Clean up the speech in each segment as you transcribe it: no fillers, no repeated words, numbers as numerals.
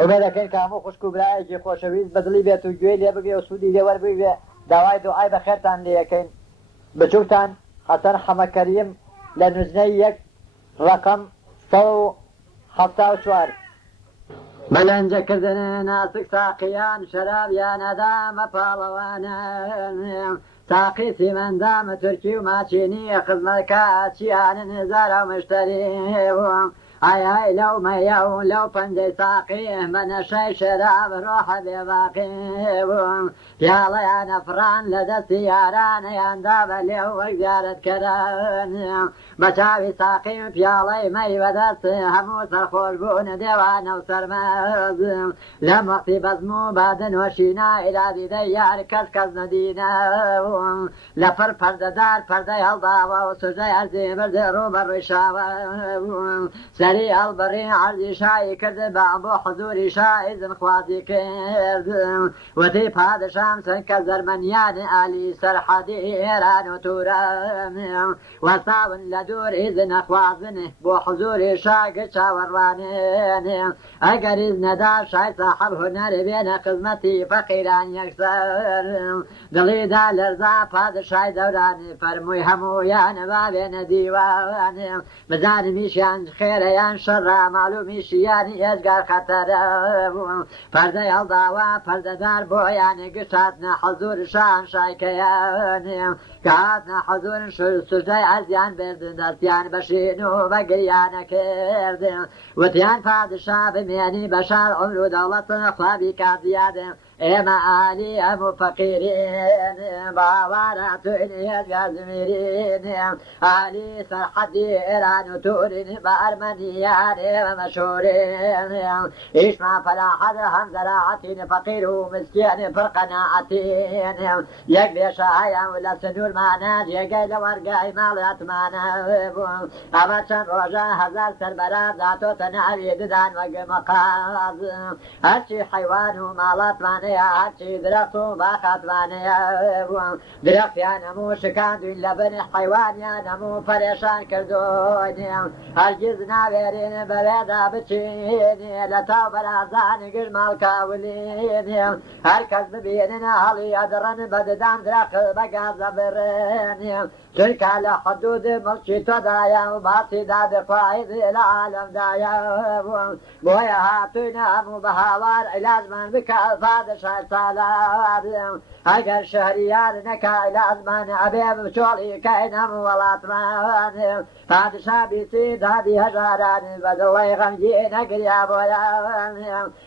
ئومێدەکەین کە هەموو خوشک و برایەکی خۆشەویست بەدڵی بێت و گوێی لێ بگرێ و سوودی لێ وەربگرێ داوای دوعای بەخێرتان لێ یەکەین بچووکتان حەسەن حەمەکەریم لە نوزنەی 1 ڕەقەم 174 بەلەنجەکردن ناسک ساقیان شەرابیان ئەدامە پاڵەوانە ساقی سیمەندامە تورکی و ماچینی خزمەتکارچیانن هزارە مشتری ئای لەو مەیە و لەو پەنجەی ساقی بە نەشەی شەراب ڕۆحە بێباقی پیاڵەیان ئەفران لە دەستی یارانەیاندا بە لێو وەک زیارەتکەران بە چاوی ساقی پیاڵەی مەی بەدەست هەموو سەرخۆش بوون دێوانە و سەرمەز لەم وەقتی بەزم و بادنوەشینا ئیرادیدەی یار کەس نەدینە لەپڕ پەردەدار پەردەی هەڵداوە و سوژەی هەرزی بردە ڕوو بە ڕوویشاوە سەری هەڵبڕی عەرزی شایی کرد بۆ حزوری شائزم خوازی کرد وەتی پادشام سەرکە زەرمەنیان ئالی سەرحەدی ئێران و توران وەستاون لە دوور ئیزن ئەخوازن بۆ حزوری شاگر چاوەڕوانێن ئەگەر ئیزنەدا شای ساحەب هونەر بێنە خزمەتی فەقیران یەکسەر دڵیدا لەرزا پادشای دەورانی فەرمووی هەموویان بابێنە دیوان بزانمیشیان خێرەیان شەڕا ماڵومیشیانی ئێزگار خەتەرە پەردەی هەڵداوە پەردەدار بۆیانی گشتاتنە حەزور شان شایکەیان کە هاتنە حەزور سوژدەی ئەزیان بردن دەستیان بەشین و بەگریانە کردن وتیان پادشا بمێنی بەشار عمر و دەوڵەت خوابی کاتزیادە ئێمە ئالی هەموو فەقیرین باوارە توین هێزگار زمیرین ئالی سەرحەدی ئێران و تورین بە ئەرمەنیان ئێمە مەشهورین ئیشمان فەلاحەت هەم زەراعەتین فەقیر و مسکین پڕ قەناعەتین یەک بێشایان و لە سنوورمانە جێگەی لە وەرگای ماڵاتمانە بوون ئەمە چەند ڕۆژە هەزار سەربەراب داتۆتە ناوی ددان وەک مەقاز هەرچی حەیوان و ماڵاتمانە هەرچی درەخت و باخاتوانەیە درەختیان هەموو شکاندوین لە بن حەیوانیان هەموو پەرێشان کردوین هەرگیز ناوێرین بەوێدا بچین لە تاو بەرازانی گشت ماڵکاولین هەر کەس ببینن هەڵی ئەدڕن بە ددان درەخت بەگازە بڕێن چونکە لە حدود مڵکی تۆدایە و باسی دادەخوایت لە عالەمدایە بۆیە هاتوینە هەموو بە هاوار عیلازمان بکە پادشای سالار ئەگەر شەهریار نەکا عیلازمان ئەبێ بچۆڵی کەین هەموو وڵاتمان پادشا بیسی دادی هەژاران بە دڵی غەمگی نەگریا بۆیان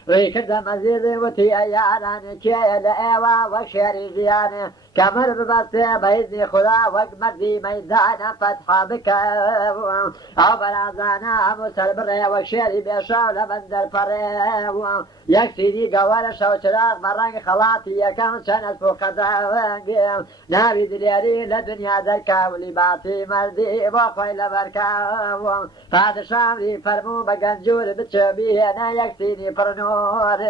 ڕووی کردە مەزید وتی یاران کێیە لە ئێوە وەک شێری ژیانێ کەمر ببەستێ بە ئیزنی خدا وەک مەردی مەیدانە فەتحا بکە ئەو بەرازانە هەموو سەر بڕێ وەک شێری بێشاو لە بەندەرپەڕێ یەک سیری گەوەرە شەوچراغ بە ڕەنگ خەڵاتی یەکەم چەنەت و قەدەنگ ناوی دلێری لە دنیا دەرکاولی باتی مەردی بۆ خۆی لەبەرکاو پادشاوی فەرموو بە گەنجور بچە بهێنە یەک سینی پڕنۆر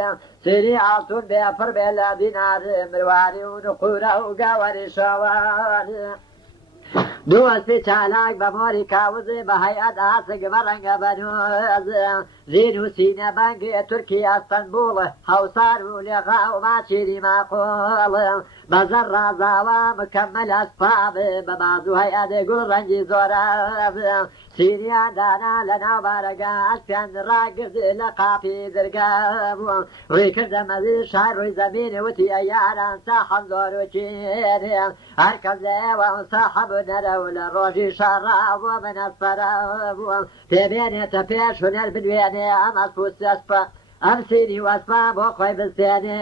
سینی ئاڵتون بێ پڕ بێ لە دینار مرواری و نقورە و گاوەری شەوان دووەستی چالاک بە مۆری کاوزێ بە هەیئەت ئاسک بە ڕەنگە بەنووز زین و سینە بەنگێ تورکی ئەستەنبوڵ هەوسار و لێغا و ماچیری ماقۆڵ بەزەر ڕازاوە مکەمەل ئەسپاب بە بازوو هەیئەت گوڵ ڕەنگی زۆرە سیریان دانا لە ناو بارەگا ئەسپیان ڕاگرد لە قاپی دەرگا بووم ڕووی کردە مەزی شای ڕووی زەمینی وتی ئە یاران ساحەم زۆر و کێنێ هەر کەس لە ئێوە ساحەب نەرە و لە ڕۆژی شەڕا بۆ منەسپەرە بووم تێبێنێتە پێش هونەر بدوێنێ ئەم ئەسپوسەسپە ئەم سینی وەسپا بۆ خۆی بستێنێ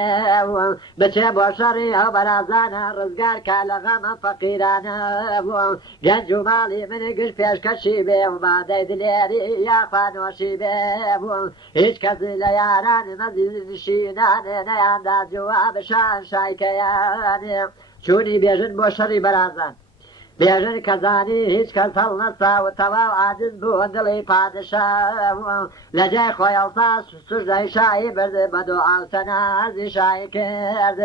بچێ بۆ شەڕی ئەو بەرازانە ڕزگار کا لە غەمە فەقیرانە بووم گەنج و ماڵی من گشت پێشکەشی بێ و بادەی دلێری یاخوانۆشی بێ بووم هیچ کەس لە یاران مەزیدشینانێ نەیاندا جواب شان شایکەیانێ چوونی بێژن بۆ شەڕی بەرازان بێژن کەزانی هیچ کەس هەڵ نەسا و تەواو عاجز بوو دڵی پادشا لە جای خۆی هەڵسا سوژدەی شایی برد بە دوعا و سەنازی شایی کرد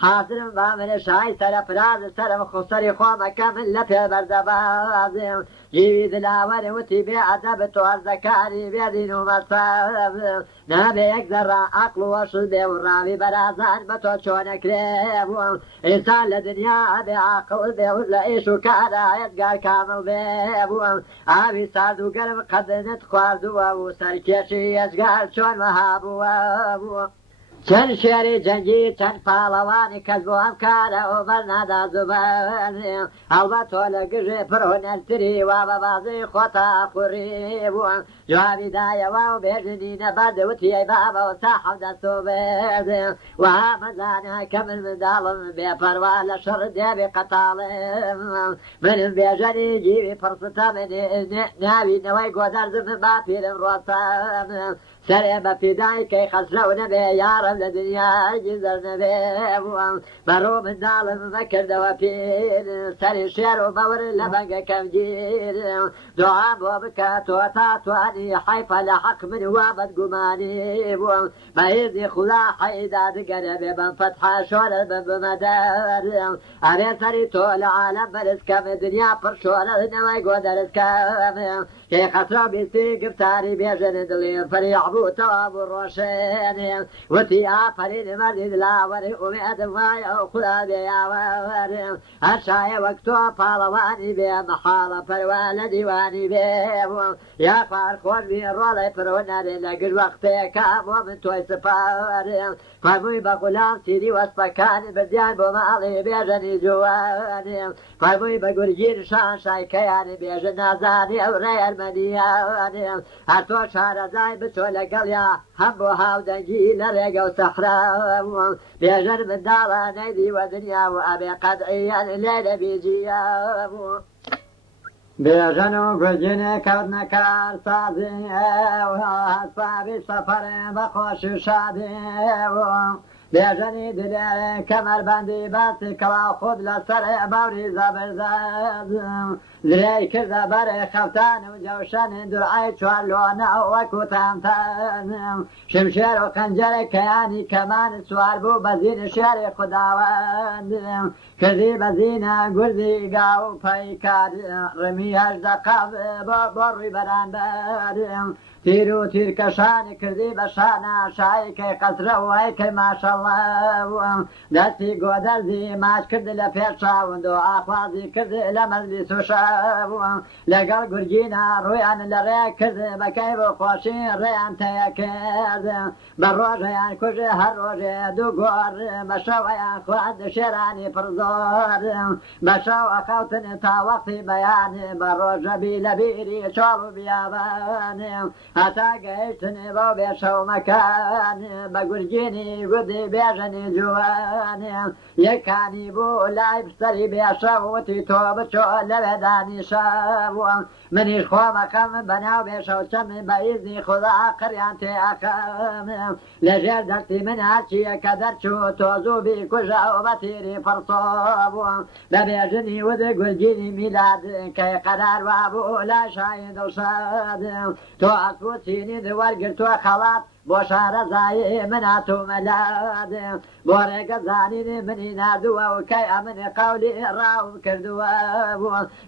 حاضرم با من شای سرفراز سرم خسری خوام کمل لپی بردبازم جیوی دلاور وتی بی عدب تو از ذکاری بیدین و مصاب نبی یک ذره عقل و شده و راوی برازان بتو چون کریم انسان لدنیا بی عقل بی و لعیش و کارا ادگار کامل بی آبی سرد و گرم قدنت خواردو و سرکشی ازگار چون وهابو چند شعری جنگی چند پالوانی کس بو هم کاره و برنادا زبانی البته لگجه پر هنرتری و ببازی خوطا خوری بوان جوابی دایه و بیجنی نبرد و تیه بابا و صاحب دستو بیدی و همزانه کمل من دالم بی پروال شر دیبی قطالم من بیجنی جیبی پرسطا من ناوی نوی گودر زم با پیرم روستم سر بفدای که خسرو نبی یارم لدنیا جزر نبی برو من دالم مکرد و پیر سر شیر و بور لبنگ کم جیر دعا بو بکا توتا توانی حیف لحق من وابد گمانی بایزی خدا حیداد گربی بن فتح شور بن بمدار اره سری طول عالم برس کم دنیا پر شور نوی گودرس کم که خسرو بیستی گفتاری بیجن دلی فریعبو تواب الروشن وتی آفرین مردی دلاوری امید وای او خدا بیاوری هرشای وقتو پالوانی بی محال پروال دیوانی بی یا فارخور بی رولی پرونری لگر وقتی کام و من توی سپاری فرموی با غلام سیدی و سپکانی بردیان بو مالی بیجنی جوانی فرموی با گرگین شان شایکیانی بیجن نازانی او ری ارمنیانی هر تو شارزای بچو لگل یا هم بو هاو دنگی لرگ و صحرا بیجن من دالا نیدی و دنیا و ابی قدعیان لیل بیجیا بیجن و گرگین کود نکار سازی و حسابی سفر بخوش شادی بیجنی دلی کمر بندی باسی کلا خود لسر باوری زبرزاد زری کرده بر خفتان و جوشن درعی چوارلونه و کتامتان شمشیر و خنجر کیانی کمان سوار بو بزین شیر خداوند کردی بزین گردی گاو پیکار رمیش دقب بروی بران بر تیرو تیر کشانی کردی بشانا شایی که قصره و ای که ماشالله دستی گودر زی ماش کرد لپیشاوند و آخوازی کرد لمجلیس و شاوند لگل گرگینا رویان لره کرد بکی و خوشی ریان تیا کرد بر روژیان کج هر روژه دو گور بشویان خود شیرانی پرزور بشو اخوتن تا وقتی بیان بر روژه بی لبیری چالو بیابان حتا گشتنی با بیشو مکان بگرگینی گودی بیجنی جوانی یکانی بو لایب سری بیشو تی تو بچو لبدانی شو منیش خواه مقام بناو بیشو چم بایزنی خدا قریان تی اقام لجر درتی من هرچی کدر چو توزو بی کجا و بطیری فرصاب ببیجنی ود گرگینی میلاد که قرار وابو لا شاید الشاد تو اکو سینی دوار گرتو خلات بو شارزای مناتو ملاد بو رگ زانین منی نادو و کی امن قولی راو کردو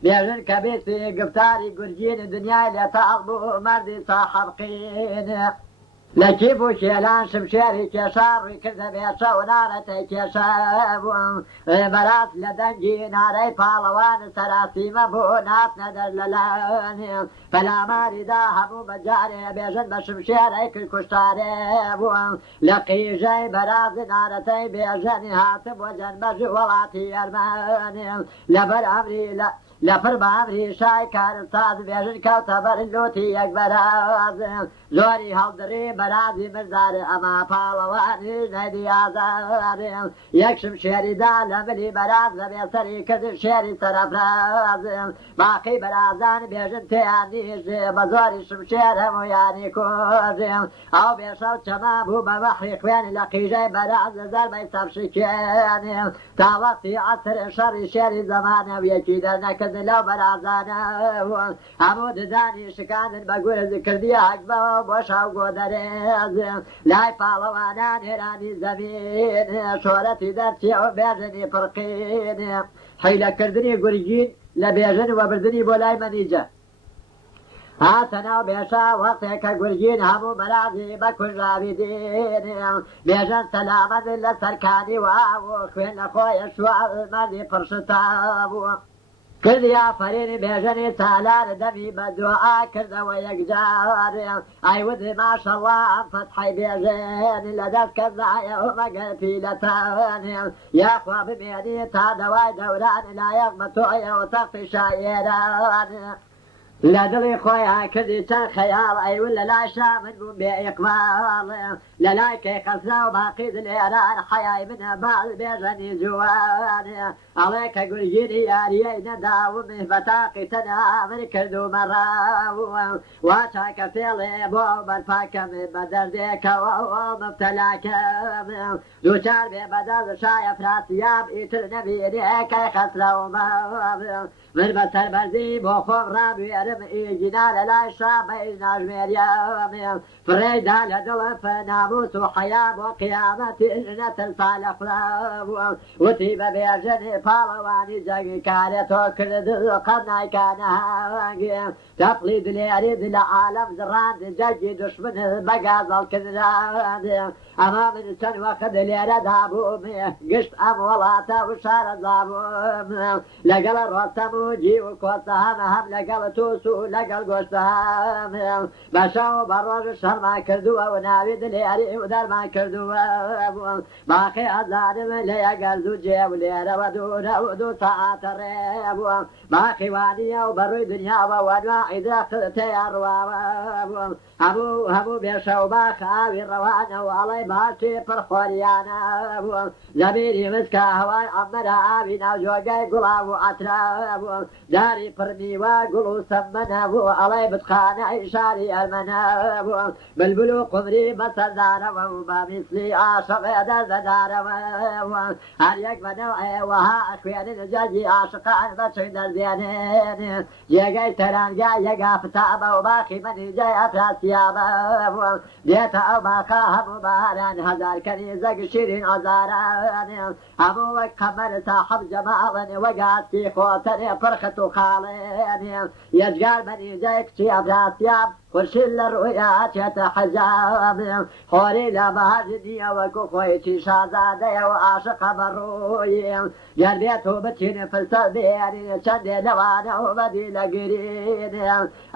بیجن کبیسی گفتاری گرگین دنیای لتعبو مردی صاحب قین لكيبو شيلان شمشيري كشار كذا بيشا ونارتي كشاب براس لدنجي ناري بالوان سراسي مبونات ندر للاني فلا ماري داهبو بجاري بيجن بشمشيري كشتاري لقي جاي براس نارتي بيجن هاتب وجن بجولاتي ارماني لبر امري لفر بامری شای کار ساز بیشتر کوتاه لوتی یک براز زوری هالدری برازی مزار اما پالوانی ندی آزار یک شمشیری دال ملی براز بیشتری کد شیری سرفراز باقی برازان بیشتر تیانیش بزوری شمشیر هم یعنی کوزیم او بیشتر چما بو بوحی خوان لقیجای براز زربای سفشکیانی تا وقتی عصر شر شیری زمانه و یکی در نکد لو برازانه همود دانی شکاندن بگویر ذکردی حقبه بۆشە و گۆدەرێز لای پاڵەوانان هێرانی زەمین شۆرەتی دەرچێ و بێژنی پڕقین حیلەکردنی گورگین لە بێژن وەبردننی بۆ لای مەنیجە هاتەناو بێشا وەختێکە گورگین هەموو مەرازی بە کوژاوی دێن بێژن سەلامەت لە سەرکانی واوە خوێن لە خۆیە شوار مەردی پڕشتا بووە کردی ئافرینی بێژنی چالار دەمی بە دوعا کردەوە یەکجار ئایودی ماشەڵڵا ئەم فەتحەی بێژن لە دەست کەسایە و مەگەر پیلەتان یاخوا بمێنی تا دەوای دەوران لایەق بە تۆیەوە تەختی شایێران لە دڵی خۆیان کردی چەند خەیاڵ ئەیون لە لای شامن بووم بێ ئیقباڵ لە لای کەیخەسرا و باقی دلێران حەیای منە باڵ بێژەنی جوان ئەڵێ کە گورگینی یاریەی نەداوم بەتاقی تەنامر کرد و مەڕاوە وا چاکە فێڵێ بۆ بەرپاکەم بە دەردێکەوە مبتەلاکەم دووچار بێ بەدەڵ شایە فراسیاب ئیتر نەبیێنێ کەیخەسرا و من بەسەر بەرزی بۆ خۆم ڕابێرم ئیگینا لە لای شامەی ناژمێریەم فڕێدا لە دڵم ناموس و حەیا بۆ قیامەتی نەترسا لە خوڵاوم وتی بە بێژنی پاڵەوانی جەنگی کارێ تۆ کرد قەت نایکانە هاوانگێم تەپڵی دلێری لە عالەم زڕاند جەنگی دشمن بەگازەڵ کردراندێم ئەما من چەند وەخت لێرەدا بووم گشت ئەم وڵاتە و شارە زابووم لەگەڵ ڕۆستەم و جی و کۆسە هەم لەگەڵ تووس و لەگەڵ گۆشتە هەم بەشەو بە ڕۆژ شەرمان کردووە و ناوی دلێری و دەرمان کردووە باقی ئەزانم لە یەگەرز و جێ و لێرەوە دوورە و دوو سەعاتە ڕێبووم باقی وانیە و بەڕووی دنیاوە وەنواعی دەخت تێیان ڕواوە بووم هەموو بێشە و باخ ئاوی ڕەوانە و ئەڵەی باشی پڕخۆریانە بووم زەمیری مسکە هەوای ئەمەرە ئاوی ناوجۆگەی گوڵاو و ئەترا بووم داری پڕمیوە گوڵ و سەممەنە بوو ئەڵەی بتخانەی شاری ئەرمەنە بووم بلبل و قمری بەسەردارەوە و بە میسلی عاشقێ دەردەدارەوە هەر یەک بەنەوعێوەها ئەخوێنن جەرگی عاشقان بەچوی دەردێنێن جێگەی تەرانگا یەگا فتابە و باقی مەنیجەی ئەفراسیابە بووم دێتە ئەو باقا هەموو باران هەزار کەنیزەک شیرین ئازاران هەموو وەک قەمەر ساحەب جەماڵن وەگاتی خۆتەنێ پڕخت و خاڵێن یەجگار مەنیجەی کچی ئەفراسیاب خورشید لە ڕوویا چێتە حەجاب خۆری لە بەهەر نییە وەکو خۆیکی شازادەیە و عاشقە بەڕووی گەر بێت و بچینە فلسە بێنین چەندێ لەوانە و بەدی لە گرین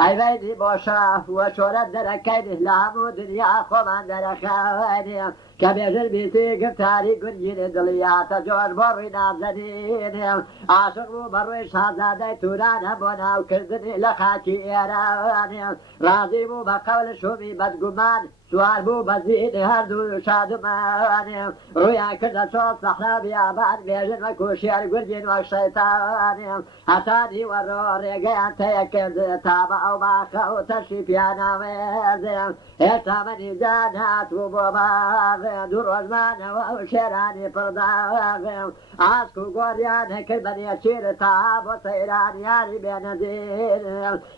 ئەیبەیدی بۆ شاف وە شۆرەت دەرەکەین لە هەموو دنیا خۆمان دەرەخەین کە بێژن بیتی گفتاری گورگینی دڵیاتە جۆر بۆ ڕووی نازەنین عاشق بوو بەڕووی شازادەی تورانە بۆ ناوکردنی لە خاکی ئێران رازی بوو بە قەول شومی بەدگومان سوار بوو بەزیدی هەردوو شادومان ڕوویان کردە چۆن سەحرا بیابان بێژن وەکو شێر گورگین وەک شەیتان هەتا دیوەڕۆ ڕێگەیان تەیە کرد تا بە ئەو باخە و تەشی پیاناوێزێن هێشتا مەنیجە ناتبوو بۆ باغێ دوو ڕۆژمانەوە ئەو شێرانی پڕداغێن ئاسک و گۆریان هەکرد بە نێچیر تا بۆ سەیران یاری بێنەدین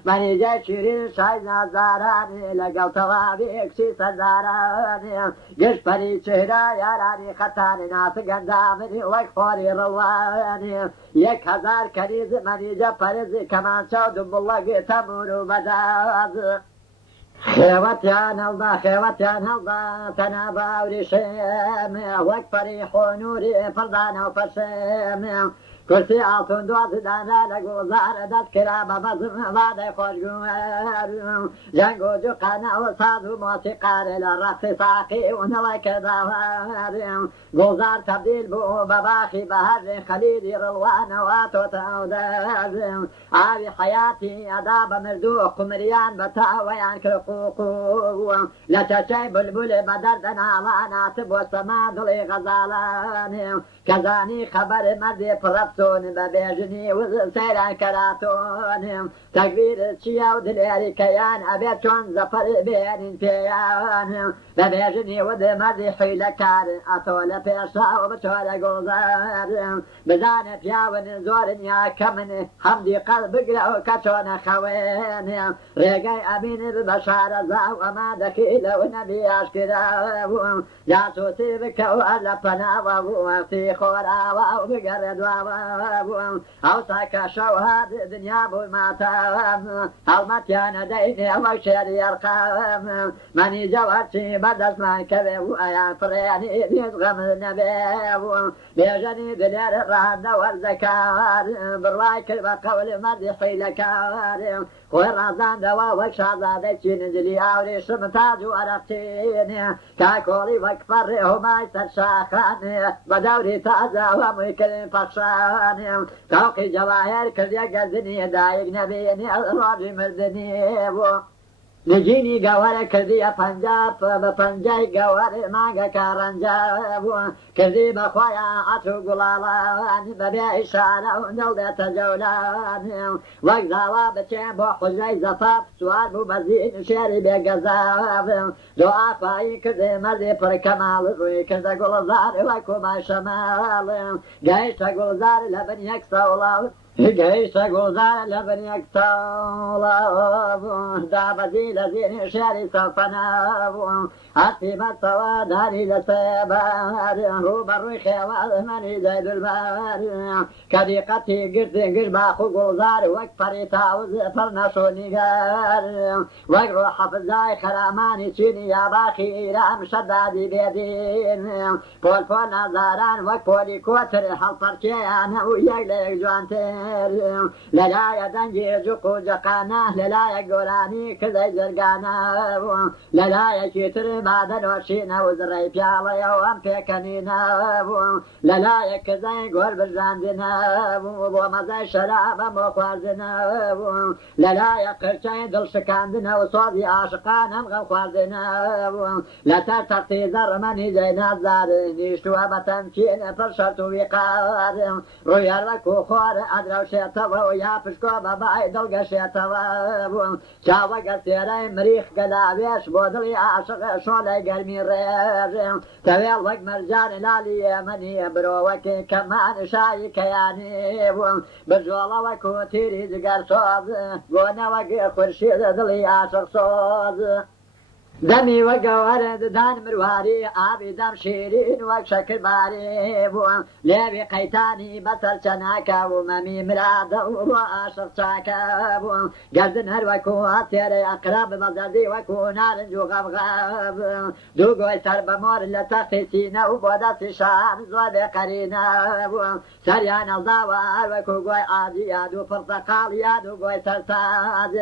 مەنیجەی شیرین شای نازارانی لەگەڵ تەواوی کچی سەردارانی گشتپەری چهرە یارانی خەتانی ناسە گەندامنی وەک خۆری ڕەوانی 1000 کەریز مەنیجە پەرزی کەمانچە و دومبڵەگی تەمور و بەداز خێوەتیان هەڵدا خێوەتیان هەڵدا تەنە باوری شێمێ وەک پەری خۆنووری پڕدانە و پەشێمێ کورسی ئاڵتون دوازدانا لە گۆزارە دەست کرا بە بەزم وادەی خۆشگوێر جەنگ و جوقانە و ساز و مۆسیقارێ لە ڕەقسی ساقی و نەڵی کرداوارێ گۆزار تەبدیل بوو بە باخی بەهەرێ خەلیلی ڕڵوانەوە تۆتە ئەودەرێ ئاوی حەیاتی ئەدا بە مردوو قومریان بە تاوەیان کرد قوقووە لە چەچەی بولبولێ بە دەردە ناوانات بۆ سەما دڵی غەزاڵانێ کەزانی خەبەر مەردێ پڕەت مەفتون بە بێژنی وز سەیران کەراتۆن تەکبیر چیە و دلێری کەیان ئەبێ چۆن زەفەر بێنین پێیان بە بێژنی ود مەردی حیلەکار ئەتۆ لە پێشاو بچۆرە گوڵزار بزانە پیاون زۆرن یا کەمن هەمدی قەڵ بگرە و کە چۆنە خەوێن ڕێگەی ئەبین بە شارەزا و ئەما دەخی لەو نەبی ئاشکرا جاسوسی بکە و لە پەناوە وەختی خۆراوە و بگەڕێ دواوە ئەوسا کە شەو هات دنیا بوو ماتە هەڵمەتیانە دەینێ وەک شێری ئەرقام مەنی جەوهەرچی بەدەستمان کەوێ و ئەیان فڕێنی هیچ غەم نەبێ بێژەنی دلێر ڕاندە وەرزەکار بڕوای کرد بە قەول مەردی حیلەکار خۆی ڕازاندەوە وەک شازادەی چینجلی ئاوری شم تاج و ئەرەقچینێ کاکۆڵی وەک فەڕێ هەمای سەر شاخانێ بە دەوری تازەوە مویکردن پەخشانێ تاوقی جەواهێر کردیە گەزنی دایک نەبێنێ ڕۆژی مردنی بۆ نجینی گەوەرە کردیە پەنجاب بە پەنجەی گەوەر مانگە کارەنجە بووە کردی بەخۆیان ئەت و گوڵاڵان بەبێ ئیشارە و دڵدێتە جەولان وەک زاوا بچێن بۆ حوزەی زەفاف سوار بوو بەزین شێری بێگەزاو دۆ ئافایی کردی مەردی پڕکەماڵ ڕووی کردە گوڵزار وەکو ماشەماڵ گەیشتە گوڵزار لە بن یەک سەوڵاو گەیشتە گوڵزار لە بن یەک سەوڵاو دابەزی لە زیێنی شێری سەفەناو هەستی بەستەوە داری لە سێبار ڕوو بەڕووی خێوەڵمەنی زەیدولبار کە دیقەتی گرتی گشت باخ و گوڵزار وەک پەری تاوز پڕ نەشۆنیگەر وەک ڕۆ حەفزای خەرامانی چینی یاباخی ئیران شەدادی بێدین پۆل پۆل نازاران وەک پۆلی کۆتر هەڵپەرکێیانە و یەک لە یەک جوانتر لەلایە دەنگی جوق و جەقانە لەلایە گۆرانی کزەی جەرگانە لەلایەکی تر مادەنۆشینە و زڕەی پیاڵەیە و ئەم پێکەنینە لەلایە کزەی گۆر بژاندنە بۆ مەزای شەرابە بۆ خواردنە لەلایە قرچەی دڵشکاندنە و سۆزی عاشقان ئەم غەم خواردنە لەسەر تەختی زەڕمەنی جەینازار نیشتووە بە تەمکین پڕ شەرت و ویقار ڕووی هەروەکو خۆر ئەدرەوشێتەوە و یا پشکۆ بەبای دڵگەشێتەوە چاوە گەسێرەی مریخ گەلاوێش بۆ دڵی عاشق شۆلەی گەرمی ڕێژ تەوێڵ وەک مەرجان لالی ئێمەنی برۆوەکی کەمان شایی کەیانی بووم بژۆڵە وەکو تیری جگەر سۆز بۆنە وەک خورشید دڵی عاشق سۆز دەمی وە گەوەرە ددان مرواری ئاوی دەم شیرین وەک شەکرباری بووە لێوی قەیتانی بەسەر چەناکە و مەمی مرادە و بۆ عاشق چاکە بووە گەردن هەروەکو هەتێرەی ئەقرەب بەزەردی وەکو نارنج و غەبغەب دوو گۆی سەر بەمۆر لە تەختی سینە و بۆ دەستی شان زۆر بێقەرینە بووە سەریان هەڵداوە هەروەکو گۆی ئادی یاد و پڕتەقاڵ یاد و گۆی سەرتاج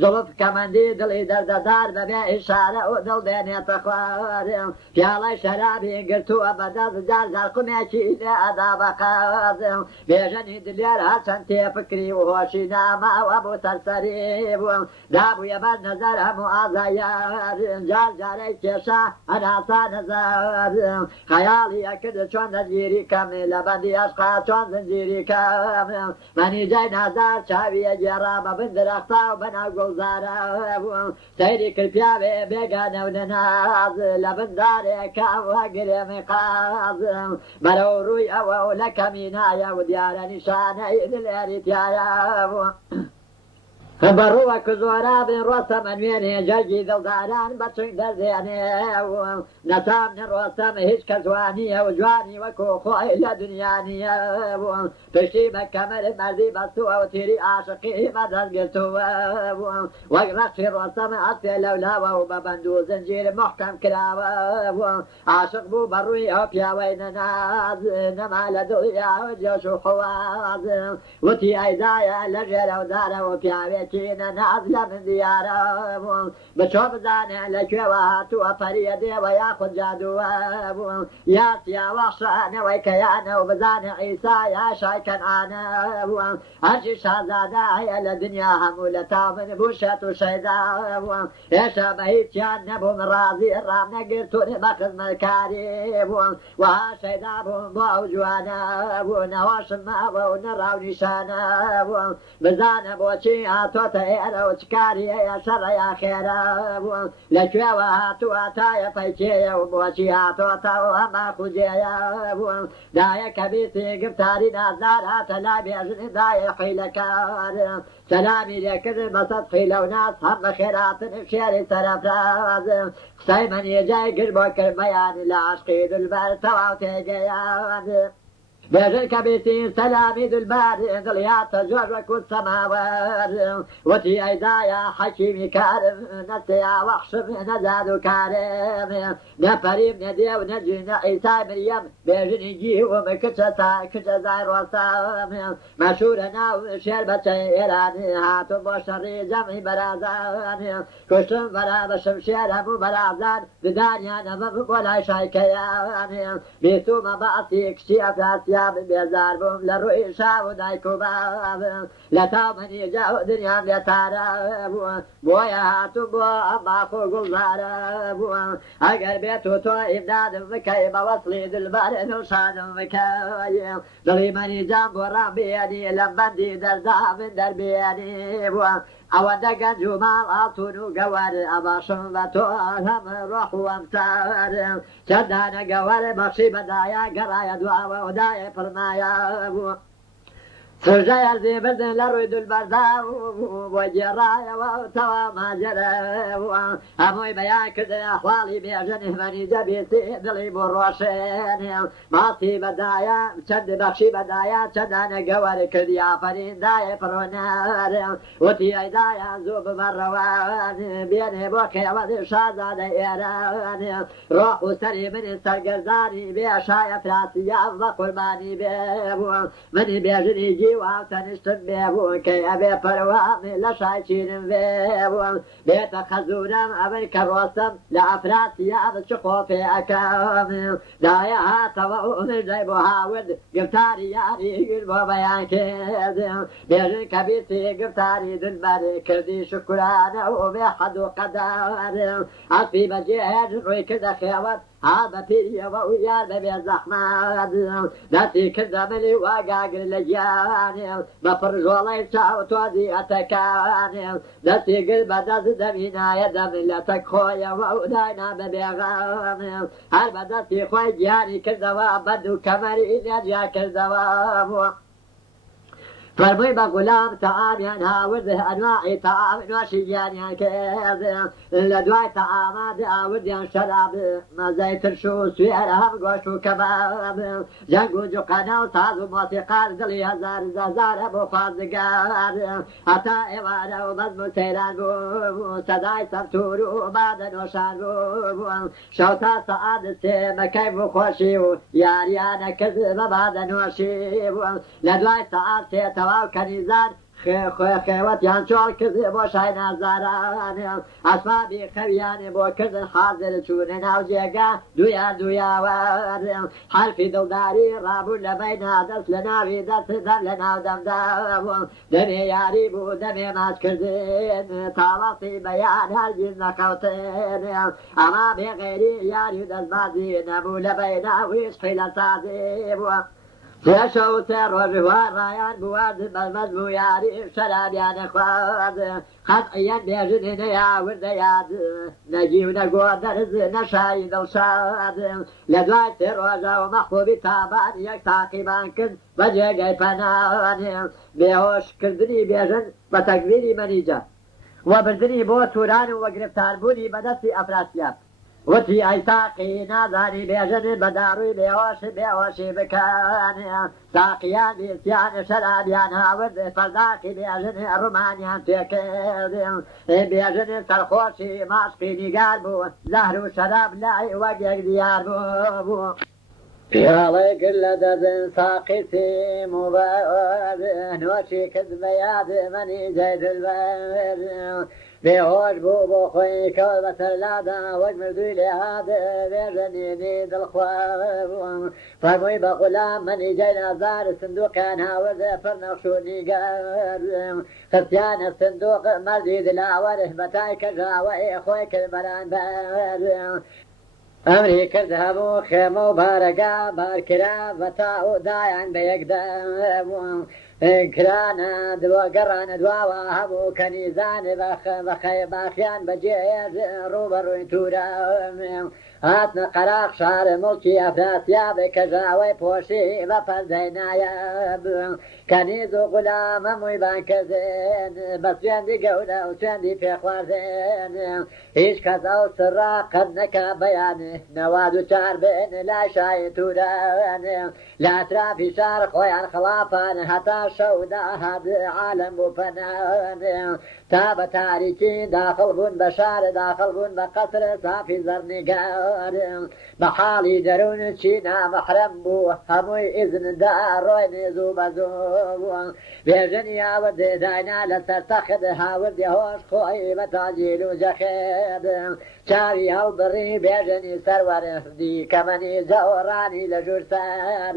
زوڵف کەمەندی دڵی دەردەدار بەبێ ئیشارە و دڵ دێنێتە خوارێ پیاڵەی شەرابی گرتووە بەدەست جار زارقمێکی لێ ئەدا بەقاز بێژەنی دلێر هەرچەند تێفکری و هۆشی ناماوە بوو سەرسەری بووم دابوویە بەر نەزەر هەموو ئازایار جار جارەی کێشا هەناسا نەزار خەیاڵی ئەکرد چۆن دەگیری کەمی لە بەندی ئەشقا چۆن زنجیری کەم مەنیجای نازار چاویە گێڕا بە بن درەختا و بەناو گوڵزارە بووم سەیری کرد پیاوێ بێگانە و نەناز لە بندارێکە وەگرێمی قازم بەرەو ڕووی ئەوە و لە کەمینایە و دیارە نیشانەی دلێری تایە بووە بەڕووەکە زۆرا بن ڕۆستەمە نوێنێ جەرگی دڵداران بەچنگ دەردێنێ نەتام نەڕۆستەمە هیچ کە جوانیە و جوانی وەکو خۆی لە دنیانیە پشتی بە کەمەر مەردی بەستووە و تیری عاشقی بەدەستگرتووە وەک ڕەشی ڕۆستەمە ئەستێ لەولاوە و بە بەند و زنجیر محکەم کراوە عاشق بوو بەڕووی ئەو پیاوەی نەناز نەما لە دڵیا و جێش و حواز وتی ئەیدایە لە ژێرە و دارە و پیاوێت سكينة نازلة من ديارهم بچۆ بزانێ لەکوێوە هاتووە پەریەدێوە یاخود جادووە بوو یا سیاوەخشانەوەی کەیانە و بزانێ عیسا یا شای کەنعانە بووە هەرچی شازادە هەیە لە دنیا هەموو لە تاو من بوو شێت و شەیدا بووە هێشتا بە هیچیان نەبووم ڕازی ڕام نەگرتوونی بە خزمەتکاری بووە وها شەیدا بووم بۆ ئەو جوانە بوو نەواشم ماوە و نەڕاو نیشانە بووە بزانە بۆچی هاتۆتە ئێرە و چکاری هەیە شەڕە یا خێرە بووە لەکوێوە هاتووە تایە پەیکێیە و بۆچی هاتۆتەوە ئەمە خوجێیە بووە دایە کە بیستی گفتاری نازدار هاتە لای بێژنی دایە حیلەکار سەلامی لێکرد بەسەد حیلە و ناس هەم بە خێراتن شێری سەرەفراز قسەی منی جای گر بۆ کرد بەیانی لە عاشقی دلبەر تەواو تێگەیان بێژن کە بیستی سەلامی دلبەر دڵیاتە جۆر وەکوت سەماوەر وتی ئەیدایە حەکیمی کارم نەسەیا وەخشم نەزاد و کارم نەپەریم نەدێو نەجی نە عیسای مریەم بێژنی گیوم کچە زای ڕۆستام مەشهورە ناو شێر بەچەی ئێرانی هاتووم بۆ شەڕی جەمعی بەرازان کوشتم بەرا بە شمشێر هەموو بەرازان ددانیان ئەمەم بۆ لای شایکەیان بیستومە بەعسی کچی ئەفراسیان بێزار بووم لە ڕووی شاو و دایک و بابم لە تاو منیجا و دنیام لێتارە بووە بۆیە هاتوو بۆ ئەماخ و گوڵزارە بووە ئەگەر بێت و تۆ ئیمدادم بکەی بە وەسڵی دلبەر دڵشادم بکەی دڵی منیجام بۆ ڕامبێنی لەم بەندی دەردا من دەربێنی بووە ئەوەندە گەنج و ماڵ ئاتون و گەوەر ئەباشم بە تۆ هەم ڕۆح و ئەمتار چەندانە گەوەر بەخشی بەدایە گەڕایە دواوە و دایە فڕمایە بووە سوژەی هەرزی بردن لە ڕووی دولبەردا بۆ گێڕایەوە تەوا ماجەرەوە هەمووی بەیان کرد ئەحواڵی بێژنی مەنیجە بیستی دڵی بۆ ڕۆشێنێ ماسی بەدایە چەند بەخشی بەدایە چەندانە گەوەر کردی ئافەریندایە فڕۆنەرێ وتی ئەیدایە زوو ببەڕەوە بێنێ بۆ کێوە شازادە ئێرانێ ڕۆح و سەری منی سەرگەردانی بێ شایە فراسیان بە قوربانی بێ بووە منی بێژنی واو تەنیشتم بێبوون کەی ئەبێ پەروامی لە شایچینم بێبوون بێتە خەزورم ئەبەی کە ڕۆستم لە ئەفراسیە بچ خۆپێ ئەکەم دایە هاتەوە و مژدەی بۆ هاورد گفتاری یاری گر بۆ بەیان کردم بێژن کە بیستی گفتاری دلبەر کردی شکرانە و بێ حەد و قەدەر ئەسپی بەجێهێژ ڕووی کردە خێوەت ها بە پیریەوە و یار بەبێ زەحمەت دەستی کردە ملی واگاگر لە گیانێ بە پڕژۆڵەی چاو تۆزی ئەتەکانێ دەستی گر بە دەست دەمینایە دەملەتەک خۆیەوە و داینا بە بێغامێ هەر بە دەستی خۆی گیانی کردەوە بەد و کەمەری نەجیا کردەوە بووە فەرمووی بە غولام تەعامیان هاورد ئەنواعی تەعام نوێشی گیانیان کرد لە دوای تەعامات ئاوردیان شەراب مەزەی ترش و سوێر هەم گۆشت و کەباب جەنگ و جوقەنە و ساز و مۆسیقار دڵی هەزار زەزارە بۆ خوازگار هەتا ئێوارە و بەزم و سەیران بوو سەدای سەفتور و بادە نۆشان بوو شەو تا سەعات سێ بەکەیف و خۆشی و یاریانە کرد بە بادە نۆشی بوو لە دوای سەعات سێ تەواو کەنیزان خێوەتیان چۆڵ کردی بۆ شای نازارانێ ئەسبابی خەویانێ بۆ کردن حازر چوونە ناو جێگا دویان دویاوارێ حرفی دڵداری ڕابوو لە بەینا دەست لە ناوی دەستدەم لە ناو دەمدا دەمێ یاری بوو دەمێ ماچکردن تاوەقتی بەیان هەرگیز نەخەوتن ئەما بێغێری یاری و دەستبازی نەبوو لە بەینا ویشقی لە سازی بووە پێشە و سێ ڕۆژوار ڕایان بوارد بەمەزم و یاری شەرابیانە خوارد قەتعیەن بێژنی نەیاوردە یاد نەگی و نەگۆ دەرز نەشایی دڵشاد لە دوای سێ ڕۆژە و مەحبوبی تابان یەک تاقیبان کرد بە جێگەی پەنانێ بێهۆشکردنی بێژن بە تەکبیری مەنیجە و بردنی بۆ توران و گرفتاربوونی بەدەستی ئەفراسیاب وتی ئەی تاقی نازانی بێژن بە داڕووی بێهۆشی بکەنێ تاقیان بیستیان شەرابیان هاورد فەرداقی بێژن ڕومانیان پێکرد بێژن سەرخۆشی ماشقی نیگار بوو زەهر و شەراب لای وەک یەک دیار بوو يالله كل دزن ساقتي مبارد نوشي كذب ياد مني جيد البر بهوش بو خوي كلبة اللادا واجمل دويلي هذا بيرني نيد الخواب فرمي بغلام مني جينا زار الصندوق كان هاوز فرنخشوني قال خسيان الصندوق مرديد لاوره بتاي كجاوي خوي كالبران بار أمري كذهبوا خيموا بارقا باركرا فتاو دايان بيقدم كرانا دوا قرانا دوا وهبوا كنيزان بخي باخيان بجيز روبر تورا هاتنا قراق شعر ملكي أفاسيا بكجاوي بوشي بفزينايا كنيز غلام مويبان كزين بس جاندي قولة وجاندي في خوارزين إيش كذا سرا قد نكا بيانه نواد شعر بين لا شاي توران لا ترى في شعر خويا خلافان حتى شودا هذا عالم وفنان تاب تاريكي داخل بون بشار داخل بون بقصر صافي زرنقار بحالي درون تشينا محرم بو هموي إذن داروين زوب زوب بيجنيا ودي داينا لسرتخد هاود يهوش خوي بتاجيل وجخد شاري هالبري بيجني سرور دي كماني زوراني لجور سار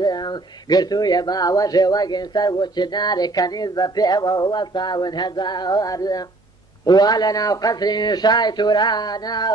قرتو يبا وجه وقن سرو چنار كنيز بفيوه وصاون هزار ولنا وقصر شايت ورانا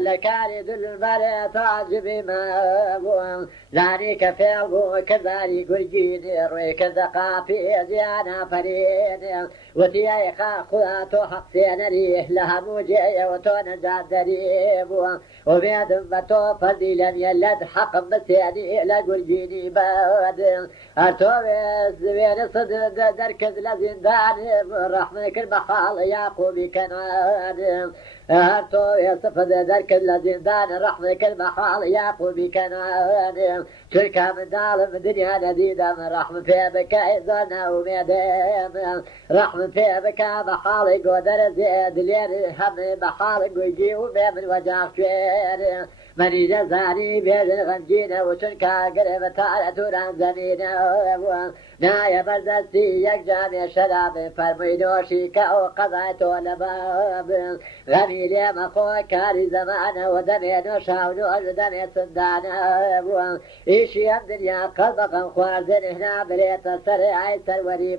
لكاري ذل البر تعجب ما ذلك فيلبو كذاري قرجين روي كذا قافي زيانا فريد وتياي خاخواتو حقسين ريه لها موجيه وتون جادريب وبيد بتو فردي لن يلد حق بسياني لقرجيني باد ارتوبي زبين صدق دركز لزندان رحمك البحال ياقو بكنان هرتو يصفد ذلك الزندان رحمك المحال ياقو بكنان شركة من دالم الدنيا نديدة من رحم في بكاء ظلنا وميدان رحم في بكاء بحالك ودر زيد لين هم بحالك ويجي ومن وجاك شوير مني جزاني بيد الغنجينة وشركة قريبة تارة زنينة نايا بردستي يكجاني شراب فرميدوشي كأو قضيتو لباب غني لي مخوي كاري زمانه ودمي نشاونو ودمي صندانه إيشي الدنيا قلبك خوارزن هنا بريت السرعي سروري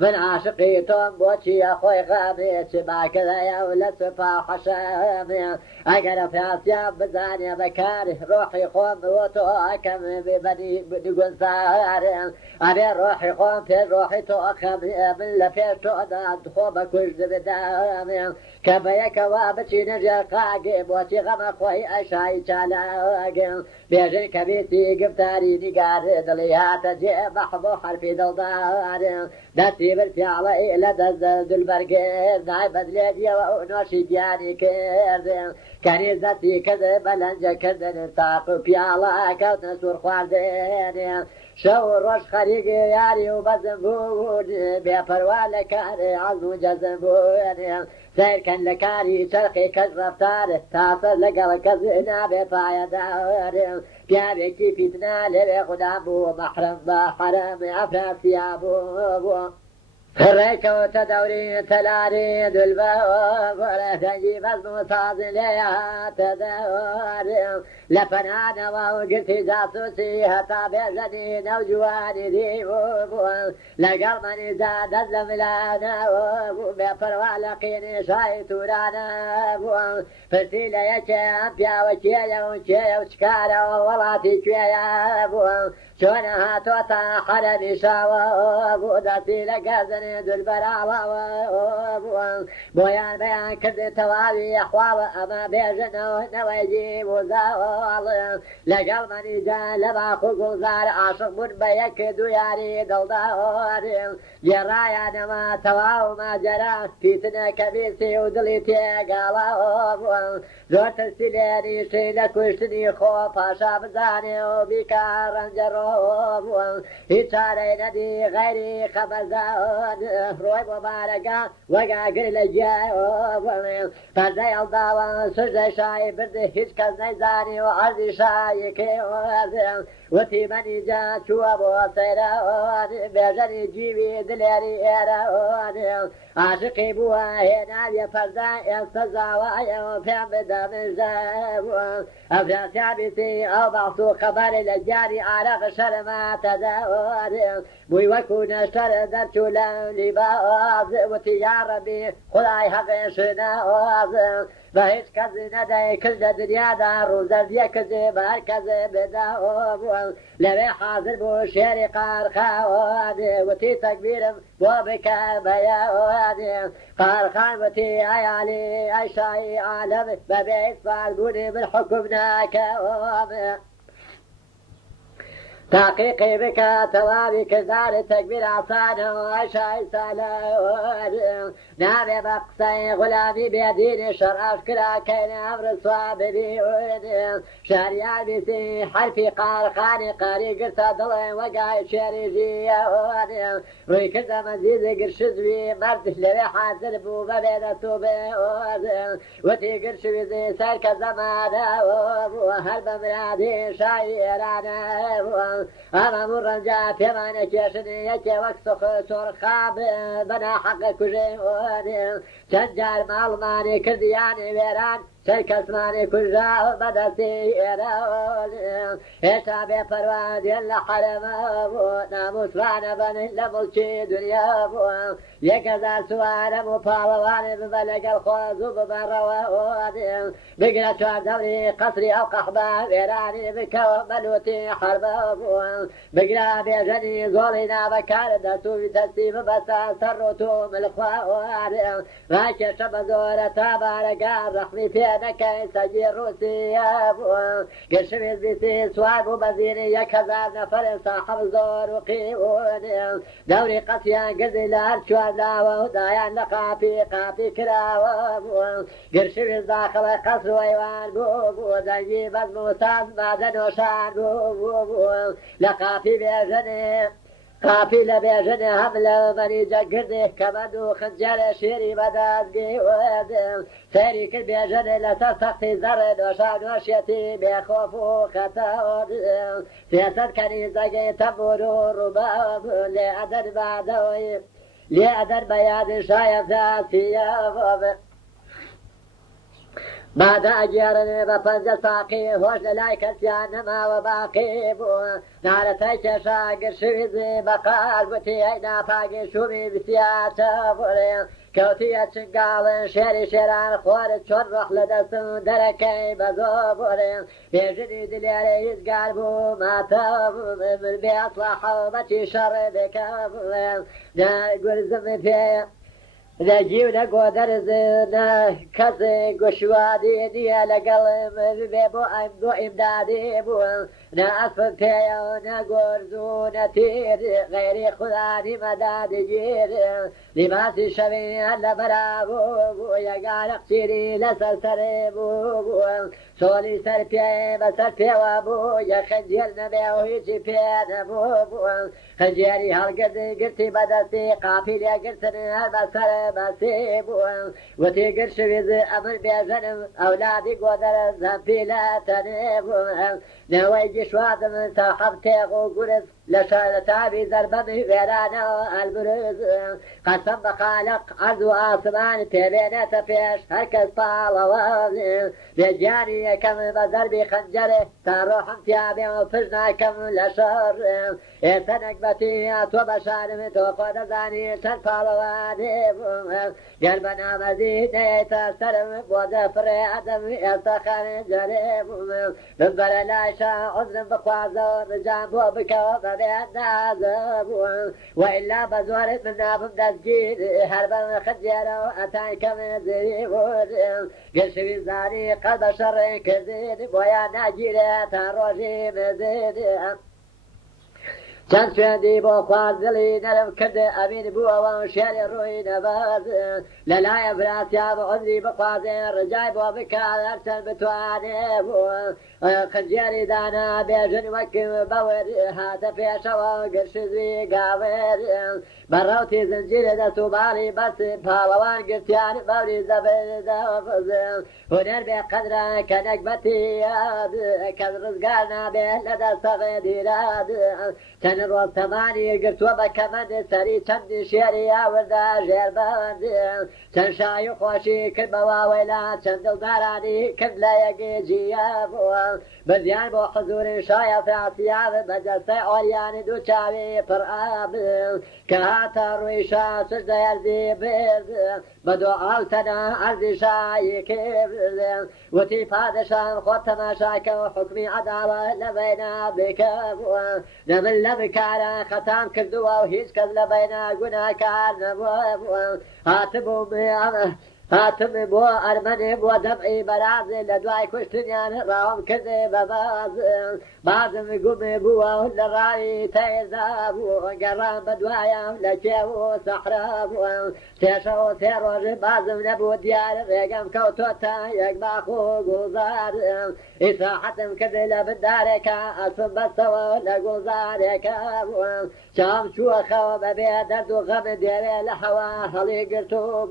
من عاشقي توم بوشي أخوي غامي شباك ذا يولى سفا حشامي أقرأ في أسياب بزاني بكاري روحي خوم وطو أكم ببني نقول سار أنا روحي خوم في روحي تو أخم من لفيتو دا خوبك وجد بدامي كبايا كوابتي نجا قاقب وشي غم خوي أشاي شالاقم بيجن كبيتي قبتاري نقار دليات جي بحبو حرفي دلدار داتي بالفعلي لدى البرقير ناي بدليدي ونوشي دياني كير كنيزتي كذب لنجا كذن تاقو بيالا كوتن سور خواردين شور روش خريق ياري وبزنبون بيفروا لكاري عزم جزنبون سير كان لكاري شرقي كالرفتار تاصل لقل كزنا بفايا دار بيابي كيفتنا لبي خدامو محرم بحرم أفراسيابو فريك وتدوري تلاري دلباب ولا تجيب المصاص ليها تدور لفنان وقلت جاسوسي هتا بيجني نوجواني ديبوب لقلبني زاد الزملانا بفروا لقيني شايت ورانا فرسيلة يكيام بيا وكيا وكيا وشكارا وولاتي كيا شونها توتا حرمي شاوا بودتي لقزني دل براوا بويان بيان كرد توالي أحوال أما بيجنو نويجي وزاوال لقلبني جان لباخو قوزار عاشق من بيك دوياري دلدار جرايا نما تواو ما جرا فيتنا كبيسي ودليتي قالاو زورت السليني شيلك وشتني خوف عشاب زاني وبيكار انجرو هیچ چارەی نەدی غەیری خەبەزان ڕۆی بۆ بارەکە وەگاگر لە گیای پەردەی هەڵداوە سوژدەی شایی بردی هیچ کەس نەیزانی و عەرزی شایەکەی وتی مەنیجا چووە بۆ سەیرە بێژەری جیوی دلێری ئێرە عاشقی بووە هێناویە پەردا ئێستا زاوایەوە پێم بدە مژدە ئەفراسیا بیستی ئەو بەخت و خەبەری لە گیانی عارەق شەرماتەدا بووی وەکو نەشتەر دەرچوو لە لیباز وتی یا ڕەبی خودای هەقێشنە بە هیچ کەسی نەدەی کرد لە دنیادا ڕووزەردیە کردی بە هەر کەسێ بێدا لەوێ حاضر بوو شێری قارخان وتی تەکبیرم بۆ بکە بەیادێ قارخان وتی ئەی عەلی ئەی شای عالەم بەبێ ئیسفال بوونی من حکم ناکەوە تحقیقی بکە تەواوی کرداری تەکبیر ئاسانەوە ئەی شای سالار نابێ بە قسەی غولامی بێدینی شەڕاش کراکەینە ئەمڕسوا ببیونێ شاریان بیسی حرفی قارخانی قاری گرتە دڵێ وەگای شێریژیە ڕووی کردە مەزیزی گرشزوی مەرد لەوێ حاضر بوو بەبێ دەستوو بێ وتی گرشویزی سەر کە زەمانە هەر بە مرادی شای ئێرانە ئەمەموو ڕەنجا پێمانە کێشنی یەکێ وەک سۆرخاب بەناحەقە کوژێ چەند جار ماڵمانی کردیانی وێران چەند کەسمانی کوژا بەدەستی ئێرە هێشتا بێپەروا دێن لە حەرەمە ناموسوانە بن لە مڵکی دنیا یەک هەزار سوارەم و پاڵەوانی ببە لەگەڵ خۆز و ببەڕەوە بگرە چوار دەوری قەسری ئەو قەحبە وێرانی بکەوە بەلوتی حەربە بگرە بێژەنی زۆڵی نابەکارە دەسووی دەستی ببەسە سەر ڕۆت و ملخوا ڕاکێشە بە زۆرە تا بارەگار ڕەخمی پێ نەکەی سەگی ڕوسیە گەشەوێت بیسی سوار بوو بەزیری یەک هەزار نەفەرێ ساحەب زۆر و قیونێ دەوری قەسیان گردی لە هەر چوار لاوە و دایان لە قاپی کراوە گەشەوێت داخڵە قەسر و ئەیوان بوو دەنگی بەزم و ساز مادە نۆشان بوو لە قاپی بێژەنێ قاپی لە بێژنێ هەم لە مەریجە گردێ کەمەند و خنجەرە شێری بەدەستگی سەیری کرد بێژنێ لەسەر سەختی زەڕێ نۆشان نۆشێتی بێخۆف و خەتەوە سێسەد کەنیزەگەی تەمبور و ڕووبە لێ ئەدەر بادەوەی لێ ئەدەر بە یادی شایە فاسیە بعدا ئەگێڕنێ بە پەنجە ساقی هۆش لە لای کەسیان نەماوە باقی بوو نارەتای کێشا گرشویزی بەقال گوتی ئەی ناپاگی شومی بسیاتە بۆرێ کەوتیە چنگاڵن شێری شێران خۆرت چۆن ڕەخ لە دەستم دەرەکەی بە زۆر بۆرێ بێژنی دلێرە هیچگار بوو ماتە من بێ ئەسڵاحە بەچی شەڕێ بێکە گورزم پێ لەجیو لە گۆدەرزنە کەسێ گوشوادی نییە لەگەڵم بێ بۆ ئیمدادی بووم نە ئەسفم پێیە نە گۆرز و نەتیر غێری خودانی مەدادگیر لیباسی شەوی هەر لە بەرابوو بوو یەگانە قچیری لەسەر سەرێ بوو سۆلی سەر پێ بەسەر پێوە بوو یە خەنجێر نەبێ و هیچی پێ نەبوو خەنجێری هەڵگردی گرتی بەدەستی قاپی لێگرتن هەر بەسەر بەسێ بووم وتی گرشویز ئەمن بێژەنم ئەولادی گۆدەرە زەمپی لە تەنێ بووم نەوەی گیشوادم تا حەب تێغ و گورز لە شارەتابی زەربەمی وێرانەوە ئەلبرز قەسەم بە خالق عەرز و ئاسمان پێبێنێتە پێش هەر کەس پاڵەوە بێگیانی یەکەم بە زەربی خەنجەرێ تا ڕۆحم تیابێ و پشت ناکەم لە شەڕ ئێستا نەکبەتی تۆ بەشانم تۆ خۆ دەزانی چەند پاڵەوانێ بووم گەر بە نامەزی نەیەتە سەرم بۆ دەفڕێ ئەدەم ئێستا خەنجەرێ بووم ببەرە لایشە عوزرم بخوازەوە ڕجام بۆ بکەوە بەبێ نازە بووم وئیلا بە زۆرت من نابم دەستگیر هەر بە خەنجێرەوە ئەتان کەمێ زەوی بووم گەشەوی زانی قەت بە شەڕێ کردین بۆیان ناگیرێ تا ڕۆژی مێزێنێ چەند سوێندی بۆ خوارد دڵی نەرم کرد ئەمین بووەوە شێری ڕووی نەبات لەلایە براسیا بە عمری بخوازێ ڕجای بۆ بکات هەرچەند بتوانێ بوو خنجێری دانا بێژن وەک بەور هاتە پێشەوە گرشزی گاوێر بەڕەوتی زنجیرە دەست و باڵی بەس پاڵەوان گرتیان بەوری زەبردەفز هونەر بێ قەدرە کە نەکبەتی کەس ڕزگار نابێت لە دەستەغێ دیراد چەند ڕۆژ تەمانی گرتووە بە کەمەند سەری چەندی شێری ئاوردا ژێربەند چەند شای و خۆشی کرد بە واوەیلا چەند دڵدارانی کرد لە یەکی جیە بووە بزیان بۆ حزوری شایە فراسیاب بە جەستەی ئۆریانی دوو چاوی پڕ ئاب کە هاتە ڕووی شا سژدە ئەرزی برد بە دوعاو تەنە ئەرزی شایی کرد وتی پادشان خۆت تەماشاکە و حکمی عەداڵەت لە بەینا بکە نەمن لە بکارە خەتام کردووە و هیچ کەس لە بەینا گوناهکار نەبووە هاتم بۆ ئەرمەنێ بۆ دەمعی بەرازێ لە دوای کوشتنیان ڕاوم کردێ بە بازم گومێ بووە لە ڕاوی تێدا بوو گەڕام بە دوایە لە کێو و سەحرا بووە تێشەوە سێ ڕۆژ بازم نەبوو دیارە ڕێگەم کەوتۆتە یەک باخ و گوڵزار ئیساحەتم کردێ لە بندارێکە ئەسم بەستەوە لە گوڵزارێکە بووە چاوم چووە خەوە بەبێ دەرد و غەم دێرێ لە هەوا هەڵی گرتوم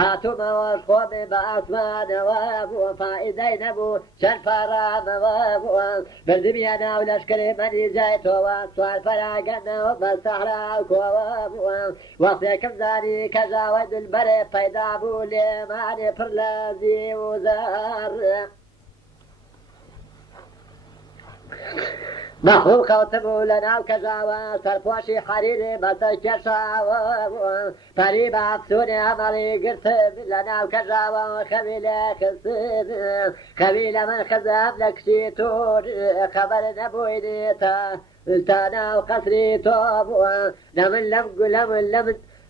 هاتوومەوەش خۆمێ بە ئاسمانەوە بووە فائیدەی نەبوو چەند پارامەوە بووە بردمیە ناو لەشکرێ مەنی جایتەوە سوار پەراگەنەوە بە سەحرا و کۆوە بووە وەختێکم زانی کە ژاوە دولبەرێ پەیدا بوو لێمانێ پڕ لە زی و زەر مەخلوق کەوتبوو لە ناو کەژاوە سەرپۆشی حەریری بەسەر کێشاوە پەری بە ئەفسوونێ ئەمەڵی گرتم لە ناو کەژاوە خەوی لێ خستم خەوی لە من خزم لە کشی تۆ خەبەر نەبووینی تا ناو قەسری تۆ بووە نەمن لەم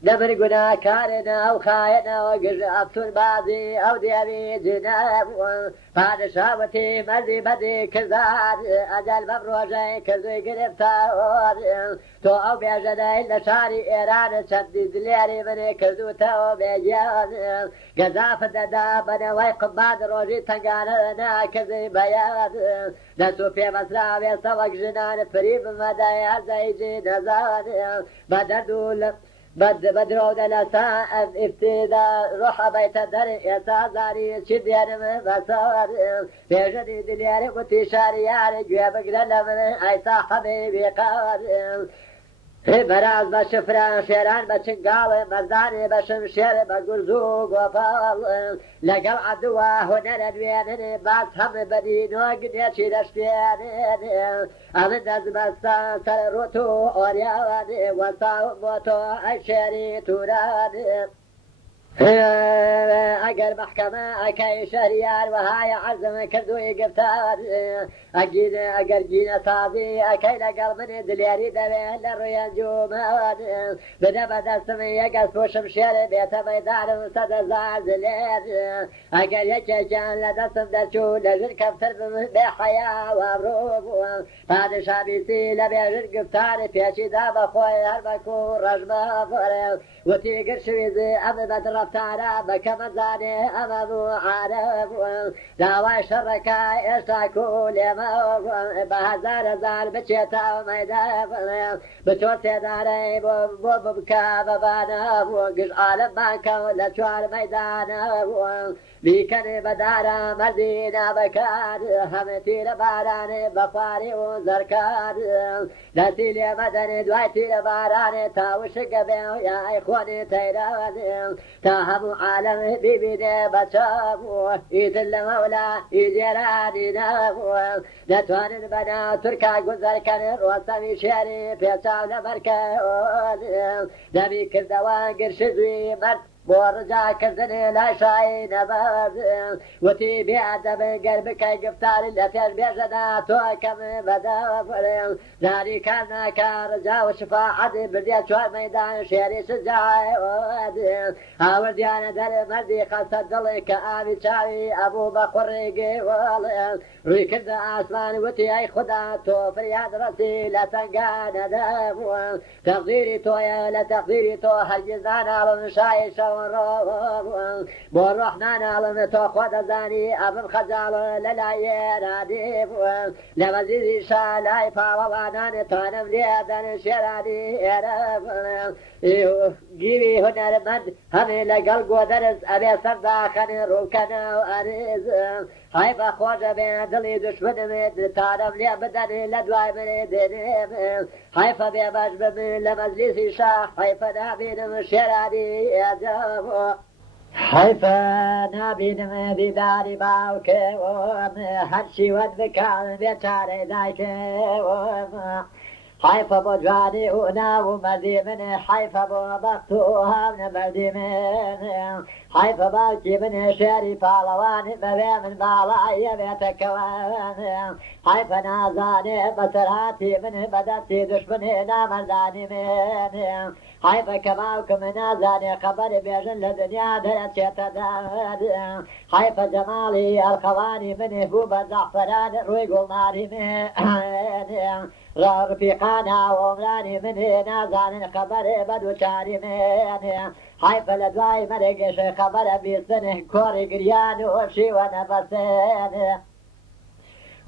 نەبر گوناهکارێنە ئەو خایەنەوە گژ ئەفسون بازی ئەو دیێوی جنەبووە پادشاوەتی مەردی بەدی کردار ئەجەل بەم ڕۆژەی کردووی گرفتار تۆ ئەو بێژەدەی لە شاری ئێرانە چەندی دلێری منێ کردوتەوە بێگیان گەزافت دەدا بەنەوەی قمباد ڕۆژی تەنگانە ناکردی بەیان دەسو پێمەسراوێ سەوەک ژنان فری بمەدای هەزەیجی نەزان بە دەرد و بدرود لسا ابتدا روح بيت در يسازاري شدير بسار بيجدي دلياري وتشارياري جواب قلنا من اي صاحبي بقار براز بشفران شيران بشنقال مزاني بشمشير بقرزوق وفال لقل عدوه هنا ندوين باس هم بدين وقد يشي دشتين أمن دزمستان سلروتو أوريان وصاوبوتو أشيري توران اگر محکمه اکی شهریار و های عزم کردوی گفتار اگر جین سازی اکی لگل من دلیاری دوی لروی انجومان بده بدستم یک از پوشم شیر بیت میدان صد زار دلیر اگر یکی جان لدستم درچو لجر کفتر به حیا و ابرو پادشاه بیسی لبیجر گفتار پیچی دا بخوی هر بکو رجمه فرل و تیگر شویزی ام بدر رفتارا بكم زاني أمامو عارف دعوى شركا يشتاكو لما بهزار زار بچيتا وميدان بچوتي داري ببكا ببانا وقش عالم بانكا لچوار ميدانا بيكني بدارا مدينة بكار همتي لباراني بخاري وزركار نسيلي مدني دويتي لباراني تاوش قبيو يا إخواني تيراني تاهم عالم بيبيني بشابو إيد المولى إيجيراني نابو نتوان البنا تركا قزر كان روسمي شيري بيساو لبركا نبي كردوان قرشزوي مرد بورجا كردني لا شاي نبض وتي بيعدب قلبك قفتار اللي فيش بيجنا تو كم بدا فريم داري كان كارجا وشفاعة برديت شوار ميدان شيري شجاعي ودين ورديانا در مردي قصد ضلك آبي شاوي أبو بكر قولين روي كرد آسمان وتي أي خدا تو فرياد رسي لا تنقانا دافون تقديري تو يا لا تقديري تو هرجزانا لنشاي شورون بالرحمن علم تو خود زاني أبن خجال للايين ديفون لمزيد شالاي فاوانان تانم ليدن شرادي يرفون جيبي هنر مد همي لقل قدرس أبي صداخن روكنا وأريز هاي بخوش بين دلي دشمن من تانم لي بدن لدواي من دنيم هاي فبيباش بمن لمزليسي شاح هاي فنابين شرادي يجابو حيفا نبين مدي داري باوكي هرشي ودبكان بيتاري دايكي حيفا بجواني هنا ومدي من حيفا بوضغطوها من مدي من حيفا باوكي من شاري فالوان ببي من بالاي بيتكوان حيفا نازاني بسراتي من بدتي دشمني نامرداني من حيفا كمالكم نازاني خبر بيجن لدنيا درت يتداد حيفا جمالي الخواني من هبوب الزعفران روي قلناري من رفيقانا ومراني من نازاني خبر بدو شاري من حيفا لدواي مرقش خبر بيسنه كوري قريان وشي ونفسين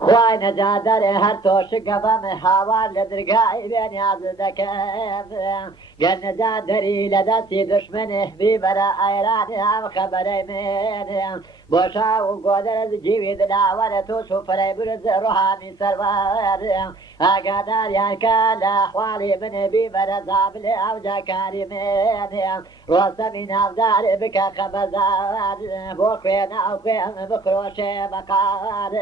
خواي نجادر هر توش قبم حوال لدرقائي بين يازدك قال نجادري لدسي دشمنه ببرا ايراني هم خبري من بوشا وقودر جيوي دلاوان توسو فري برز روحاني سروار اقادر يانكال احوالي من ببرا زابل او جاكاري من روسا من افدار بك خبزار بوكوين او كوين بكروشي بقار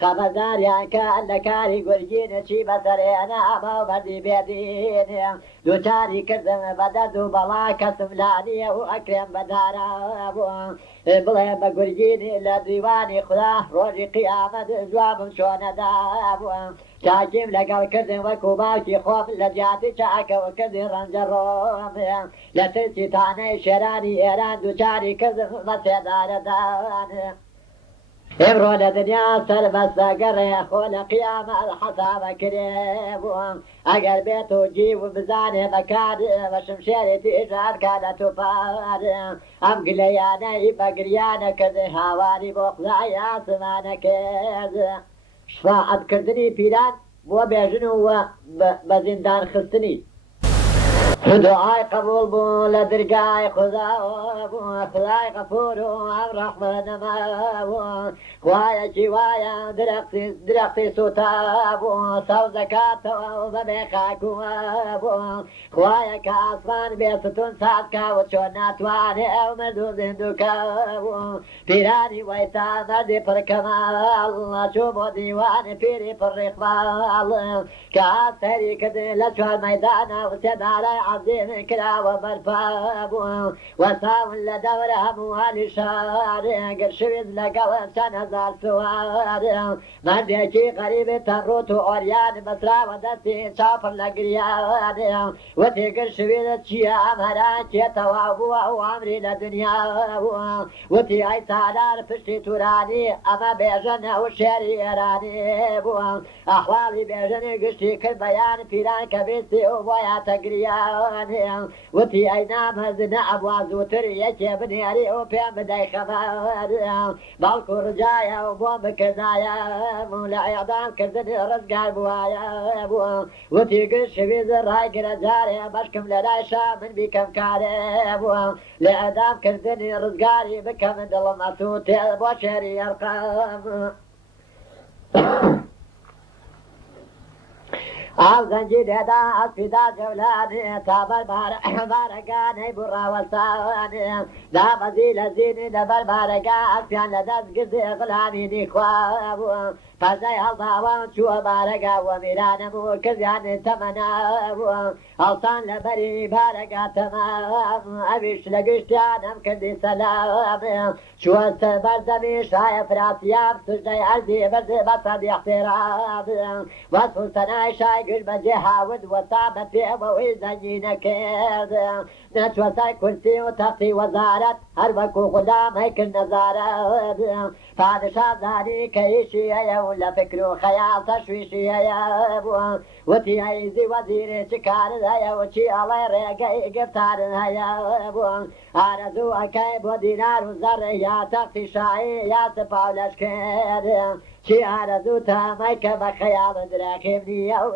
خبزار يانكال لكاري قرجين شي بسرين امو بردي بيدين دوچاري كردم بددو بلا كسم لاني واكرم بدارا بڵێ بە گورگینی لە دیوانی خدا ڕۆژی قیامەت جوابم چۆنە دابووە چاکیم لەگەڵ کردن وەکو باوکی خۆم لە جیاتی چاکەوە کردی ڕەنجە ڕۆم لە ترسی تانەی شێرانی ئێران دووچاری کردم بە سێدارەدان ئێمڕۆ لە دنیا سەر بەستەگەڕێ خۆ لە قیامەت حەسابە کرێ بووم ئەگەر بێت و جیب و بزانێ بەکار بە شمشێرێتی ئیژار کا لە توپار ئەم گلەیانەی بە گریانە کرد هاواری بۆ قزای ئاسمانە کرد شفاعەتکردنی پیران بۆ بێژن و بە زیندان خستنی دعای قبول بو لدرگای خدا بو خدای غفور و رحمت نما خوای چیوایا درختی سوتا بو سو زکات و ببی خاکو بو خوای که آسمان بیستون ساز کا و چون ناتوانه او مردو زندو کا بو پیرانی ویتا مردی پر کمال چوبو دیوان پیری پر رقبال که آسری کده لچوال میدانا و سداره عظيم كلا وبرفاب وساو لدوره موالي شارع قرشويز لقوة سنزال سوار مرديكي قريب تمروت وعريان بسرا ودتي شافر لقريان وتي قرشويز تشيا أمهراكي توابوا وعمري لدنيا وتي اي سالار فشتي توراني اما بيجن وشيري راني احوالي بيجن قشتي كل بيان بيران كبيستي وبويا تقريان وتي اي نام هزنا ابواز وتريكي بنياري وبيان بداي خبار بالكو رجايا وبوم كزايا مولا اعدام كردن رزقا بوايا وتي قش بيز الراي قرجاري بشكم لرايشا من بكم كاري لأدام كردن رزقاري بكم دل مسوتي بوشري يرقام او زنجي دادا اسفدا جولاني تابر بارقاني برا والساني دا بزيل زيني دبر بارقا اسفيان لدز قزي غلاني نيخواب فەرزەی هەڵداوان چووە بارەگا و میرانەم و کردیان تەمەنا هەڵسان لە بەری بارەگا تەمام ئەویش لە گشتیانم کردی سەلام چوەستە بەردەمی شایە فراسیاب سژدەی ئەرزی بەرزێ بەسەد احترام وەسوسەنای شای گشت بەجێ هاود وەسا بە پێوەوەی زەنگی نەکرد نەچوە سەر کورسی و تەختی وەزارەت هەر وەکو خودامەی کرد نەزارەت پادشا زانی کە ئیشی هەیە و لە فکر و خەیاڵ تەشویشی هەیە وتی ئەیزی وەزیرێ چ کارت هەیە و چی ئەڵێ ڕێگەی گفتارت هەیە ئارەزوو ئەکەی بۆ دینار و زەڕ یا تەختی شایی یا سپاو لەشکر چی ئارەزوو تامەی کە بە خەیاڵ دراخێم نییە و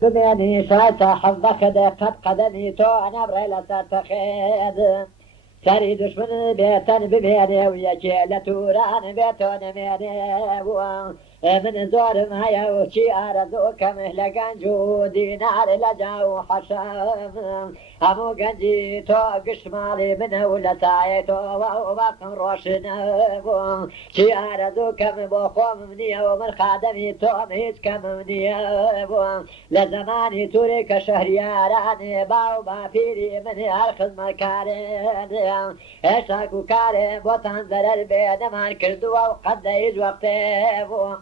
بمێنی شای ساحەب بەخەدە قەت قەدەمی تۆ ئەنەبڕێ لەسەر تەخێد سەری دشمن بێتەن ببێنێ و یەکێ لە تووران بێتۆ نەمێنێ من زۆرم هەیە و چی ئارەزووکەم لە گەنج و دینار لە جا و حەشەم هەموو گەنجی تۆ گشتماڵی منە و لە سایە تۆوە و باقم ڕۆشنە چی ئارەزووکەم بۆ خۆمم نییە و من خادەمی تۆم هیچ کەمم نییە لە زەمانی تووری کە شەهریارانێ باو باپیری منی هەر خزمەتکارێن هێشتا و کارێ بۆتان زەرەر بێ نەمان کردووە و قەت لە هیچ وەختێ بوو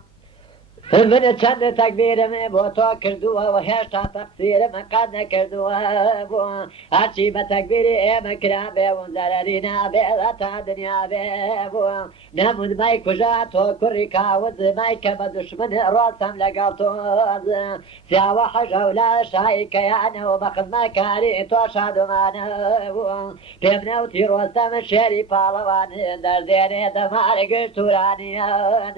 من چەند تەکبیرم بۆ تۆ کردووە و هێشتا تەقسیرم قەت نەکردووە هەرچی بە تەکبیری ئێمە کرا بێ و زەرەری نابێ تا دنیا بێ نەمونمای کوژا تۆ کوڕی کاوز مای کە بە دوشمن ڕۆستەم لەگەڵ تۆز سیاوە حەژەولا شایی کەیانەوە بە خزمەتکاری تۆ شادومانە پێم نەوتی ڕۆستەم شێری پاڵەوان دەردێنێ دەمارە گشت تورانیان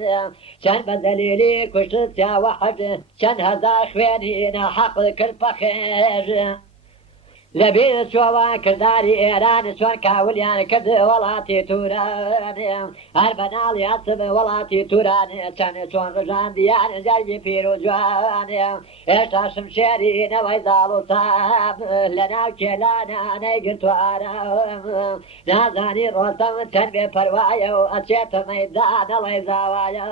چەند بە دەلیلی کوشت سیاوە حەج چەند هەزار خوێنی ناحەق کرد پەخێژ لەبێ چۆوە کرداری ئێران چۆن کاولیان کرد وڵاتی توران هەر بەناڵی هەسب وڵاتی توران چەند چۆن ڕژاندیان جەرگی پیر و جوان هێشتا شمشێری نەوەی زاڵ و سام لەناو کێلانانەی گرت و ئارام نازانی ڕۆستەم چەند بێ پەروایە و ئەچێتە مەیدان دەڵێ زاوایە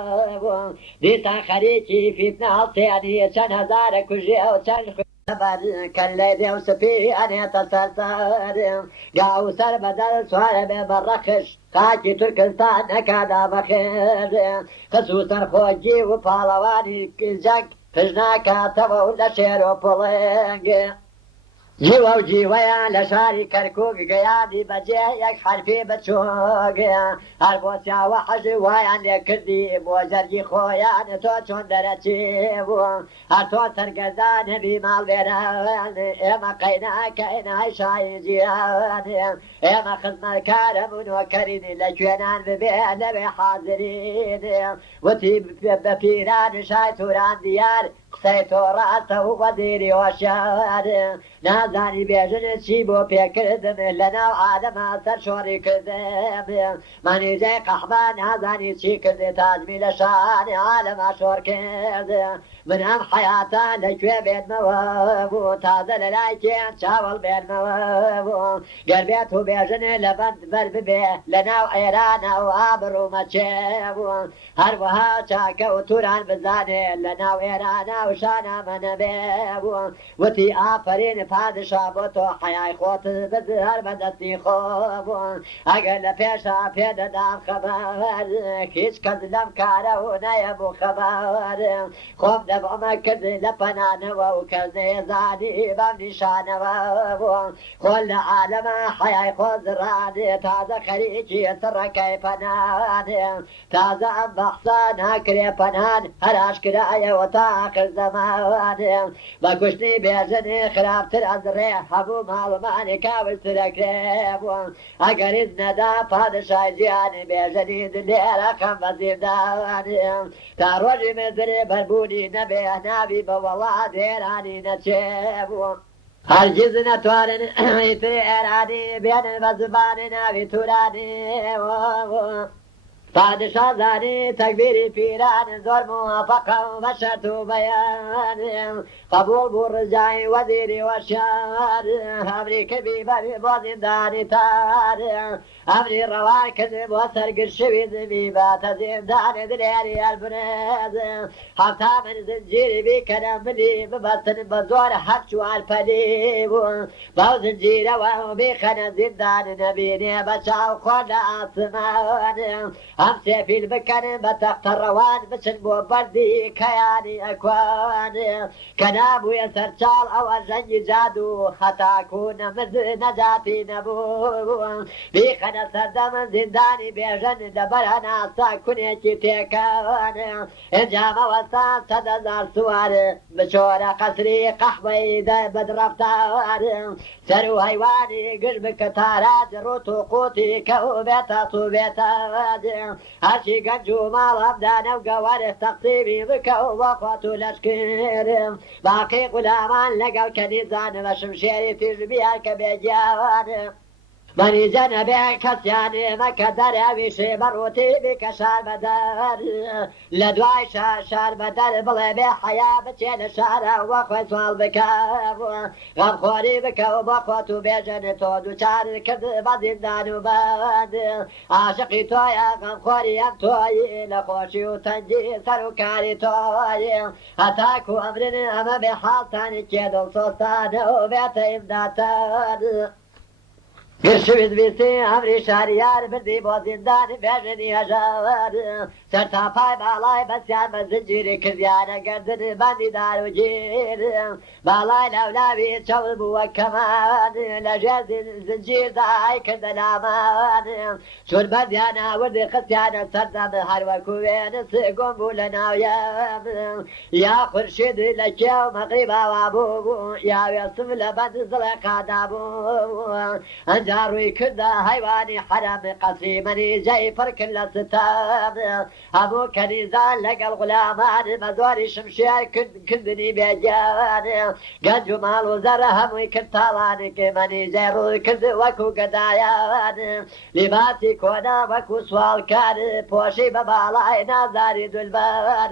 دیسان خەریکی فیتنە هەڵسێنی چەند هەزارە کوژێ و چەند کەلەی دێ و سپی ئەنێتە سەرسەر گاو سەر بەدەر سوارە بێ بەڕەخش خاکی تورکستان نەکادا بەخێر خەسووسەر خۆگی و پاڵەوانی جەنگ پژناکاتەوە و لە شێر و پڵێنگ جیوە و جیوەیان لە شاری کەرکووک گەیانی بەجێ یەک حرفی بچۆک هەر بۆ سیاوە حەژی وایان لێ کردی بۆ جەرگی خۆیان تۆ چۆن دەرەچی بوو هەر تۆ سەرگەردان هەبی ماڵ وێران ئێمە قەیناکەینای شایی جیهان ئێمە خزمەتکارە بوونەوەکەرینی لە کوێنان ببێ نەبێ حازرین وتی بە پیران شای توران دیار قسەی تۆ ڕاستە و وەزیری هۆشیار نازانی بێژن چی بۆ پێکردم لەناو عادەما سەر شۆڕی کردم مەنیجەی قەحبا نازانی چی کردی تاجمی لە شانی عالەما شۆڕ کرد من ئەم حەیاتە لەکوێ بێنمەوە بوو تازە لە لای کێن چاوەڵ بێنمەوە بوو گەر بێت و بێژن لە بەند بەر ببێ لەناو ئێرانە و ئابڕوومە چێ بوو هەروەها چاکە و توران بزانێ لەناو ئێرانە و شانامە نەبێ بوو وتی ئافرین پادشا بۆ تۆ حەیای خۆت بزهر بەدەستی خۆ بوو ئەگەر لە پێشا پێدەدام خەبەر هیچ کەس لەم کارە و نەیە بوو خەبەر خۆم دەبەمە کرد لە پەنانەوە و کەس نێزانی بەم نیشانەوە بوو خۆل لە عالەمە حەیای خۆ زڕانێ تازە خەریکی سڕەکەی پەنانێ تازە ئەم بەحسە ناکرێ پەنان هەر ئاشکرایەوە تا ئاخر زەمانێ بە کوشتنی بێژنێ خراپتر ئەزڕێ هەموو ماڵمانی کاولترەکرێ بوو ئەگەر هیچ نەدا پادشای جیهانی بێژنی دلێرەکەم بە زیندانێ تا ڕۆژی مزرێ بەربوونی نەبێ ناوی بە وەڵات ئێرانی نەچێ بوو هەرگیز نەتوانن ئیتر ئێرانی بێنن بە زبانی ناوی تورانی پادشاه زانی تکبیری پیران زۆر موافقە و بەشەرت و بەیان قبول بوو ڕجای وەزیری وەشار ئەمری کردی بۆ زیندانی تار ئەمری ڕەوان کرد بۆ سەرگرشوی زوی باتە زیندانی درێری هەلبرێز هەفتا من زنجیری بیکەنە ملی ببەستن بە زۆر هەر چوار پەلی بوو بەو زنجیرەوە بیخەنە زیندان نەبینێ بە چاو خۆ لە ئاسمان ئەم سێفیل بکەن بە تەختە ڕەوان بچن بۆ بەردی کەیانی ئەکوان کە نابوویە سەرچاڵ ئەوە ژەنگی جاد و خەتاک و نەمرد نەجاتی نەبوو بیخەنە سەردەمە زیندانی بێژن لەبەر هەناسا کونێکی تێکەوان ئەنجامەوەستا 100,000 سوار بچۆرە قەسری قەحبەی بەدڕەفتار سەر و هەیوانی گشت بکە تاراج ڕوت و قوتی کە و بێتە سو بێتە هەرچی گەنج و ماڵ هەمدانە و گەوارێ تەقسیمی بکە و بۆ خۆت و لەشکرم باقی غولەمان لەگەڵ کەنیزان بە شمشێری تیژ بیار کە بێگیاوانە مەریجە نەبێ کەسیانێ مەکە دەراویشێ بەڕووتی بکە شار بەدەر لە دوای شار بەدەر بڵێ بێ حەیا بچێ لە شارە وە خۆی سوال بکە غەمخۆری بکە و بۆ خۆت و بێژن تۆ دووچار کرد بە زیندان و بەد عاشقی تۆیە غەمخۆری ئەم تۆیی لە خۆشی و تەنگی سەر و کاری تۆیی هەتاکو ئەمرن ئەمە بێ حاڵتانی کێ دڵسۆستانە و بێتە ئیمداتان گرشویت بیستی ئەمری شاریار بردی بۆ زیندانی بێژنی هەژار سەرتاپای باڵای بەسیان بە زنجیری کردیانە گەردن بەندی دار و گیر باڵای لەولاوی چەول بووە کەمان لەژێر زنجیردای کردە لامان چون بەندیان ئاوردی خستیانە سەردەم هەروەکو وێنس گۆم بوو لە ناویان یا خورشید لە کێو مەغریباوا بوو یا وێسم لە بەند زڵێ قادا بوو جاڕووی کردە هەیوانی حرەمی قەسری مەنیجەی پڕکرد لە ستام هەموو کەنیزان لەگەڵ غولامان بە زۆری شمشێر کردنی بێگیان گەنج و ماڵ و زەرە هەمووی کرد تاڵانێکی مەنیجەی ڕووی کرد وەکو گەدایان لیباسی کۆنا وەکو سوالکار پۆشی بە باڵای نازاری دولبەر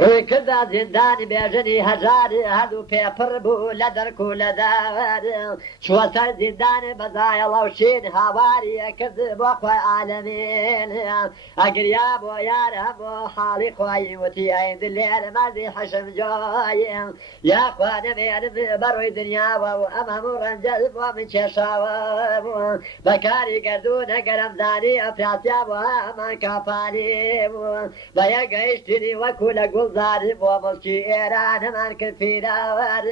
ڕووی کردە زیندانی بێژنی هەژار هەردوو پێپڕ بوو لە دەرک و لە دار چووە سەر زیندانی بەزایە لەوشین هاواریە کرد بۆ خۆی عالەمین ئەگریا بۆ یار هەموو حاڵی خۆی وتی ئەیند لێرە مەردی حەشم جۆی یاخوا نەمێنم بەڕووی دنیاوە و ئەم هەموو ڕەنجە بۆ من کێشاوە بەکاری گەردوو نەگەرەمزانی ئەفراسیا بۆ هەمان کاپانی بە یەکگەیشتنی وەکو لە گوڵزاری بۆ مڵکی ئێرانەمان کرد پیراوەر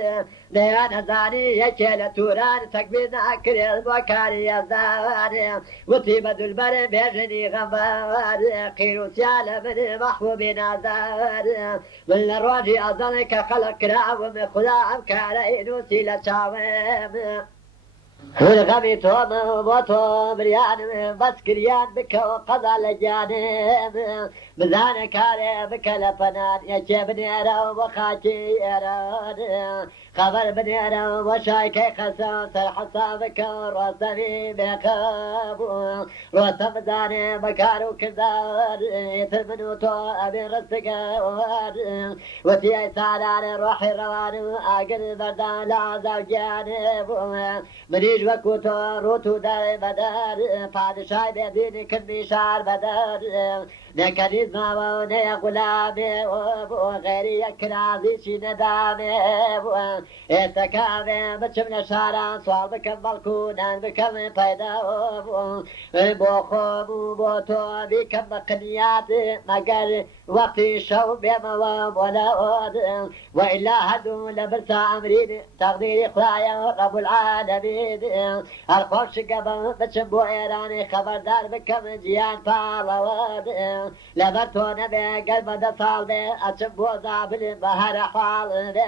دەیان هەزانی یەکێ لە توران تەکبیر ناکرێت بۆ کاری ئەزداوانێ وتی بە دولبەرە بێژنی غەمبار قیروسیا لە من مەحبوبی نازار من لە ڕۆژی ئەزەڵی کە خەڵق کراوم خدا ئەم کارە ئینوسی لە چاوم غەمی تۆم بۆ تۆ بریانم بەس کریان بکەوە قەزا لە گیانم بزانە کارێ بکە لە پەنان یەکێ بنێرەوە بۆ خاکی ئێران خەبەر بنێرەوە بۆ شایکەی خەسەن سەر حەسا بکە ڕۆستەمی بێقەبوو ڕۆستە بزانێ بەکار و کردار ئیتر من و تۆ ئەبێ ڕستگەوار وەتی ئەی سالانە ڕۆحی ڕەوانم ئاگر بەردان لە عەزاو گیانێ منیش وەکو تۆ ڕوت و دەڕێ بەدەر پادشای بێدینی کردی شار بەدەر نەکەنیز ماوە و نەیە غولامێ بۆ غێری یەک کرازیشی نەدامێ ئێستا کامێ بچم لە شاران سوال بکەم بەڵکو نان بکەم پەیدا بۆ خۆم و بۆ تۆ بیکەم بە قنیات مەگەر وەقتی شەو بێمەوە بۆ لەئۆد وئیلا هەردوو لە برسا ئەمرین تەقدیری خوایە ڕەب العالەمین هەر خۆشگە بچم بۆ ئێرانی خەبەردار بکەم گیان پاڵەوە لەبەر تۆ نەبێ گەر بەدە ساڵ بێ ئەچم بۆ زابلم بە هەرە حاڵ بێ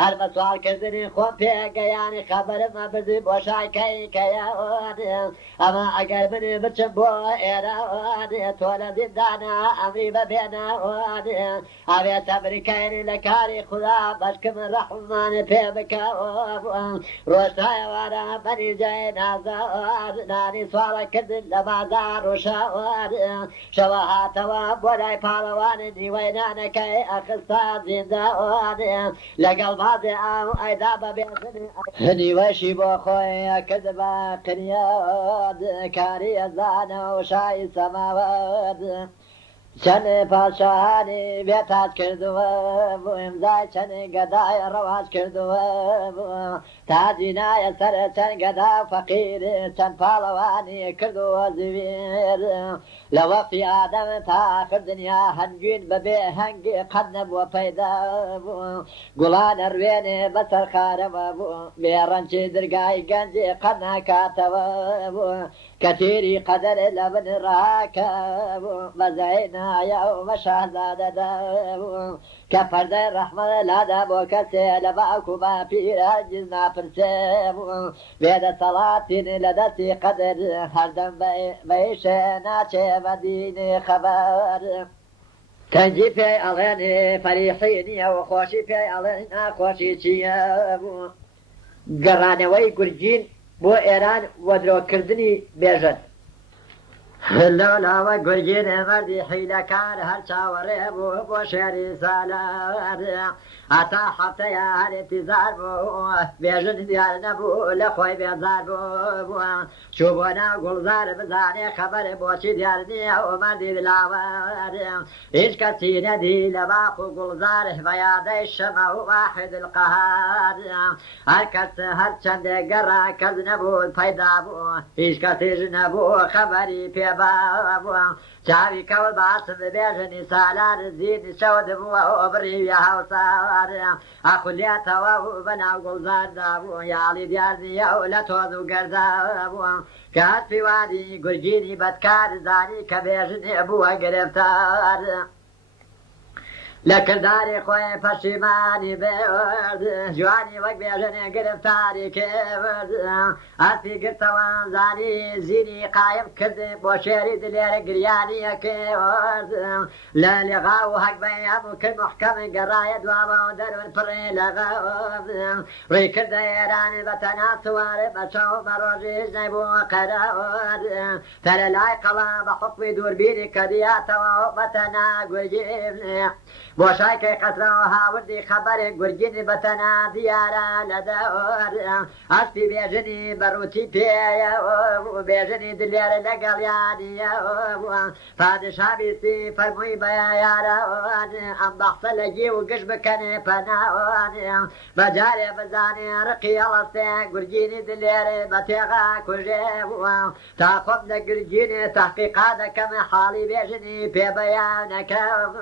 هەر بە سوالکردنی خۆم پێگەیانی خەبەرمە بزی بۆ شایکەی کەیەوانێ ئەمە ئەگەر منێ بچم بۆ ئێرەوانێ تۆ لە زیندانە ئەمری بەبێنەوانێ ئەوێتە بریکەینی لە کاری خوددا بەشکم ڕەحمانە پێ بکەوە ڕۆژتایەوانە بەنیجای نازەوان نانی سوالە کردن لە بازار و شەوان شەوە هاتەوە بۆ لای پاڵەوانە نیوەی نانەکەی ئەخستا زیندەوانێ لەگەڵ بازێ ئاو ئەیدا بەبێزنی نیوەشی بۆ خۆی کرد بە قنیاد کاری ئەزانە و شای سەماوەد چەند پاشانی بێتاج کردووە بۆ ئیمزای چەند گەدای ڕەواج کردووە تاجی نایە سەر چەند گەدا فەقیر چەند پاڵەوانی کردووە زوێر لە وەقتی ئادەم تا آخر دنیا هەنگوین بەبێ هەنگی قەت نەبووە پەیدا بوو گوڵانە ڕوێنێ بەسەر خارەوە بوو بێڕەنجی درگای گەنجی قەت ناکاتەوە بوو کە تێری قەدەر لە بن ڕاکە بوو بەزەی نایە و بە شازادەدا بوو کە پەردەی ڕەحمەت لادا بۆ کەسێ لە باوک و باپیرە هەرگیز ناپرسێ بوو بێدەسەڵاتین لە دەستی قەدر هەردەم بەیشێ ناچێ بە دینی خەبەر تەنجی پێی ئەڵێن فەریحی نییە و خۆشی پێی ئەڵێن ناخۆشی چییە بوو گەڕانەوەی گورجین بۆ ئێران وەدرۆکردنی بێژن لەولاوە گورجین مەردی حیلەکار هەر چاوەڕێ بوو بۆ شێری سالار هەتا هەفتەیە هەر ئینتیزار بوو بێژن دیار نەبوو لە خۆی بێزار بوو چوو بۆ ناو گوڵزار بزانێ خەبەر بۆچی دیار نییە و مەردی دلاوەر هیچ کەسی نەدی لە باخ و گوڵزار بە یادەی شەمە و واحد القەهار هەر کەس هەر چەندێک گەڕا کەس نەبوو پەیدا بوو هیچ کەسیش نەبوو خەبەری پێ بووە چاوی کەوت باسم بێژنی سالار زیدی شەود بووە ئەو بڕیویە هەوسار ئەخولێتەوە بەناو گوڵزاردا بوو یاڵی دیار نییە و لە تۆز و گەردا بووە کە هەر پیوانی گورجینی بەدکار زانی کە بێژنێ بووە گرفتار لە کرداری خۆی پەشیمانی بێورد جوانی وەک بێژنێ گرفتاری کێورد ئەسپی گرتەوە زانی زینی قایم کرد بۆ شێری دلێرە گریانیە کێورد لە لێغا و هەکبەی هەموو کرد محکەمی گەڕایە دواوە و دەرون پڕێ لەغەورد ڕێی کردە ئێرانی بە تەنها سوارە بە چاو بە ڕۆژیش نەیبووە قەرەورد پەرە لای قەڵا بە حوکمی دووربینی کەدیاتەوە بە تەنها گورجینێ بۆ شایکەی قەترەوە هاوردی خەبەرێک گورجینی بەتەنها دیارە لە دەور ئەسپی بێژنی بەڕووتی پێیە بێژنی دلێرە لەگەڵیانیە پادشا بیستی فەرمووی بە یارە ئەم بەخسە لە گی و گشت بکەنێ پەناوان بەجارێ بزانێ ڕقی هەڵەستێ گورجینی دلێرە بە تێغا کوژێ تا خۆم لە گورجینێ تەحقیقا دەکەمە حاڵی بێژنی پێبەیانەکەم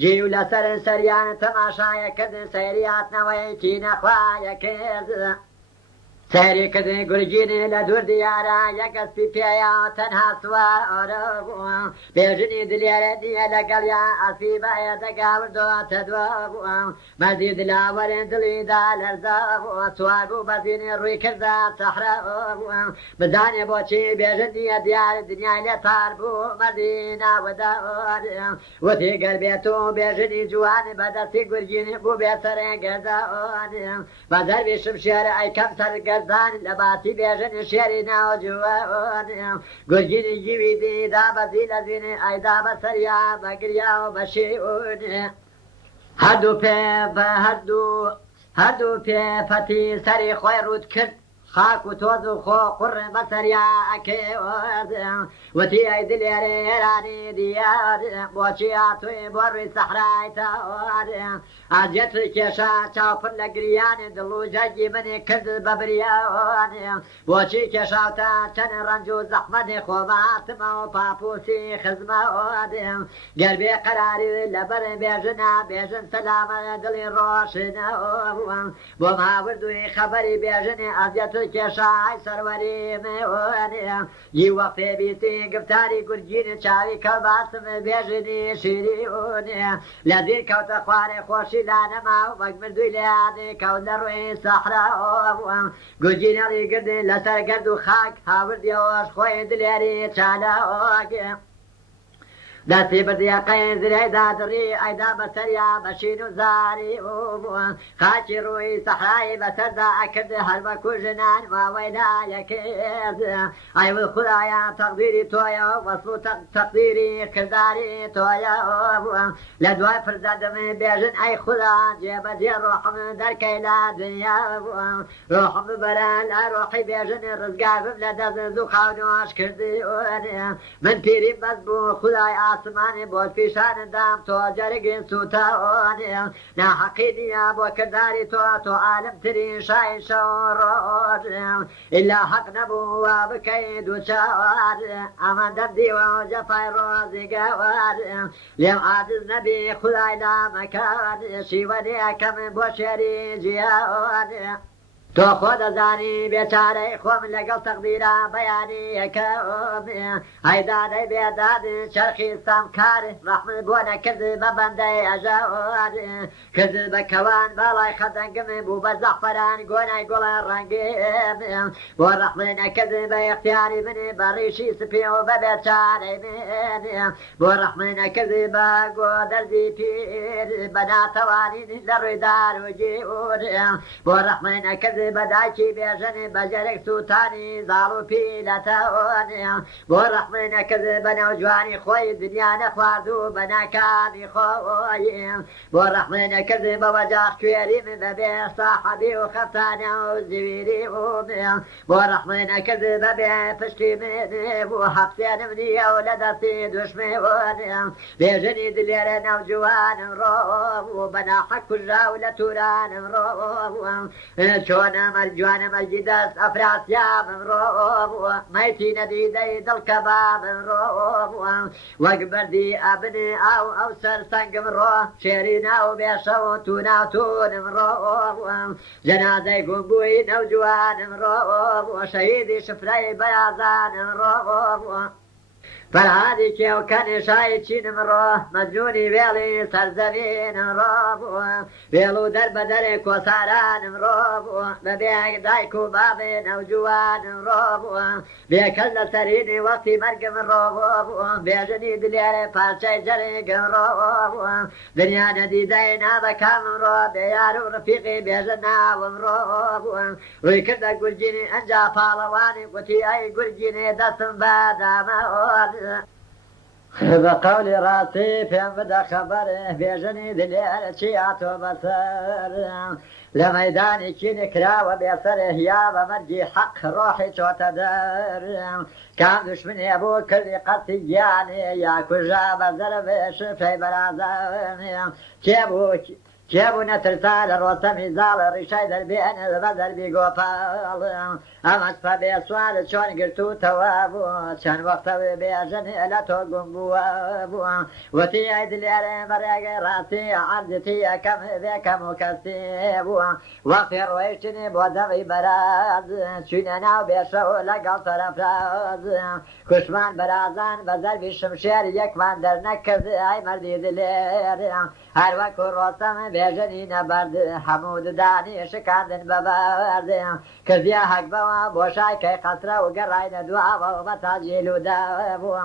جی و لەسەر سەریان تەماشایە کردن سەیریاتنەوەیکی نەخوایە کرد سەیری کردن گورجینی لە دوور دیارە یەکەسپی پێیە تەنها سوارە بووە بێژنی دلێرە نییە لەگەڵیا ئەسپی بەیە دەگاوردۆتە دووە بووە مەردی دلاوەرێن دڵیدا لەرزە بووە سوار بوو بەزینی ڕووی کردە سەحرە بووە بزانێ بۆچی بێژن نییە دیار دنیای لێ تار بوو مەردی ناوەدا وتی گەر بێت و بێژنی جوانی بەدەستی گورجینی بوو بێسەرێ گەردە بە دەروی شمشێرە ئەیکەم سەرگەر زان لە باسی بێژنی شێری ناوجووە گورجینی گیوی دیدا بەزی لە زینێ ئەیدا بە سەریا بەگریا و بەشیونێ هەردوو پێ فەتی سەری خۆی ڕوود کرد خاک و تۆز و خۆ قوڕێ بەسەریا ئەکێوەرد وتی ئەی دلێرە ئێرانی دیار بۆچی هاتووی بۆ ڕووی سەحرای تاوار ئاجێت کێشا چاوپڕ لە گریانی دڵ و جەرگی منی کرد بە بریاوانێ بۆچی کێشاوتە چەند ڕەنج و زەحمەتی خۆماتمەوە پاپوسی خزمەوەدێ گەربێ قەراری لەبەر بێژنە بێژن سەلامە دڵی ڕۆشنەوە بۆ ماوردوی خەبەری بێژنێ ئەزیەت کێشای سەروەری میوانێ ی وەختێ بیستی گفتاری گورجینی چاوی کەڵباسم بێژنی شیرینێ لە زیر کەوتە خوارێ خۆشی لانەما و وەک مردووی لە یادێ کەوت لە ڕووی سەحراوە گورجینەڵی گردی لەسەر گرد و خاک هاوردیەوەش خۆی دلێری چالاوەگێ دەستی بردیەقەی زرەی دادڕی ئەیدا بەسەریا بەشین و زاری خاکی ڕووی سەحرایی بەسەردا ئەکرد هەر بە کوژنان ماوەیدا یەکێز ئەیوە خودایە تەقدیری تۆیە وەسڵ و تەقدیری کرداری تۆیە لە دوای پردەدەمێ بێژن ئەی خوددا جێبەجێ ڕۆحم دەرکەی لە دنیا ڕۆحم ببەرە لە ڕۆحی بێژن ڕزگارم لە دەست و خاونۆش کردی من پیری بەس بوو خودای ئاسمانی بۆ پیشانەدام تۆ جەرگین سوتەوانێ ناحەقی نییە بۆ کردداری تۆ عالمترین شای شەو ڕۆژ ئیلا حەق نەبوو وا بکەی دووچاوار ئەمان دەمدیوە جەفای ڕۆزی گەوار لێم عاجز نەبی خودای لا مەکان شیوەنێکەم بۆ شێری جیاوانێ تۆ خۆ دەزانی بێچارەی خۆم لەگەڵ تەقدیرە بەیانی یەکەم هەیدادەی بێداد چەرخی سامکار ڕەحمت بۆ نەکرد بە بەندەی ئەژەوار کرد بە کەوان باڵای خەدەنگم بوو بە زەحفەران گۆنای گوڵە ڕەنگێم بۆ ڕەحمت نەکرد بە یەختیاری منێ بە ڕیشی سپێ و بە بێچارەی منێ بۆ ڕەحمت نەکرد بە گۆ دەردی پیر بە ناتەوانی لە ڕوویدار و گیور بۆ ڕەحمت نەکرد بەداکی بێژنێ بەجەرێک سووتانی زاڵ و پیلەتەوانێ بۆ ڕەحمت نەکرد بە نەوجوانی خۆی دنیا نەخوارد و بە ناکانی خۆی بۆ ڕەحمت نەکرد بە وەجاق کوێری من بەبێ ساحەبی و خەفتانە و زیویری بۆ ڕەحمت نەکرد بەبێ پشتی من بۆ حەفسێنم نییە و لە دەستی دوشمێوانێ بێژنی دلێرە نەوجوانم ڕۆ بە ناحەق کوژرا و لە تورانم ڕۆ چۆن مەرجوانە مەرجی دەست ئەفراسیابم ڕۆ مەیتی نەدیدەی دڵکەبابم ڕۆ وەک بەردی ئەبنێ ئاو ئەو سەر سەنگم ڕۆ شێری ناو بێشەوە تو ناوتونم ڕۆ جەنازەی گومبووی نەوجوانم ڕۆ شەهیدی شفرەی بەیازانم ڕۆ فەرهادی کێوکەنی شای چینم ڕۆ مەجنونی وێڵی سەرزەمینم ڕۆ وێڵ و دەربە دەرێ کۆسارانم ڕۆ بەبێ دایک و بابێ نەوجوانم ڕۆ بێکەس لە سەرینی وەختی مەرگم ڕۆ بێژنی دلێرێ پارچەی جەرێگم ڕۆ دنیا نەدیدەی نابەکامم ڕۆ بێ یار و ڕفیقی بێژن ناوم ڕۆ ڕووی کردە گورجینی ئەنجا پاڵەوانی گوتی ئەی گورجینێ دەستم بەدامە بقولي راسي فين بدا خبر بيجني دليل چياتو بسر لميداني كين كراوة بيسره يا بمرجي حق روحي شو تدر كان دشمني ابو كل قصي يعني يا كجا بزرب شفي برازان كيبو نترسال الرسمي زال رشاي دربين البدر بيقوفال أمس فبيسوال شون قلتو توابو شان وقتو بيجن إلتو قنبوابو وتي عيد اليارين بريق راسي عرضتي كم ذيك مكسيبو وقت رويشني بودغي براز شننا بيشو لقل طرف راز كشمان برازان بزرب الشمشير يكمان در نكز اي مردي دلير هر وقت الرسم بێژنی نەبەرد هەموو ددانی شکاندن بەبەرد کردیا هەک بەوە بۆشای کەی قەسرە و گەڕاینە دواوە بە تاجیل و دابووە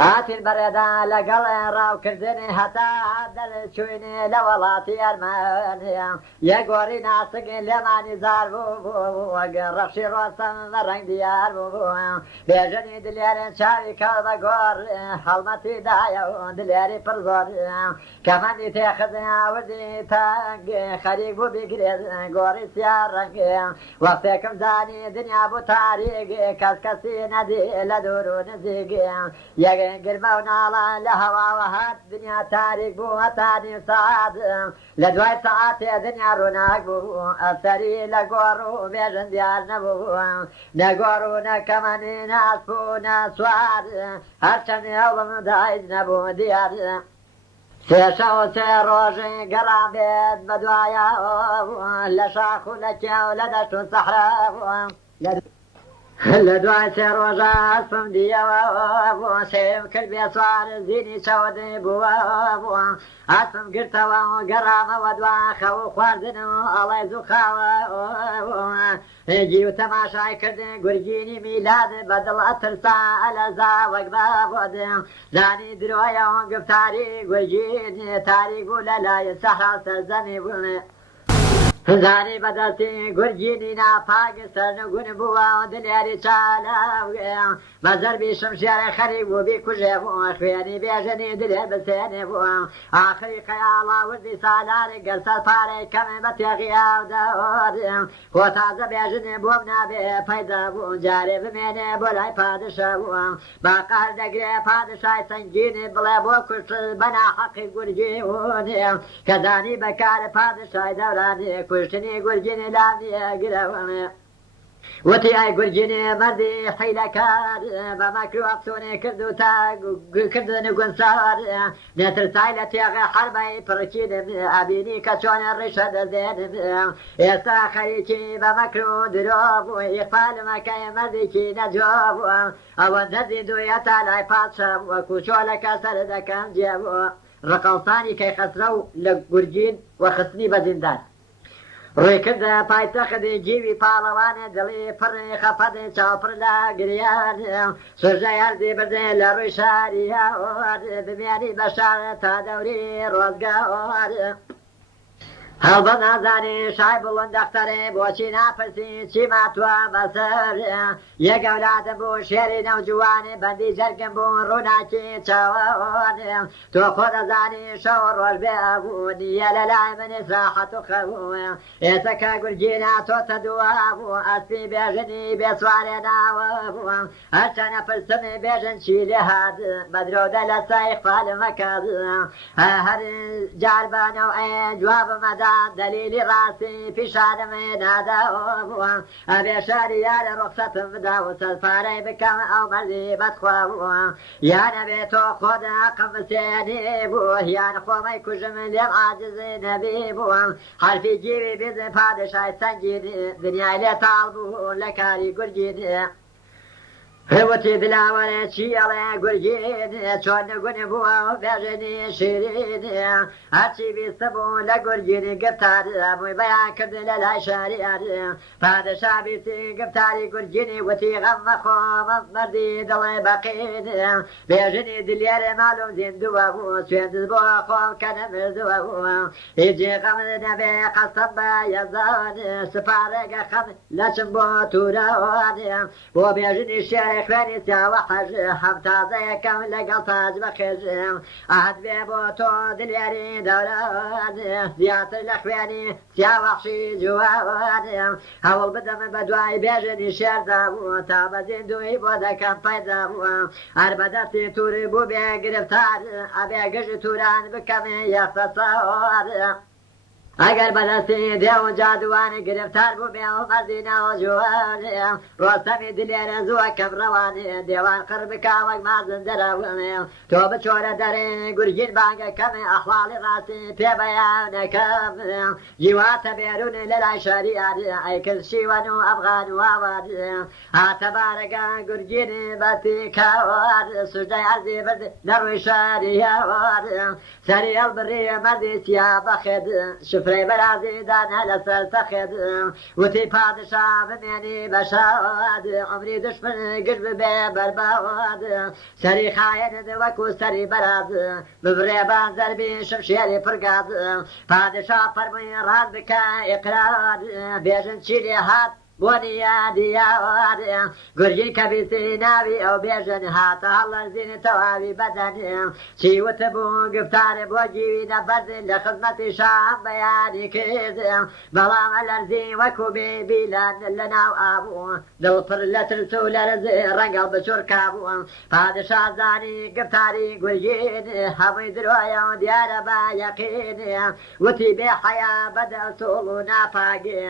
هاتین بەڕێدا لەگەڵ ڕاوکردنی هەتا دەرچوینێ لە وڵاتی ئەرمەنیە یەگۆڕی ناسگی لێمانی زار بوو وەگە ڕەشی ڕۆستەم بە ڕەنگ دیار بوو بێژنی دلێرێن چاوی کەڵ بە گۆڕ هەڵمەتی دایە و دلێری پڕ زۆر کەمەندی تێخزن وردی تەنگ خەریک بوو بیگرێت گۆڕی سیار ڕەنگ وەختێکم زانی دنیا بوو تاریک کەس کەسی نەدی لە دوور و نزیک گرمە و ناڵە لە هەواوە هات دنیا تاریک بوو هەتانی سەعات لە دوای سەعاتێ دنیا ڕووناک بوو ئەسەری لە گۆڕ و بێژن دیار نەبوو نەگۆڕ و نەکەمەنی ناسپ و نەسوار هەرچەندی هەوڵم دایز نەبوو دیار سێشە و سێ ڕۆژی گەڕام بێت بەدوایە لە شاخ و لە کێو لە دەشت و سەحرا لە دوای سێ ڕۆژە ئەسپم دیەوە سێم کرد بێ سوار زینی چەوەدی بووە ئەسپم گرتەوە گەڕامەوە دواخە و خواردنم ئەڵێ زوو خاوە هێگی و تەماشای کردن گورگینی میلاد بەدڵ ئەترسا ئەلەزا وەک بە بۆدم زانی درۆیەوە گفتاری گورگینی تاریک بوو لە لای سەحرا سەرزەمی بوون زانی بەدەستی گورگینی ناپاک سەرنگون بووە دلێری چالاوێ بە زەربی شمشێرە خەری بوو بیکوژێ بوو خوێنی بێژنی دلێ بسێنێ بووە ئاخری خەیاڵا وردی سالاری گەرسەر پارەی کەمێ بە تێغیاودەوەدێ خۆ تازە بێژنێ بۆم نابێ پەیدا بوو جارێ بمێنێ بۆ لای پادشا بووە باقار دەگرێ پادشای سەنگینی بڵێ بۆ کوشت بەناحەقی گورگیونێ کە زانی بەکارە پادشای دەورانێ کوشتنی گورگینی لانیە گرەوەمێ وتی ئای گورگینێ مەردی حیلەکار بە مەکر و ئەفسۆنێ کرد و تا کردن گونسار نێترسای لە تێغە حەربەی پڕکیدم ئەبینی کە چۆنە ڕیشە دەزێنم ئێستا خەریکی بە مەکر و درۆ بوو ئیقبالمەکەی مەردێکی نەجۆ بووە ئەوەندە زیندویە تا لای پادشا بووە کوچۆلەکە سەر دەکەم جێ بووە ڕقەڵسانی کەیخەسرە و لە گورگین وەخستنی بە زیندان ڕێکردە پایتەختی جیوی پاڵەوانێ دڵی پڕی خەفەتی چاوپڕ لە گریان سوژەی هەردی بردێ لە ڕووی شاریە بمێنی بە شارە تا دەوری ڕۆزگار هەڵبە نازانی شای بڵند دەختەرێ بۆچی ناپرسی چی ماتوە بەسەر یەگەولادم بوو شێری نەوجوانێ بەندی جەرگم بوو ڕووناکی چاوەوانێ تۆ خۆ دەزانی شەو ڕۆژ بێ بوو نیە لە لای منیش ڕاحەت و خەووە ئێستا گورگینە تۆتە دووە بوو ئەسپی بێژنی بێسوارێ ناوە بووە هەرچەنە پرسمی بێژن چی لێ هات بەدرۆدە لە سای خالمەکەد هەر جاربانە و جوابمەدا دلیلی راستی پیشانمێ ناداوە بووە ئەبێ شاری یارە ڕۆخسەتم بدا و سەرپارەی بکەم ئەو مەردی بەدخوا بووە یانە بێ تۆ خۆدا قم بسێنی بوو یان خۆمەی کوژم لێم عاجزی نەبی بووە حرفی گیری بزن پادشای سەنگینی دنیای لێ تاڵ بوو لە کاری گورگینی هەوەتی دلاوەرە چی ئەڵێ گورگین چۆن نەگونێ بووە و بێژنی شیرینێ هەرچی بیستە بوو لە گورگینی گفتار بووی بەیان کردن لە لای شاریان پادشا بیستی گفتاری گورگینی وتی غەم مەخۆ مەردی دڵێ بەقین بێژنی دلێرە ماڵۆم زیندووە بوو سوێندت بۆ خۆم کە نەمردووە بووە هیچی غەم نەبێ قەسەم بە یەزان سپارێگە خەم لەچم بۆ توورەوانێ بۆ بێژنی شێر خوێنی سیاوە حەژ هەم تازەیەکەم لەگەڵ تاج بەخێژ ئەهەت بێ بۆ تۆ دلێری دەوران زیاتر لە خوێنی سیاوەخشی جووان هەوڵ بدەم بە دوای بێژنی شێردا بوو تا بە زیندوی بۆ دەکەم پەیدا بووە هەر بەدەستی تووری بوو بێ گرفتار ئەبێ گژی تووران بکەمێ یەخسەسەوار ئەگەر بەدەستی دێو جادوانی گرفتار بوو بێ و مەردی ناوەجوانێ ڕۆستەمی دلێرە زووە کەم ڕەوانێ دێوان قڕ بکا وەک مازن دەرەوێ تۆ بچۆرە دەرێ گورگین بانگەکەمێ ئەحواڵی ڕاستی پێ بەیانەکەم جیواتە بێرونێ لە لای شاریان ئەیکرد شیوەن و ئەفغان و ئاوان هاتە بارەگە گورگینی بەتی کاوان سوژدەی عەرزی برد لە ڕووی شاریان سەری هەڵبڕی مەردی سیا بەخێد فرێ بەرازی دانا لەسەر تەخێت وتی پادشا بمێنی بەشاد عمری دشمن گشت ببێ بەرباواد سەری خایەنت وەکو سەری بەراز ببڕێ بانزەربی شمشێری پڕگاز پادشا فەرمووی ڕاست بکە ئیقرار بێژن چی لێ هات بۆ دیار گورگی کە بیستی ناوی ئەو بێژن هاتە هەڵەرزینی تەواوی بەدەن چی وتە بوو گفتارێ بۆ گیوی نەبەرد لە خزمەتی شام بەیانی کرد بەڵام ئەلەرزی وەکو بێبیلان لە ناو ئابوو دڵپڕ لە ترس و لەرز ڕەنگەڵ بچۆرکا بوو پادشا زانی گفتاری گورگین هەمووی درۆیە و دیارە بە یەقین وتی بێ حەیا بەدەسوڵ و ناپاگێ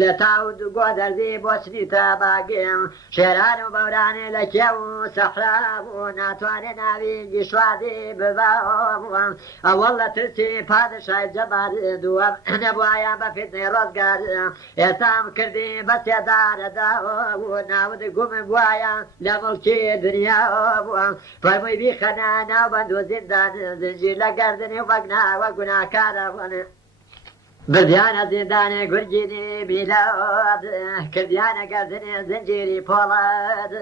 لە تاو گۆدە بەرزی بۆچنی تا باگێم شێران و بەورانێ لە کێو و سەحرا بوو ناتوانێ ناوی گیشوادی بباوە ئەوەڵ لە ترسی پادشای جەبار دووەم نەبوایە بە فتنەی ڕۆزگار ئێستام کردی بە سێدارەداوە بوو ناود گومم وایە لە مڵکی دنیاوە بووە فەرمووی بیخەنە ناو بەند و زیندان زنجیر لە گەردنی و بەگناوە گوناکارە بوونێ بردیانە زیندانێ گورگینی بیلاد کردیانە گەردنێ زنجیری پۆڵەد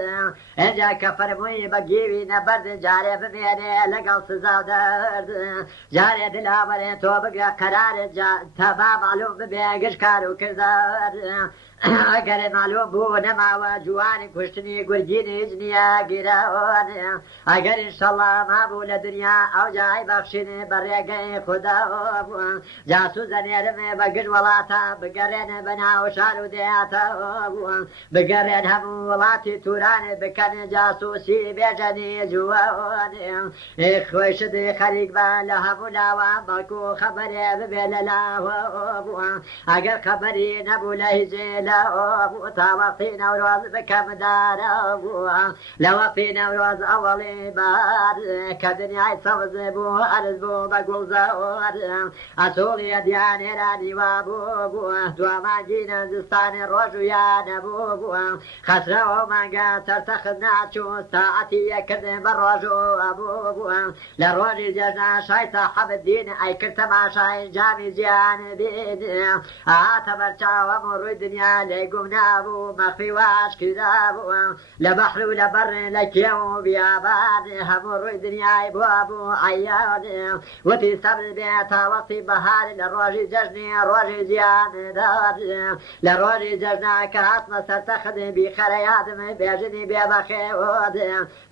ئەجا کە فەرمووی بە گیوی نەبەرد جارێ بمێنێ لەگەڵ سزا و دەرد جارێ دلاوەرێ تۆ بگرە قەرارت تەبا ماڵوم ببێ گشتکار و کردار ئەگەر ماڵوم بوو نەماوە جوانی کوشتنی گورگینی هیچ نییە گیرەوانێ ئەگەر ئینشەڵڵا مابوو لە دنیا ئەو جای بەخشینێ بە ڕێگەی خوداوە بووە جاسووزە نێرمێ بە گشت وڵاتە بگەڕێنە بە ناو شار و دێتەوە بووە بگەڕێن هەموو وڵاتی تورانێ بکەنێ جاسووسی بێژەنی جووەوانێ خۆی شدی خەریک بە لە هەموو لاوە بەڵکو خەبەرێ ببێ لە لاوە بووە ئەگەر خەبەری نەبوو لە هیچێ تاوەقتی نەورۆز بکەمدارە بووە لەوەقتی نەورۆز ئەوەڵی بار کە دنیای سەوز بوو ئەرز بوو بە گوڵزەوەر ئەسوڵی دیانێرانی وا بووە دواماگینە زستانی ڕۆژ و یانە بووە خەسرەوە مانگە سەرسەخت ناچوو ساعەتی یەکردن بە ڕۆژ و ئەبووە لە ڕۆژی جەژنا شای ساحەبدین ئەیکرد تەماشای جامی جیان بین ئاتە بەرچاوەم و ڕووی دنیا لێ گوم نابوو مەخفی واش کرابووە لە بەحر و لە بەڕ لە کێو و بیابان هەموو ڕووی دنیای بووە بوو عەیان وتی سەبر بێ تا وەقتی بەهار لە ڕۆژی جەژنی ڕۆژی جیاندار لە ڕۆژی جەژنا کە هاتمە سەرتەخت بیخەرە یادم بێژنی بێ بەخێوە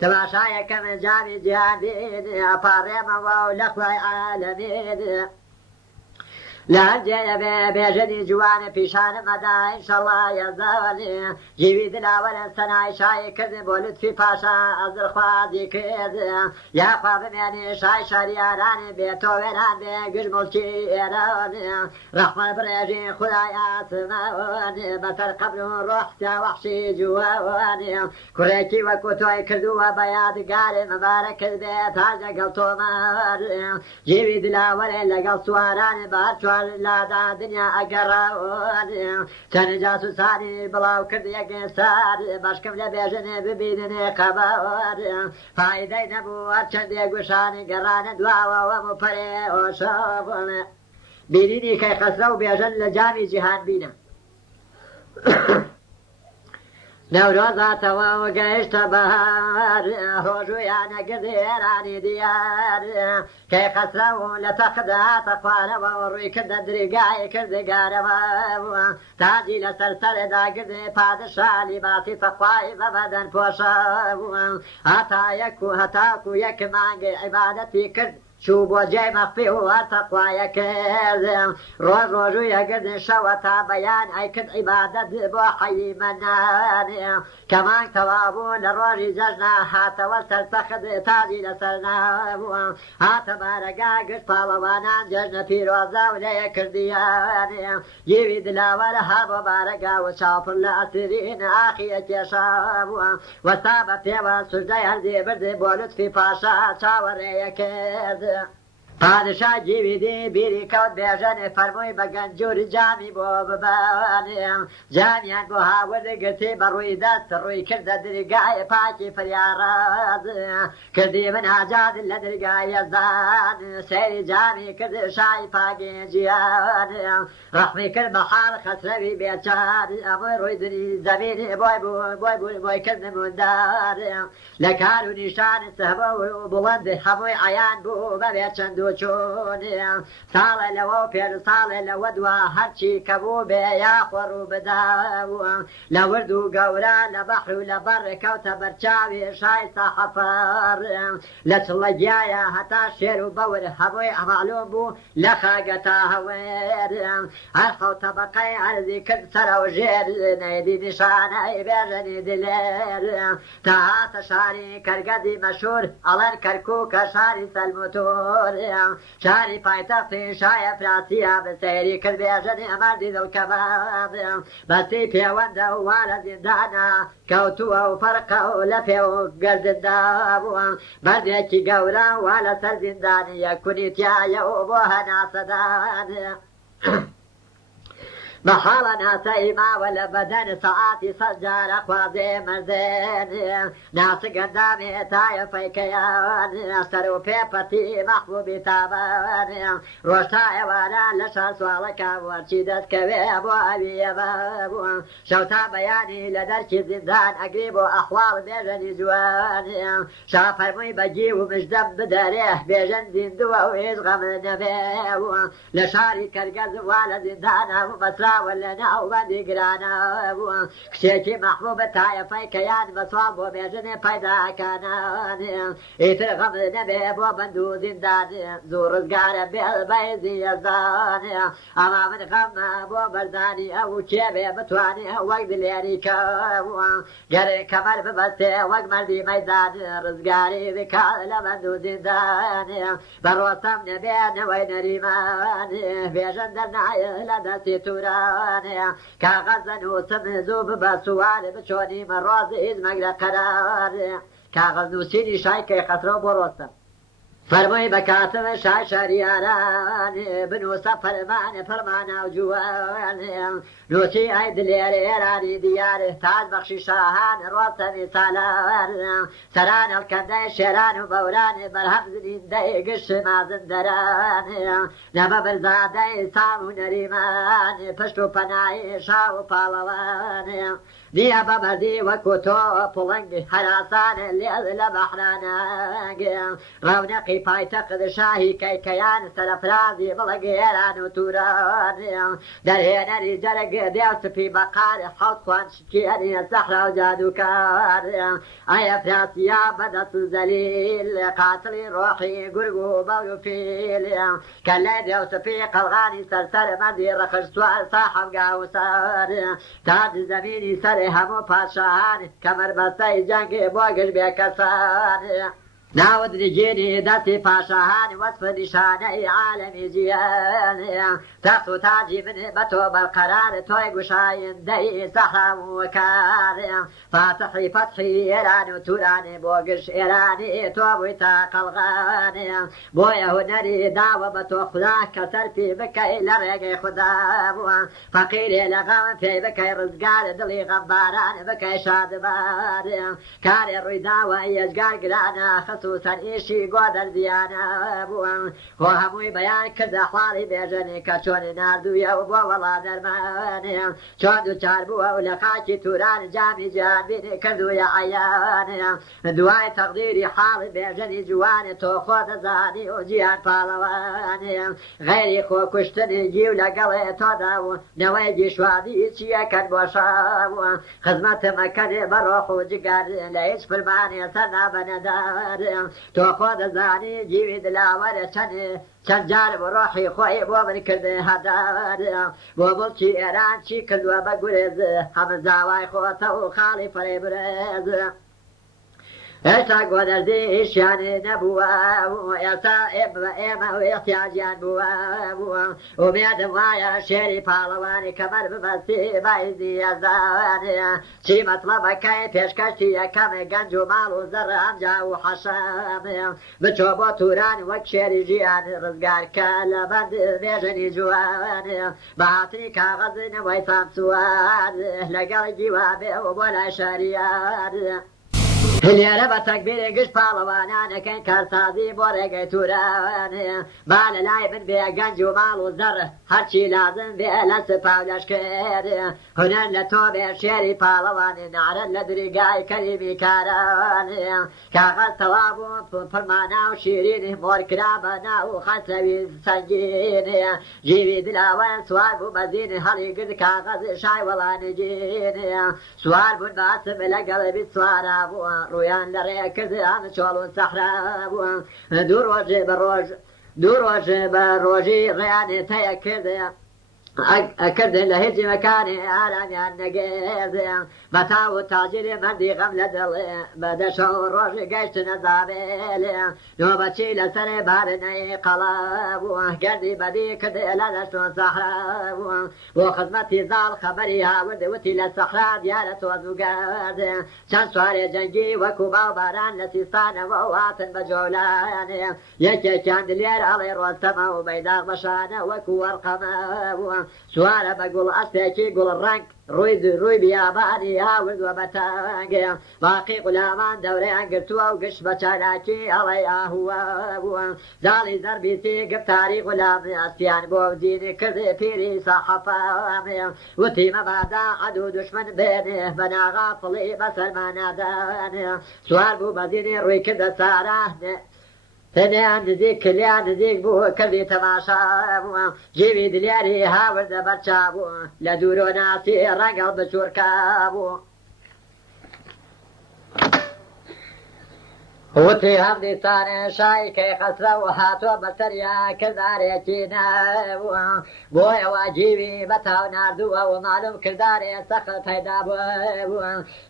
تەماشایەکەم جامی جیان بین ئەپاڕێمەوە و لە خوای عالەمین لە هەرجێیە بێ بێژنی جوانە پیشانە مەدا ئینشەڵڵا یەزدەوەنێ جیوی دلاوەرە سەنای شایی کردن بۆ لوتفی پاشا ئەزرخوازی کرد یاخوا بمێنێ شای شاریارانێ بێ تۆ وێران بێ گشت مڵکی ئێرانێ ڕەحمە بڕێژی خودای ئاسمەوانێ بەسەر قەبر و ڕۆحتە وەحشی جووەوانێ کوڕێکی وەکو تۆی کردووە بە یادگارێ مەبارەکرد بێت هەر لەگەڵ تۆمەر جیوی دلاوەرێ لەگەڵ سوارانێ بەهەر لادا دنیا ئەگەڕاوانێ چەند جاسوسانی بڵاو کرد یەکێ سار بەشکم لە بێژنێ ببیننێ خەبەوانێ فایدەی نەبوو هەر چەندێ گوشانی گەڕانە دواوەوەم و پەرێ ئۆشەوانێ بینینی کەیخەسرە و بێژن لە جامی جیهان بینە نەورۆزاتەوە و گەیشتە بەهار ڕۆژویانە گردێرانی دیار کەیخەسرە و لە تەخدا هاتە خوارەوە و ڕووی کردە دریگای کردگارەوە تاجی لەسەر سەرێدا گردێ پادشا لیباسی تەخوای بە بەدەن پۆشە هەتاکو یەک مانگی عیبادەتی کرد چوو بۆ جێی مەخفی و هەر تەقوایە کرد ڕۆژ ڕۆژوو یەگردن شەوە تا بەیان ئەیکرد عیبادەت بۆ حەیی مەنانێ کەمانگ تەواو بوو لە ڕۆژی جەژنا هاتەوە سەرسەخت تاجی لەسەر نابووە هاتە بارەگا گشت پاڵەوانان جەژنە پیرۆزە و لێیە کردیانێ گیوی دلاوەرە ها بۆ بارەگا و چاوپڕ لە ئەسرین ئاخیە کێشا بووە وەستا بە پێوە سوژدەی هەردی بردی بۆ لوتفی پاشا چاوەڕێیە کرد پادشا گیوی دی بیری کەوت بێژەنێ فەرمووی بە گەنجور جامی بۆ ببانێ جامیان بۆ هاوردە گرتی بە ڕووی دەست ڕووی کردە دریگای پاکی فریاڕاز کردی من ئاجاد لە دریگای یەزدان سەیری جامی کرد شای پاکی جیان ڕەحمی کرد بە حاڵ خەسرەوی بێچار ئەمەی ڕووی دنی زەمینی بۆی کرد نموندار لە کار و نیشان سەهبە و بڵند هەمووی عەیان بوو بەبێ چەند چۆنێ ساڵە لەوە و پێر ساڵێ لەوە دوا هەرچی کەبوو بێ یاخۆڕ و بداوە لە ورد و گەورە لە بەحر و لە بەڕ کەوتە بەرچاوی شای سەحەفەر لە چڵەگیایە هەتا شێر و بەور هەمووی ئەماڵۆم بوو لە خاگە تا هەوێر هەر حەوت تەبەقەی عەرزی کرد سەرە و ژێر نەیدی نیشانەی بێژەنی دلێر تا هاتە شاری کەرگەدی مەشهور ئەڵەن کەرکووکە شاری سەلموتۆر شاری پایتەختی شایە فراسیە بەسەیری کرد بێژنێ مەردی دڵکەباب بەستی پەیوەندە و وا لە زیندانە کەوتووە و فەرقە و لە پێ و گەردندا بووە بەردێکی گەورە وا لەسەر زیندانی یەکونی تایە و بۆ هەناسەدان بحاڵە ناسەی ماوە لە بەدەن سەعاتی سەد جارە خوازێ مەردێن ناسە گەندامێ تایە فەیکەیان سەر و پێپەتی مەحبوبی تابان ڕۆژتا ئێواران لە شار سواڵەکە وەرچی دەستکەوێ بۆ ئەویەوە بووە شەوتا بەیانی لە دەرکی زیندان ئەگری بۆ ئەحواڵ بێژەنی جوان شا فەرمووی بەگی و مژدەم بدەرێ بێژەن زیندووە و هیچ غەم نەبێ لە شاری کەرگەز وا لە زیندانە و بەسرا ولا ناوبەندی گرانە بووە کچێکی مەحبوبە تایەفەی کەیان بەسوال بۆ بێژنێ پەیداکانان ئیتر غەم نەبێ بۆ بەند و زیندان زوو ڕزگارە بێڵبەیزی یەزدان ئەما من غەمە بۆ بەردانی ئەو کێبێ بتوانێ وەک دلێری کەوە گەرێ کەمەر ببەستێ وەک مەردی مەیدان ڕزگاری بکا لە بەند و زیندان بەڕۆستەم نەبێنەوەی نەریمان بێژن دەرنایە لە دەستی تورە کاغذن و سمزو ببە سوار بچۆنی مەڕۆز هیچ مەگرە قەرار کاغذ نووسینی شایکەی خەسرۆ بۆ ڕۆستەم فەرمووی بە کاتەوە شای شاریاران بنووسە فەرمانە و جوان نووسی ئای دلێرە ئێرانی دیار تاج بەخشی شاهان ڕۆستەمی سالار سەران هەڵکەندەی شێران و بەوران بەرهەم زریندەی گشت مازندەران نەبە بەرزادەی سام و نەریمان پشت و پەنایی شاو و پاڵەوان نییە بەبەردی وەکو تۆ پڵنگ هەراسانە لێڵ لە بەحرانەگ ڕەونەقی پایتەخت شاهی کەیکەیان سەرەفرازی بڵەگ ئێران و توران دەرهێنەری جەرگ دێو سپی بەقار حەوت خوان شکێنی سەحرا و جادوکار ئەیە فراسیا بەدەست و زەلیل قاتڵی ڕۆحی گورگ و بەور و فیل کە لە دێو سپی قەڵغانی سەرسەر مەردی ڕەخش سوار ساحەمگا و سار تاج زەمینی سەر هەموو پادشاهان کەمەربەستەی جەنگی بۆ گشت بێکەسان ناوت نگێنی دەستی پاشاهان وەسف نیشانەی عالەمی جیان تەخت و تاجی من بە تۆ بەرقەرار تۆی گوشایندەی سەحرا و کار فاتحی فەتحی ئێران و تورانی بۆ گشت ئێرانی تۆ بووی تا قەڵغان بۆیە هونەری داوە بە تۆ خدا کە سەرپی بکەی لە ڕێگەی خدا بووە فەقیرێ لە غەم پێی بکەی ڕزگار دڵی غەمباران بکەی شادبار کارێ ڕووی داوە ئێجگار گرانە خصوصا ئیشی گۆ دەردیانە بووە خۆ هەمووی بەیان کردە حواڵی بێژنی کە چۆنی نردوویە و بۆ وەڵا دەرمانێ چۆن دووچار بووە و لە خاکی توران جامی جیانبینی کردوویە عەیانێ دوای تەقدیری حاڵی بێژنی جوانێ تۆ خۆ دەزانی و جیان پاڵەوانێ غەیری خۆ کوشتنی گیو لەگەڵێ تۆدا و نەوەی گیشوادی چیەکەن بۆشاوە خزمەتە مەکەنێ بە ڕۆح و جگەر لە هیچ فرمانێ سەر نابەنەدار تۆ خۆ دەزانی جیوی دلاوەرە چەند جار بۆ ڕۆحی خۆی بۆ من کردێ هەدار بۆ بڵکی ئێران چی کردووە بە گورێز هەمە زاوای خۆتە و خاڵی فەرێبرێز هێشتا گۆدەردی هیچیانێ نەبووە ئێستا ئێمە و احتیاجیان بووە ومێدم وایە شێری پاڵەوانی کەمەر ببەستی بایزی یەزدانێ چی مەطلەبەکەی پێشکەشتی یەکەمێ گەنج و ماڵ و زەڕ ئەمجا و حەشەمێ بچۆ بۆ توران وەک شێری ژیان ڕزگارکە لە بەند بێژنی جوانێ بەهاتنی کاغەزنەوەی سامسوان لەگەڵ گیوابێ و بۆ لای شاریان لێرە بە تەکبیری گشت پاڵەوانانەکەین کارسازی بۆ ڕێگەی تورانێ با لە لای من بێ گەنج و ماڵ و زەڕ هەرچی لازم بێ لە سپاو لەشکێر هونەر لە تۆ بێ شێری پاڵەوانی نارن لە دریگای کەریمی کارانێ کاغەز تەوا بوو فەرمانە و شیرینی مۆرکرا بە ناو خەسەوی سەنگینێ جیوی دلاوەن سوار بوو بەزینی هەڵی گرت کاغەز شای وەڵانگینێ سوار بوون باسم لەگەڵبی سوارا بووە ڕویان لە ڕێ کردیان چۆڵ و سەحرا بووە دوو ڕۆژێ بە ڕۆژی ڕێیانێ تەیە کردێ أكد لهج مكاني عالم النقيز بتاو تاجر مردي غملة دل بدا شعور روش قشت نزابيل نوبتي لسر بارني قلب قردي بدي كدي لدشتون صحراء وخدمتي زال خبريها ودوتي للصحراء ديالة وزوقات شان سواري جنجي وكوبا وباران لسيستان وواتن بجولان يكي كان دلير علي روستما وبيداغ بشانة وكوار قمام سوارة بقول أستيكي قول الرنك روي بياباني هاود وبتانقي باقي غلامان دوري انقرتوا وقش بچالاكي علي اهوا زالي زربيتي قبتاري غلام اسيان بوديني كذي بيري صحفا وتيما بعدا عدو دشمن بينه بنا غافلي بسر ما ناداني سوار بو بديني روي كذا سارة تنيان نزيك كليان نزيك بو كذي تماشا جيبي دلياري هاورد برشابو لدورو ناسي رنقل بشور كابو وتي همدي تاني شايكي خسرة وهاتو بسريا كرداري تينا بويا واجيبي بتاو ناردوا ومعلوم كرداري سخط هيدا بو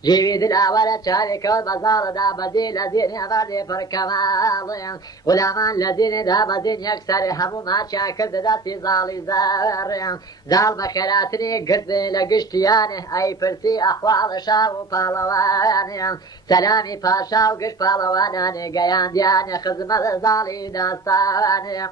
جيبي دلاولة شاركة والبزار دا بدي لذين أبردي فركمال غلامان لذين دا بدين يكسر همو ما شاكر داتي زالي زار زال بخيراتني قرد لقشتيانه أي فرسي أحوال شاو بالواني سلامي باشا وقش بالواني قيان دياني خزمة زالي داستاني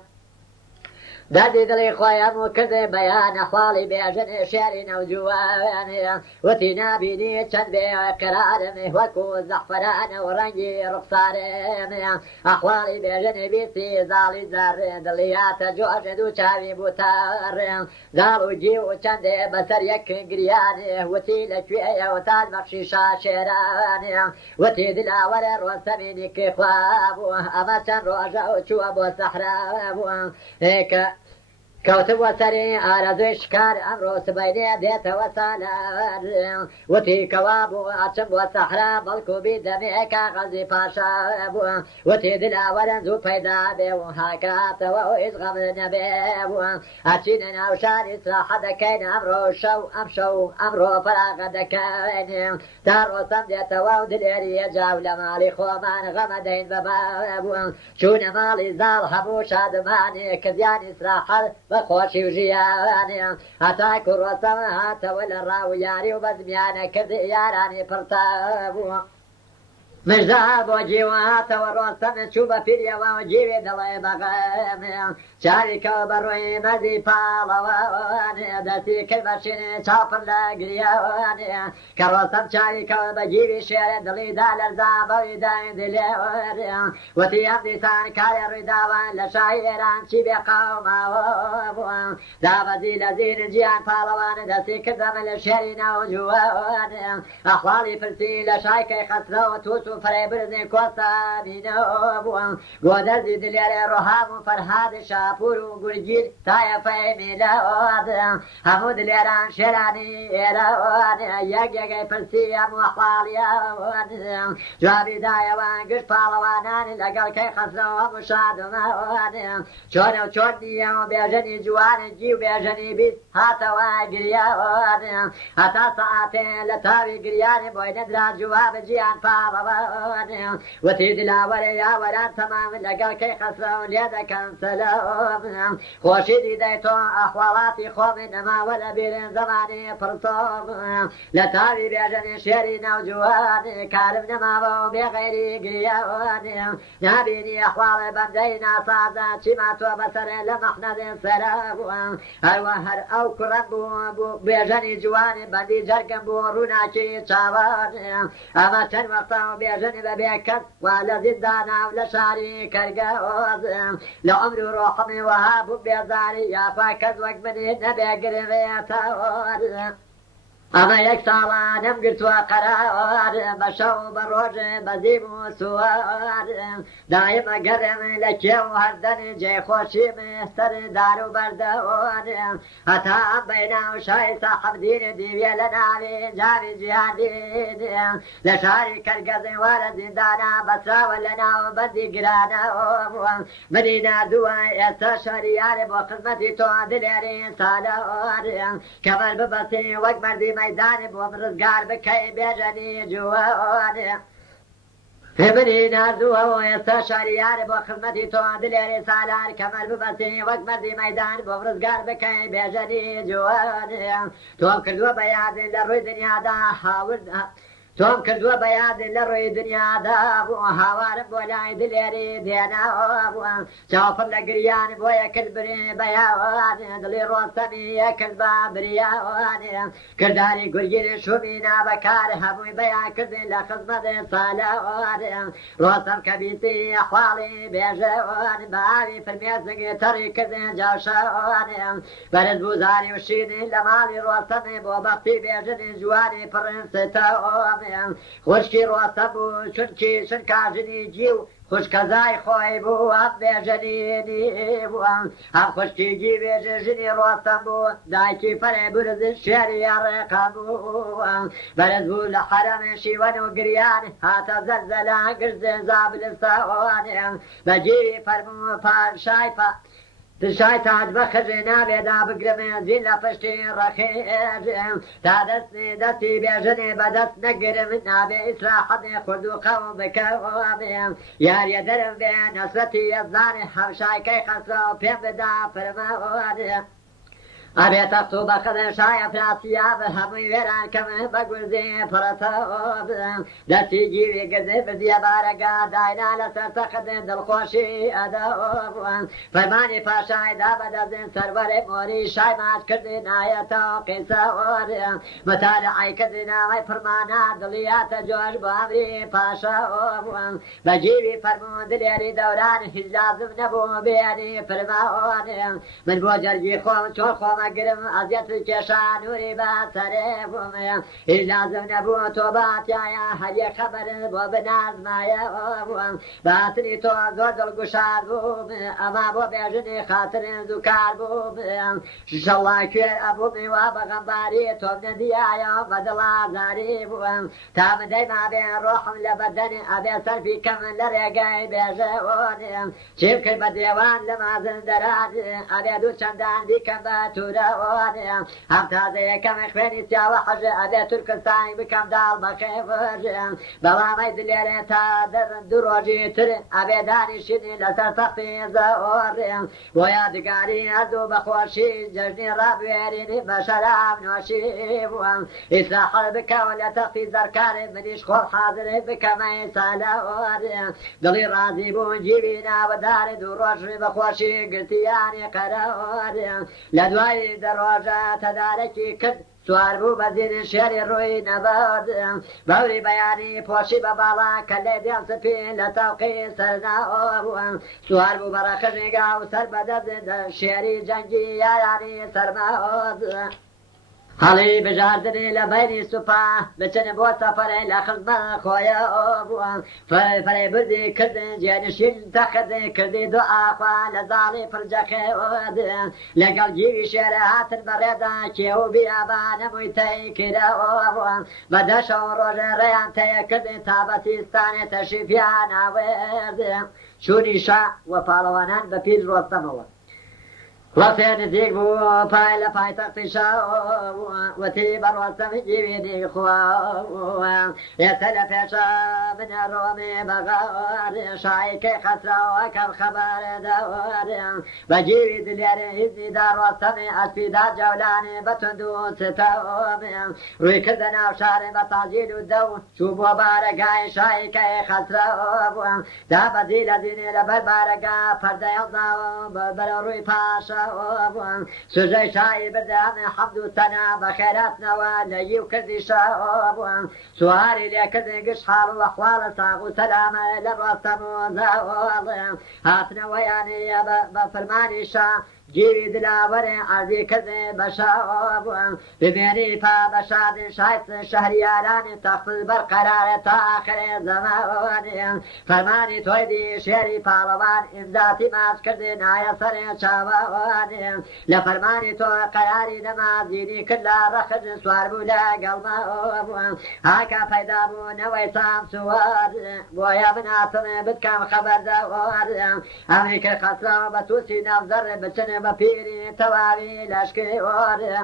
دادي دلي خويا وكذا بيان احوالي بيجن شعرنا وجواني وتينا بيني تشد بقرارمي وكو زعفران ورنجي رخصارمي احوالي بيجن بيتي زالي زار دليات جوج دو شاوي بوتار زالو جيو تشد بسر يك قرياني وتي لشويه وتاج بخشيشا شيراني وتي دلا ورر وسميني كخوابو اما كان روجا وشو ابو صحراء هيك كوتب وسري آرزو شكار أمرو سبيني ديت وسالار وتي كوابو عشب وصحراء بلكو بيدمي كاغزي باشا وتي دلا ورنزو بيدا بيو هاكات وإزغم نبيو أتشيننا وشاري صاحة دكين أمرو شو أمرو فراغ دكين تارو سمدت ودليري جاولة مالي خومان غمدين ببابو شون مالي زال همو شادماني كذياني سراحل بخوشي وجياني هتا كروسم هتا ولا الراوياري وبزميانا كذي ياراني فرطابو مجداب وجيوات وروسم شوبا فيريا وجيبي دلي بغامي شارك وبروي مزي بالواني دسي كلمشيني شافر لاقرياني كروسم شارك وبجيبي شير دلي دال الزابوي داين دليوري وتي أمدي سان كالي رداوان لشايران شبي قوما دابزي لزين جيان بالواني دسي كدم الشيرين وجواني أخوالي فرسي لشايكي خسرو وتوسو فري برزي كوسا بينو قودر زي دليري روحام فرهاد شابور وقرجيل تايا فايمي لاواد همو دليران شيراني ايراواد يق فرسي امو احوالي جوابي دايا وان قش بالواناني لقل كي خسرو ومشاد وماواد شونو شوني بيجني جواني جيو بيجني بيس هاتا واقرياواد هتا ساعتين لتاوي قرياني بوين ادرا جواب جيان بالواد وتيد لا وريا ولا تمام لقل كي خسروا ليدك سلام خوشي ديتو احوالاتي خوم انما ولا بين زماني فرصوم لتابي بيجني شيرين وجواني كارم نما بغيري قريواني نابيني احوال بمدينا صعدا شماتو بسر لمحمد سلام الوهر او كرم بيجني جواني بندي جرقم بروناكي تشاواني اما تنوطا بيجني ببيكت ولا زدانا ولا شاري كرقاوز لعمري روحمي وهاب بيزاري يا فاكز وقت مني نبي قريبيتا ئەمە یەک ساڵانم گرتووە قەرار بە شەو بە ڕۆژ بەزیم و سووار دایمە گەڕێم لە کێو هەردەن جێخۆشیم سەر دار و بەردەوان هەتا بەینا و شای ساحەبدین دیوێ لە ناوی جاوی جیهاندین لە شاری کەرگەزی وارە زیندانە بەسراوە لە ناو بەندی گرانە منی نردووە ئێستا شەریارێ بۆ خزمەتی تۆ دلێری سالار کەمەر ببەسی وەک مەردی مەیدانی بۆ ڕزگار بکەی بێژەنی جووانێ منی نردووە ئێستا شەریارێ بۆ خزمەتی تۆ دلێری سالار کەمەر ببەسی وەک مەردی مەیدان بۆ ڕزگار بکەی بێژەنی جووانێ تۆم کردووە بە یادی لە ڕووی دنیادا هاورد تۆم کردووە بە یادی لە ڕووی دنیادا بوو هاوارم بۆ لای دلێری دێناوە بووە چاوپڕ لە گریان بۆ یەکرد برێ بەیاوانێ دڵی ڕۆستەمی یەکرد بە بریاوانێ کرداری گورگین شومی نابەکار هەمووی بەیان کردن لە خزمەتی سالاوانێ ڕۆستەم کە بیتی ئەحواڵی بێژەوان بە ئاوی فرمێزنگی تەڕی کردن جاوشەوانێ بەرز بوو زاری و شینی لە ماڵی ڕۆستەمی بۆ بەختی بێژنی جوانی پڕن ستەوە خوشکی ڕۆستە بوو چونکی شنکاژنی جی و خوشکەزای خۆی بوو ئەم بێژەنینی بووە ئەم خوشکیگی بێژە ژنی ڕۆستەم بوو دایکی فەرێ برزن شێری ڕێقە بوو بەرز بوو لە حەرەمێ شیوەن و گریان هاتە زەلزەلە گرزێ زابلستەوانێ بەجێوی فەرموو پادشای دشای تاج بە خەژێ نابێدا بگرمێ زین لە پشتی ڕەخێژم تا دەستی بێژنێ بەدەست نەگرم نابێ ئیسراحەتێ خورد و قەوم بکەوەبێم یاریە دەرم بێ نەسرەتی ئەزانێ هەمشایکەی خەسرە و پێم بدا فەرمەوانێ ئەبێ تەخت و بەخەدە شایە فراسیە بە هەمووی وێران کەمە بە گورزێ پڕەتەوە دەستی گیری گردێ بردیە بارەگا داینا لەسەر تەخەدێ دڵخۆشی ئەدەوە فەرمانی پاشایدا بەدەزێن سەروەرێ مۆری شای ماچ کردی نایەتەوە قیسەوەرێ مەتالعی کردی ناوەی پڕمانە دڵیاتە جۆش بۆ ئەمری پاشەوە بەجیوی فەرموو دلێری دەوران هیچ لازم نەبوو بێنی فەرماوانێ من بۆ جەرگی خۆم چۆن خۆمە گرم ئەزیەت کێشان وری بە سەرێ بوومێ هیچ لازم نەبوو تۆ باتیایە هەریە خەبەر بۆ بنازمایە باتنی تۆ زۆر دڵگوشار بووم ئەما بۆ بێژنی خاترن دووکار بووم شەڵا کوێر ئەبوومی وا بەغەمباری تۆم نەدیایە بەدڵازاری بووم تا مدەی مابێ ڕۆحم لە بەدەنی ئەبێ سەرفی کەمن لە ڕێگای بێژەوەنێم چیم کرد بە دێوان لە مازن دەران ئەبێ دوو چەندان بیکەم بە تورەوانێ هەم تازە یەکەمە خوێنی سیاوە حەژە ئەبێ تورکستانی بکەم داڵ بەخێفەژێم بەڵامەی دلێرێ تا دەرن دوو ڕۆژی تر ئەبێ دانیشتنی لەسەر تەختی زەوەڕێم بۆ یادگاری هەردوو بەخۆشی جەژنی ڕابوێرینی بە شەراب نوۆشی بووم ئیسراحەت بکەوە لە تەختی زەرکارێ منیش خۆ حازرێ بکەمەی سالەوەڕێ دڵی ڕازی بوون جیوی ناوەداری دوو ڕۆژی بەخۆشی گرتیانی قەرەوەڕێ لە دوای دەڕۆژە تەدارەکی کرد سوار بوو بە زیری شێری ڕووی نەبەرد بەوری بەیانی پۆشی بە باڵا کە لێ دێڵ سپی لە تەوقی سەرناوە بووە سوار بوو بە ڕەخژێگا و سەر بەدەست شێری جەنگی یارانی سەرمەوەد هەڵی بژاردنی لە بەینی سوپا بچن بۆ سەفەرێ لە خزمە خۆیە بووە فەرێ بردی کردن جێنشین تەخەدێ کردی دو ئاخوا لە زاڵی پرجەخێوەد لەگەڵ گیوی شێرە هاتن بەڕێدا کێو و بیابانە مووی تەی کردەوە بووە بەدەشەوە ڕۆژە ڕێیان تەیە کردی تا بەسیستانێ تەشریفیان ئاوێرد چوونی شا وە پاڵەوانان بە پیر ڕۆستەمەوە وەختێ نزیک بوو پای لە پایتەختی وەتی بەڕۆستەمی جیوێنی خوا ئێستا لە پێشە منە ڕۆمێ بەغەوار شایکەی خەسراوە کەم خەبارەدەوارێ بە جیوی دلێرێ هیزنیدا ڕۆستەمی ئەسپیدا جەولانی بەتوند و ستەوەمێ ڕووی کردە ناو شارێ بە تازیل و دەو چوو بۆ بارەگای شایکەی خەسراوە بووە دا بەزی لە زینێ لەبەر بارەگا پەردەیەڵداوە بەرە ڕووی پاشە سوزەی شایی بردەمێ حەمد و سەنا بە خێراتنەوە لەیی و کردی شەوە سواری لێکردی گشت حاڵ و ئەحواڵە ساغ و سەلامە لە ڕۆستەم و زەوەڵێ هاتنەوەیانەیە بە فەرمانی شا جيري دلاوري عزي كذي بشاب ببيني فبشاد شايف شهرياران تخفي برقرار تاخر زمان فرماني تويدي شيري پالوان امداتي ماس كردي نايا سري شاوان لفرماني تو قراري نمازيني كلا رخد سوار بولا قلبا هاكا فايدا بو نوي سام سوار بويا بناتم بدكم خبر دوار امريكا خسرة بتوسي نفذر بچن بپیری تواری لشکری واره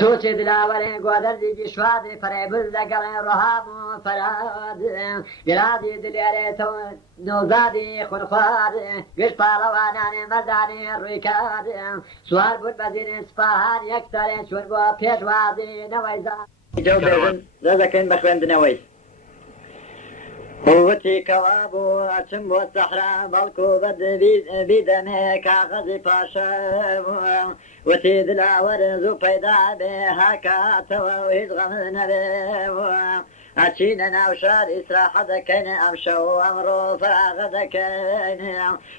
توچی دلاوری گودر دیگی شوادی فریبل لگل روحام و فراد گرادی دلیاری تو نوزادی خونخوار گش پالوانان مردانی روی کار سوار بود بزین سپاهان یک سر چون با پیشوازی نویزان جو بیرن رزکن بخوند نویز قوتي كوابو أتم والصحراء بلكو بد بيدمي كاغذ باشا وتيد الأورز بيدا بها كاتوا ويزغمنا به أتينا نوشار إسراح دكين أمشو أمرو فراغ دكين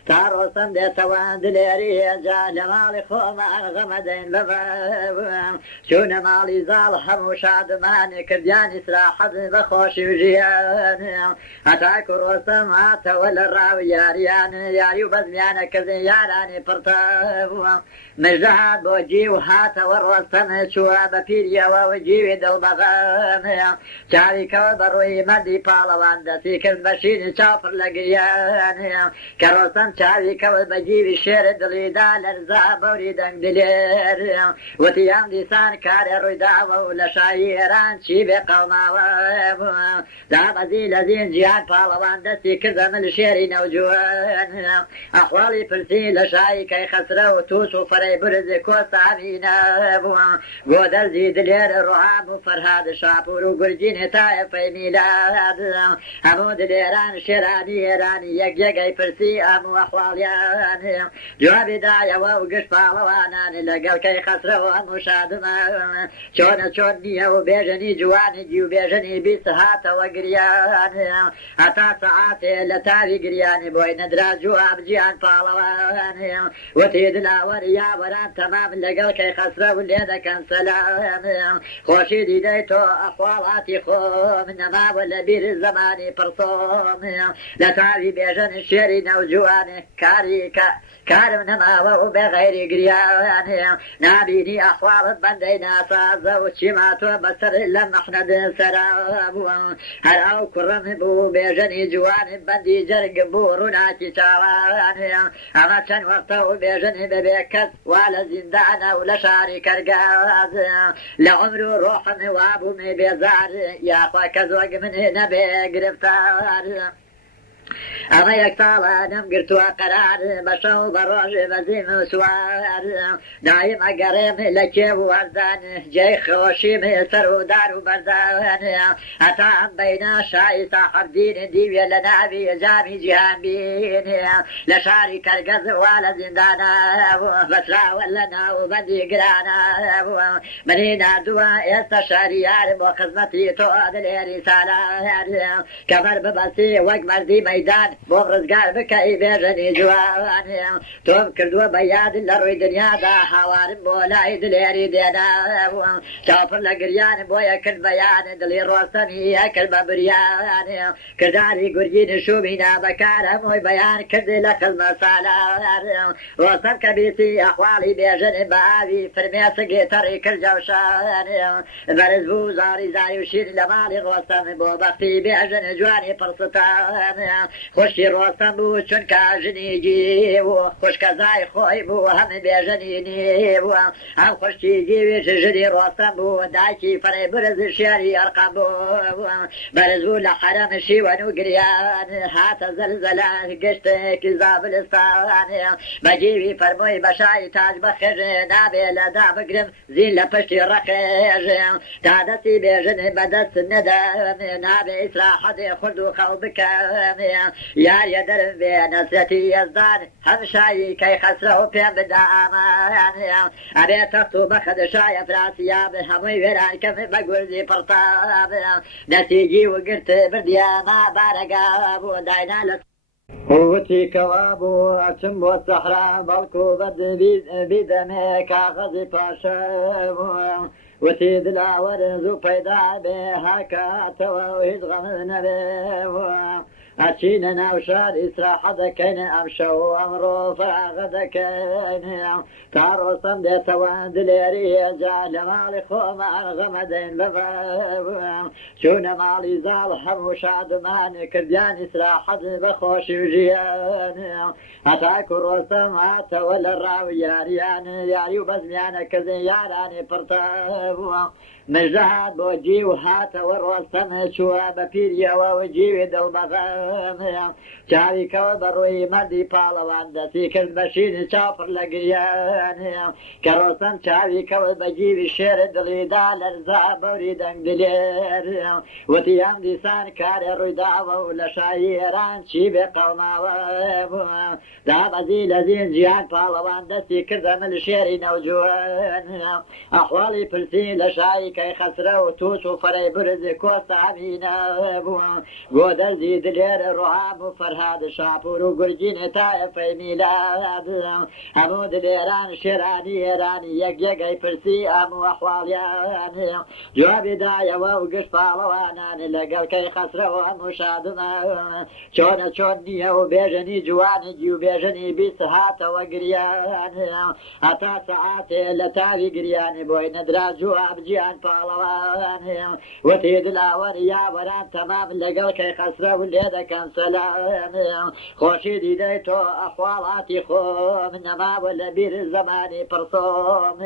تارو صندي توان دليري جال مالي خوما غمدين لباب شون مالي زال حمو شادمان كرديان إسراح بخوش وجيان أتاكو روسم أتول الراوي ياريان ياري وبزميان كذي ياراني فرطاب مجداد بوجي وهات والرسم شواب بيريا ووجي دلبغان شاري كوبروي مدي بالوان دسي كالبشين شافر لقيان كروسم شاري كوبجي بشير دليدا لرزا بوريدن دلير وتيام ديسان كاري رويدا ولا شايران شيب قوما دا بزي لزين جيان بالوان دسي كزم الشيري نوجوان أحوالي فرسي لشاي كي خسروا توسو فري برز كوسا عمينا قودر زيد لير الرعاب وفرهاد شابور وقرجين تايف في ميلاد حمود ليران شيراني يراني يقيقي فرسي أمو أحواليان جوابي دايا ووقش بالوانان لقل كي خسروا أمو شادمان شون نيو بيجني جواني جيو بيجني بيسهات وقريان أتا ساعاتي لتاري قرياني بوي ندرا جواب جيان بالوان وتيد الأوريا وران تمام لقل كي خسروا ليدا كان سلام خوشي ديديتو أحوالاتي خو من ما ولا بير الزمان برصوم لتاري بيجن الشيري نوجواني كارم نما وهو بغير قريان نابيني أحوال بندينا سازا وشماتو بسر لما احنا سراب هل أو كرم بو بيجني جواني بندي جرق بوروناتي شاوان أما كان وقته بيجني ببيكت ولا زندان ولا شاري كرقاز لعمره روح وابو مي بيزار يا أخوة كزوق من هنا بقرفتار أما يكتالا نمقرتوا قرار بشو بروج بزيم سوار دايم أقريم لكي وردان جاي خوشيم سرو دارو بردان أتام بينا شاي صاحب دين ديوية لنابي جامي جهان بين لشاري كرقز ولا زندانا فترا ولنا وبدي قرانا منينا دوا يستشاريار وخزمتي تود الرسالة كفر ببسي وقمر دي ميدان بغرز قال بكاي بيجني جوان توم كردوا بياد لروي دنيا دا حوارم بولاي دليري دينا شافر لقريان بويا كل بيان دلي روسني كل ببريان كرداري قرجين شومينا بكارم موي بيان كرد لك المسالة روسن كبيسي أحوالي بيجني بابي فرميس قيتري كل جوشان برزبو زاري زاري وشير لمالي روسن بو بختي بيجني جواني فرصتان خوشی روستم بو چون کاجنی جیو خوش کزای خوی بو هم بیجنی بو هم خوشی جیوی جدی روستم بو دایکی فری برز شیری ارقام بو برز بو لحرم شیوانو گریان هات زلزله گشت کزابلستان بجیوی فرموی بشای تاج بخیر نابی لدا بگرم زین لپشتی رخیج تادسی بیجنی بدست ندم نابی اسراحت خردو خوبکم يا يدر بنسيتي يزدان هم شاي كي خسره بين بدامان أبي تخطو بخد شاي فراسيا بهمي وران كف بقول زي فرطاب نسيجي وقرت برديا ما بارقا وداينا لك وتي كوابو أتم والصحراء بلكو بد بدمي كاغذي باشا وتي دلاور زو پیدا به هكا تويد غمنا به أتينا نوشار إسراح دكين أمشو أمرو فراغ دكين تارو صمد توان دليري جال مالي خوما غمدين بفا شون مالي زال حمو شادمان كرديان إسراح بخوش وجيان أتاكو روسم أتولى الراوي ياريان ياريو بزميانا كزي ياراني برتاب مجهاد بوجي وهات والرسم شوى ببيريا ووجي دلبغام شاري كوبروي مدي بالوان دسي كالبشين شافر لقريان كروسم شاري كوبجي الشير دليدا لرزا بريدن دلير وتيام ديسان كاري ريدا ولا شايران شيب قوما داب ازيل زين جيان بالوان دسي كردم الشير نوجوان احوالي فلسين لشاي كي خسره وتوش وفري برز كوست عمينا قودر زيد لير رعاب وفرهاد شابور وقرجين تايف ميلاد حمود ليران شيراني ايراني يقي فرسي امو احواليان جوابي دايا ووقش بالوانان لقل كي خسره وامو شادنا شون نيه وبيجني جواني جيو بيجني بيسهات وقريان اتا ساعاتي لتالي قرياني بوي ندرا جواب جيان بالوان وتيد الاول يا وران تمام لقل كي خسره والليدة كان سلام خوشي ديديتو احوالاتي خو من ما ولا بير الزماني برصوم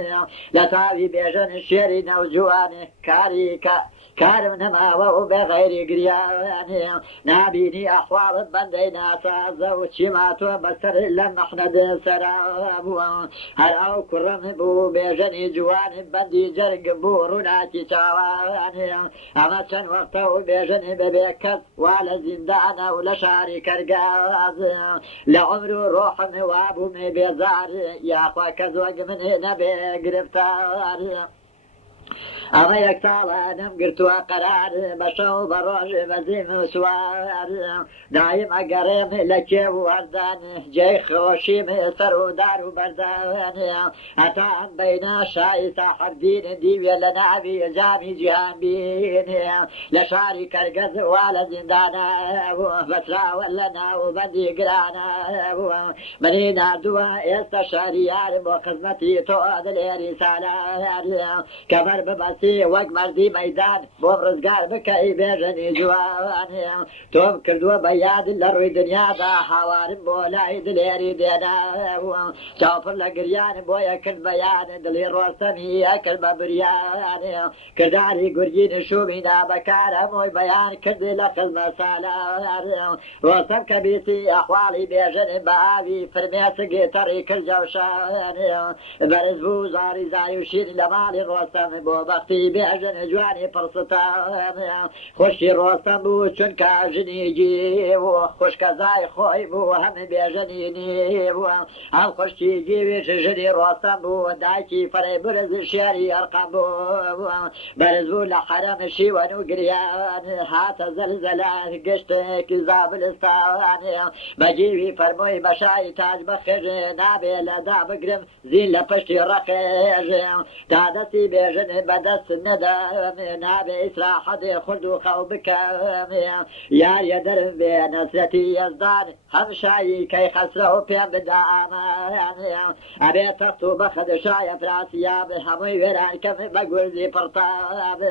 لتالي بيجن الشيري نوجواني كاريكا كارم نما وبغير قريان نابيني احوال بندينا سازا وشيماتو بسر لما احنا سراب هل او كرم بو بيجني جوان بندي جرق بوروناتي تاوان اما سن وقته بيجني ببيكت ولا زندان ولا شاري كرقاز لعمرو روح وابو بيزار يا اخوة كزوق من نبي قرفتار اما یک سال آدم گرتو قرار بشو بروش بزیم و سوار دایم اگرم لکه و اردان جای خوشیم سر و دار و بردان اتا هم بینا شای ساحر دین دیوی لنعبی جامی جهان بین لشاری کرگز والا زندانا فترا ولنا و بدی گرانا منی ناردوا استشاریار با خدمتی تو دلی رسالار کمر ببسی وق مردی میدان بو رزگار بکی بیجنی جوان توم کردو بیاد لروی دنیا دا حوارم بولای دلیری دینا شافر لگریان بویا کرد بیان دلی روستمی اکل ببریان کرداری گرگین شومینا بکارم وی بیان کردی لخل مسالار روستم کبیتی احوالی بیجن باوی فرمیس گیتری کل جوشان برز بوزاری زایوشین لمالی روستم بو بختی بیجن جوانی پرستان خوشی روستم بو چون کاجنی جیو خوش کزای خوی بو هم بیجنی نیو هم خوشی جیوی جنی روستم بو دایکی فری برز شیری ارقم بو برز بو لحرم شیوانو گریان هات زلزلان گشت کزابلستان بجیوی فرموی بشای تاج بخش نابی لدا بگرم زین لپشتی رخش تا دستی بیجن بدست ندم نابی اسراحت خلد و خوبکم یار یدرم بی نصرتی یزدان همشایی کی خسره و پیم بدامان ابی تختو بخد شای فراسیاب هموی ویران کم بگوزی پرتاب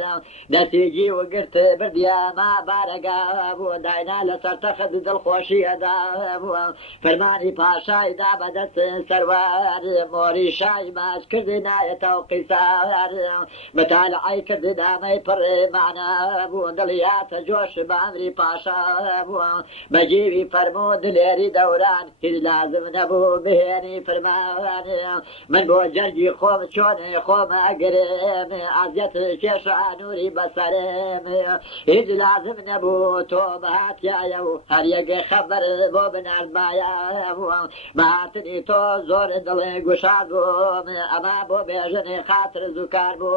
دستی جی و گرت بردیا ما بارگاب داینا لسر تخد دل خوشی اداب فرمانی پاشای دا بدست سروار موری شای ماش کردی نایتا و قیسار مطالعی کردی دامی پر معنا بو دلیات جوش بامری پاشا بو بجیبی فرمود لیری دوران هیچ لازم نبو بهینی فرمان من بو جرگی خوم چون خوم اگرم عزیت چش نوری بسرم هیچ لازم نبو تو بهات یایو هر یک خبر بو بنال بایا بهاتنی تو زور دل گشاد بو اما بو بیجن خاطر زکار بو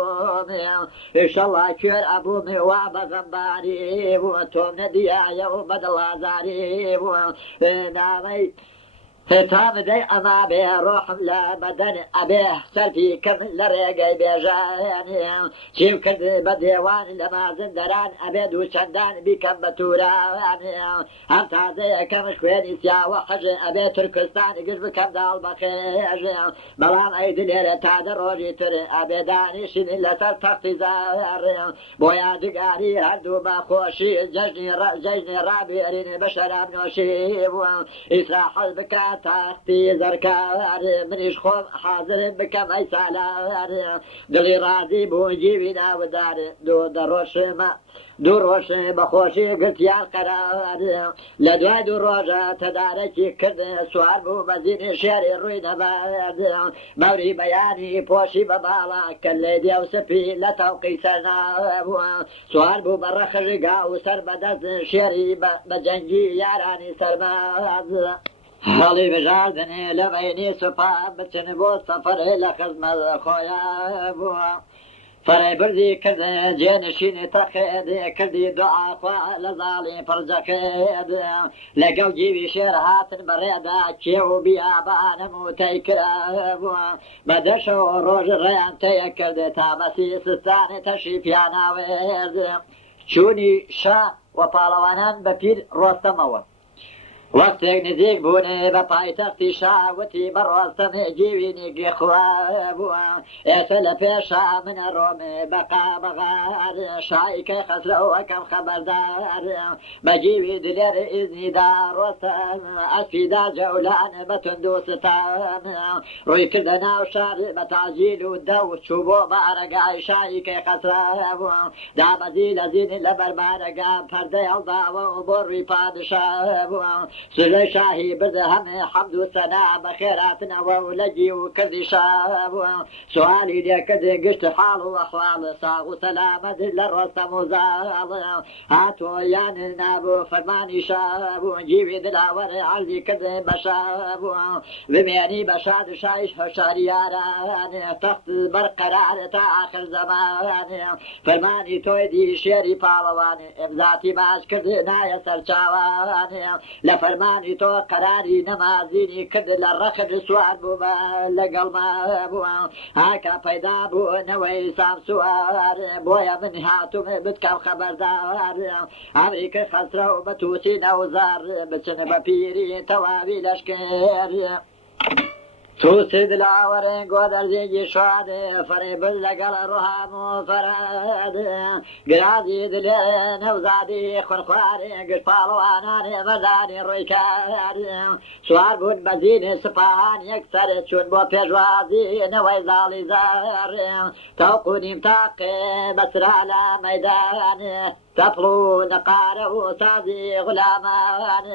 ئینشەڵڵا کوێر ئەبوومی وا بەغەمباری بوو تۆ نەدیایە و بەدڵازاری بوو نامەی تامدەی ئەما بێ ڕۆحم لە بەدەن ئەبێ سەرفی کەم لە ڕێگەی بێژانێ چیم کرد بە دێوان لە مازن دەران ئەبێ دوو چەندان بیکەم بە تورانێ هەم تازەیەکەم خوێنی سیاوە خەژێ ئەبێ تورکستانی گشت بکەم داڵ بەخێژێ بەڵام ئەی دلێرە تادە ڕۆژی تر ئەبێ دانیشتنی لەسەر تەختی زارێ بۆ یادگاری هەردوو بەخۆشی جەژنی ڕابێرین بە شەراب نۆشی بووە ئیسراحەت بکات تاختی زەرکار منیش خۆم حاضر بکەم ئەی سالار دڵی ڕازی بوو جیوی ناودار دوو ڕۆژ بەخۆشی گرتیان قەرار لە دوای دوو ڕۆژە تەدارەکی کرد سوار بوو بەزینی شێری ڕووی نەبارد مەوری بەیانی پۆشی بە باڵا کە لێ دێو سپی لە تەوقی سەرنابووە سوار بوو بە ڕەخژگا و سەر بەدەست شێری بە جەنگی یارانی سەرماز هەڵی بژاردنێ لە بەینی سوپا بچن بۆ سەفەرێ لە خزمەت خۆیان بووە فەرەی بردی کرد جێنشینی تەخێد کردی دوعاخوا لە زاڵی پڕجەخێد لەگەڵ جیوی شێر هاتن بەڕێدا کێ و بیابانم و تەی کرابووە بەدەشەوە ڕۆژ ڕێیان تەیە کرد تا بەسی سستانی تەشریفیاناوێرد چوونی شا و پاڵەوانان بە پیر ڕۆستەمەوە وەختێک نزیک بوونێ بە پایتەختی شاوتی بەڕۆستەمێ جیوینی گێخوا بووە ئێستا لە پێشا منە ڕۆمێ بەقا بەغار شایکە خەسرەوەکەم خەبەردار بە جیوی دلێر ئیزنیدا ڕۆستەم ئەسپیدا جەولان بە تند و ستان ڕووی کردە ناو شار بە تاجیل و دەو چوو بۆ بارەگای شایکە خەسرا بووە دابەزی لە زینی لە بەربارەگا پەردەی هەڵداوە و بۆ ڕووی پادشا بووە سلە شاهی بردە هەمێ حەمد و سەنا بە خێراتنەوە و لەگی و کردی شابووە سوالی لێکردێ گشت حاڵ و ئەحواڵ ساغ و سەلامەت لە ڕۆستەم و زاڵ هاتۆ یان نابوو فەرمانی شابوو جیوی دلاوەرە عەرزی کردێ بە شابووە بمێنی بە شادشایش هەشاریارانێ تەخت بەرقەرارە تا ئاخر زەمانێ فەرمانی تۆی دی شێری پاڵەوانێ ئێمزاتی باش کرد نایە سەرچاوانێ لە فەرمانی تۆ قەراری نەمازینی کرد لە ڕەخت سوار بوو بە لەگەڵما بووە هاکە پەیدا بوونەوەی سامسوار بۆیە من هاتووم بتکەم خەبەردار ئەمریکا خەسرە و بە تووسی نەوزار بچن بە پیری تەواوی لەشکر تووسی دلاوەرێ گۆ دەرزێکی شادێ فەرێبل لەگەڵ ڕۆهام و فەراد گرازی دلێ نەوزادی خوڕخوارێ گشت پاڵەوانانێ مەردانی ڕۆیکار سوار بوون بەزینی سپاهان یەکسەر چوون بۆ پێشوازی نەوەی زاڵی زار تەوق و نیم تاقێ بەسرا لە مەیدانێ تەپڵ و نەقارە و سازی غولامان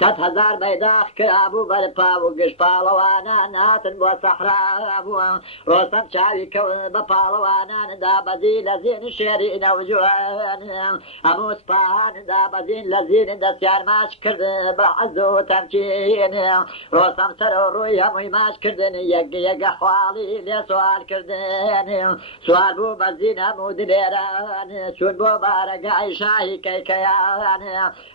100,000 بەیداخ کرابوو بەرپا و گشت پاڵەوانان هاتن بۆ سەحرا بووە ڕۆستەم چاوی کەون بە پاڵەوانان دابەزی لە زین شێری نەوجوان هەموو سپاهان دابەزین لە زین دەستیان ماچ کرد بە حەز و تەمکین ڕۆستەم سەر و ڕووی هەمووی ماچ کردن یەکگە خواڵی لێ سوال کردن سوال بوو بە زین هەموو دلێران چون بۆ بارەگە ئەی شاهی کەیکەیان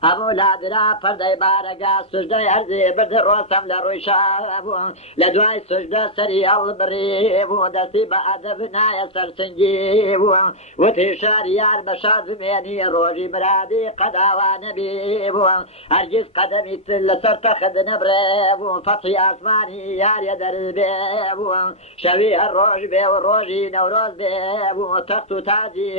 هەموو لادرا پەردەی بارەگا سوژدەی هەرزێ برد ڕۆستەم لە ڕووی شابوو لە دوای سوژدە سەری هەڵبڕی بوو دەستی بە ئەدەب نایە سەرسنگی بوو وتی شاریار بە شاد بمێنی ڕۆژی برادی قەداوا نەبی بوو هەرگیز قەدەمی لەسەر تەخت نەبرێ بوو فەتحی ئاسمانی یاریە دەربێ بوو شەوی هەر ڕۆژ بێ و ڕۆژی نەورۆز بێ بوو تەخت و تاجی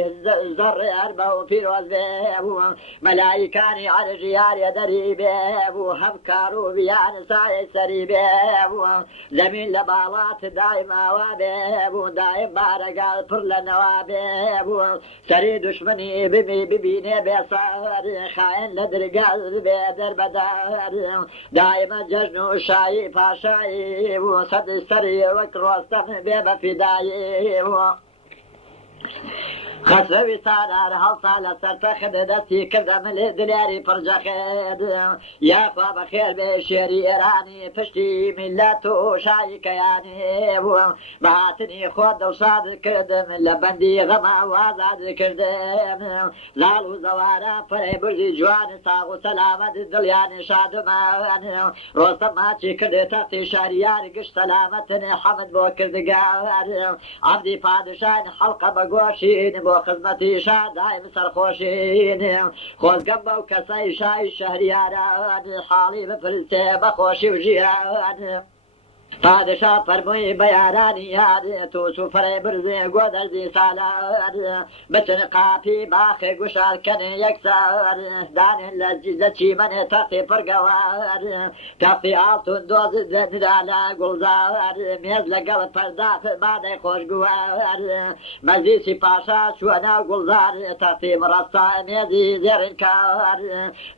زەڕێ هەر بە و پیرۆز بێ بوو مەلایکانی عەرشی یاریە دەری بێ بوو هەم کار و بیان سایە سەری بێ بوو زەمین لە باڵات دایماوا بێ بوو دایم بارەگال پڕ لە نەوا بێ بوو سەری دوشمنی ببینێ بێسەر خاین لە درگال بێ دەربەدار دایمە جەژن و شایی پاشایی بوو سەد سەری وەک ڕۆستەم بێ بە فیدایی بوو خسروي سارار هالصالة سرتخد دستي كذا من دلياري فرجخد يا خوا بخير بشيري إيراني فشتي ملاتو شايك يعني بهاتني خود وصاد كردم لبندي غما وازاد كردم لالو زوارا فري برجي جوان ساغو سلامت دليان شادمان روستم هاتي كرد تختي شاريار قش سلامتني حمد بو كردقار عبدي پادشاين حلقة بقوشين خدمتي شاد دائم سرخوشين خوز قبا وكسي شاي شهرياران حالي بفرسي بخوشي وجيران پادشاه فرموی بیارانی یاد تو سفره برزی گودرزی سالار بچن قاپی باخی گوشال کنی یکسار دانی لچی من تختی پرگوار تختی آلتون دوز دندرالا گلزار میز لگل پرداخت مانه خوشگوار مجلیسی پاشا شوانا گلزار تختی مرسا میزی زیرن کار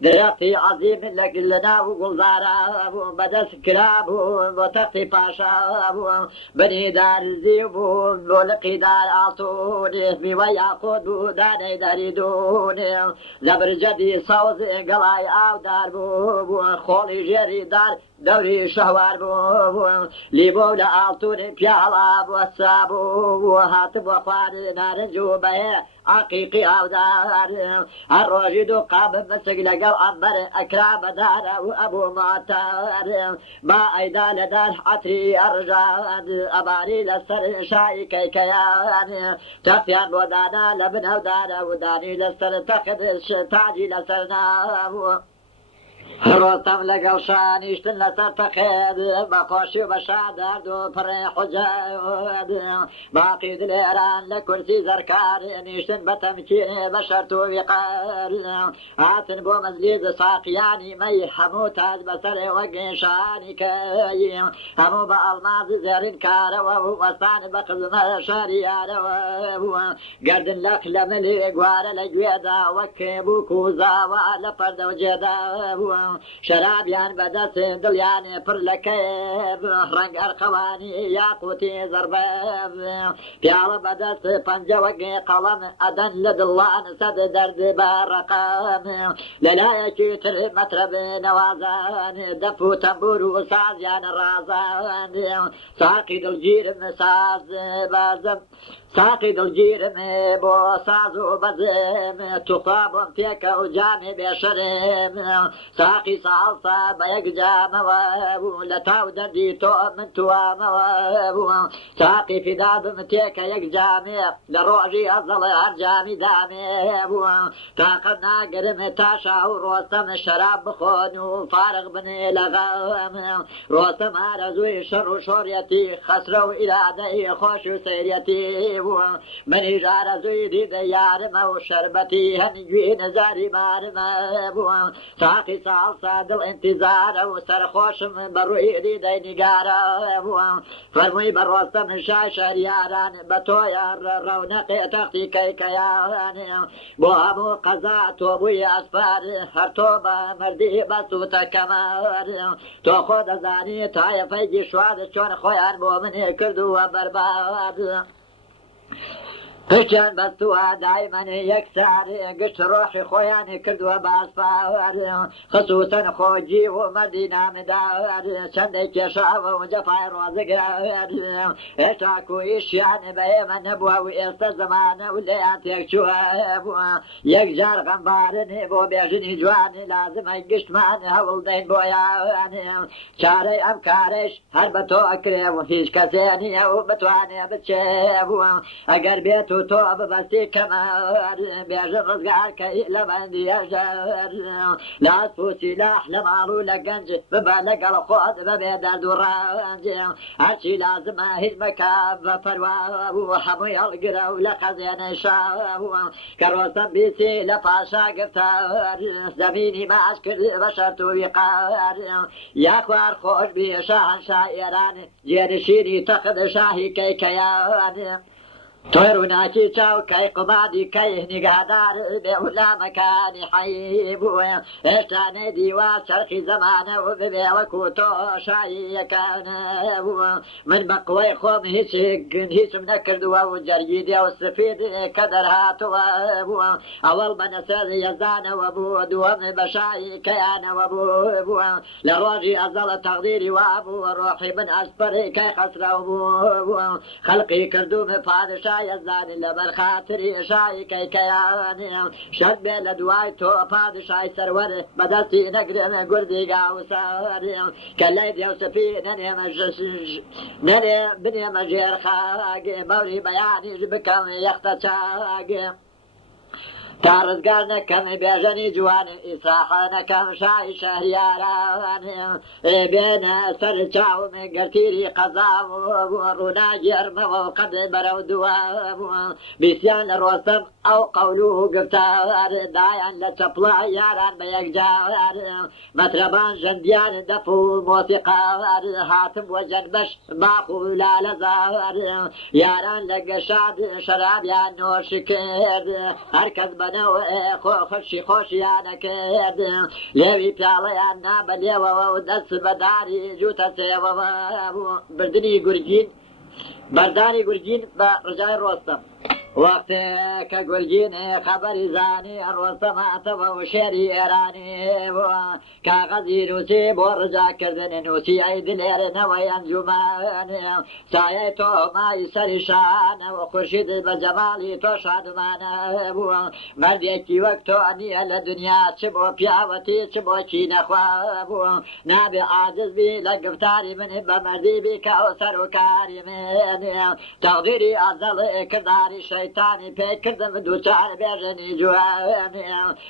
درختی عظیم لگلنا و گلزارا بدس کرابو و تختی پاشا بني دار الزيبون بولقي دار عطوني بيوي عقود بوداني داريدوني زبرجدي صوز قلاي او دار بو خولي جري دار دوري شهوار بو ليبو لعطوني بيالا بو السابو هاتب وخوار نارنجو بيه عقيقي او دار الروجي دو قاب مسق لقل عمر اكرام دار وابو معتار ما ايدا لدار عطري ارجاد اباري لسر شاي كيكيان تفيان ودانا لبن ودانا وداني لسر تخد تاجي لسر ناو روستم لقل شانيشتن لسر تخيد بخوشي وبشادر دو فري حجاد باقي دليران لكرسي زركار نيشتن بتمكين بشرتو وقار عاتن بو مزليد ساقياني مي حمو تاج بسر وقشاني كي همو بالماز زيرين كارو وستان بخزم شاريارو قردن لك لملي قوار لجويدا وكيبو كوزا ولفرد وجدا شرابيان بدس دليان پر لكيب رنگ ارخواني ياقوتي زرباب بيال بدس پنجه وقي قلم ادن لدلان سد درد بارقام للا يكيتر مطرب نوازان دفو تنبور وسازيان الرازان ساقي دلجير مساز بازم ساقي دلجير بو سازو بزم تخاب فيك وجامي بشرم ساقي صالصة بيك جام لتاو دردي تو من توام ساقي في داب متيك يك جامي لروجي أظل أرجامي دامي تاقنا قرم تاشا وروستم الشراب بخون فارغ بني لغام روستم أرزوي شر شوريتي خسروا إلى دي خوش سيريتي من إجار زيدي ديار مو شربتي هنجوي نزاري مارما ساقي صالصة دل انتظار وسرخوش من برويدي دي نقارا فرمي بروستا من شاي شرياران بطويا رونق تختي كيكيان بوهمو قزات وبوي أسفار هرطوبة مردي بسوتا كمار تو خود زاني تايا فيجي شواد شون خويان بومني كردو وبرباد قشان بستوها دايما يكسر قش روحي خوياني كردوا باسفار خصوصا خوجي ومدينة مدار شندك يشاو وجفاي روزقار اشاكو اشيان بيما نبوا ويست زمان وليات يكشوها يكجار غنبارني بو بيجني جواني لازم يقشت ماني هولدين بوياني شاري امكارش هربتو اكريم وفيش كسيني وبتواني بتشيبو اقر بيتو تو بسي كمار بيجر رزقار كي لبندي يجر لا تفو سلاح لمارو لقنج ببالك الخوض ببيدر درانج هرشي لازم اهل مكاب فرواب وحمي القرى ولقزين شاب كروسا بيسي لفاشا قفتار زميني ما اشكر بشرتو وقار يا خوار خوش بيشاهن شائران جيرشيني تخذ شاهي كي كيان طيرناكي تاو كي قبادي كي نقادار بولا مكاني حيبو اشتاني ديوا شرخي زمانه وببي وكوتو شاي كان من بقوي خوم هيش منكر دوا وجريد يا والسفيد كدر هاتو اول من ساد يزان وابو دوام بشاي كيان وابو لروجي ازل تقديري وابو روحي من اسبري كي خسر وابو خلقي كردو مفادشا يزان لبر خاطري شاي كي كياني شد بيل دواي تو فادشاي سرور بدلتي نقرم قردي قاوساري كالليد يوسفي نني بني مجير خاقي بوري بياني جبكم يختشاقي تارزقارنا كم بيجني جوان إسراحنا كم شاي شهرياران بين سرچاو من قرتيري قضاو ورونا جرم وقد برو دوام بيسيان الرسم أو قولوه قفتار دايان لتطلع ياران بيقجار مطربان جنديان دفو موسيقار هاتم وجنبش باخو لا لزار ياران لقشاد شراب يا نوشكر هركز بنو خوشي خوشي انا كيد ليوي بيالي انا بليوه ودس بداري جوتا سيوه بردني قرجين برداني قرجين برجاي الرستم وقت كقرجين خبر زاني الرستم اتبا وشيري ايراني كاغذي نوسي بورجا كردن نوسي عيد لير نوي انجمان سايتو ما يسري شان وخرشد بجمالي توشاد مانا مرديكي وقتو اني الدنيا شبو بياوتي شبو كينا خوابو نابي عاجز بي لقفتاري من بمردي بي كاوسر وكاري من تقديري ازل كرداري شيطاني بي كردم دوچار بيجني جواني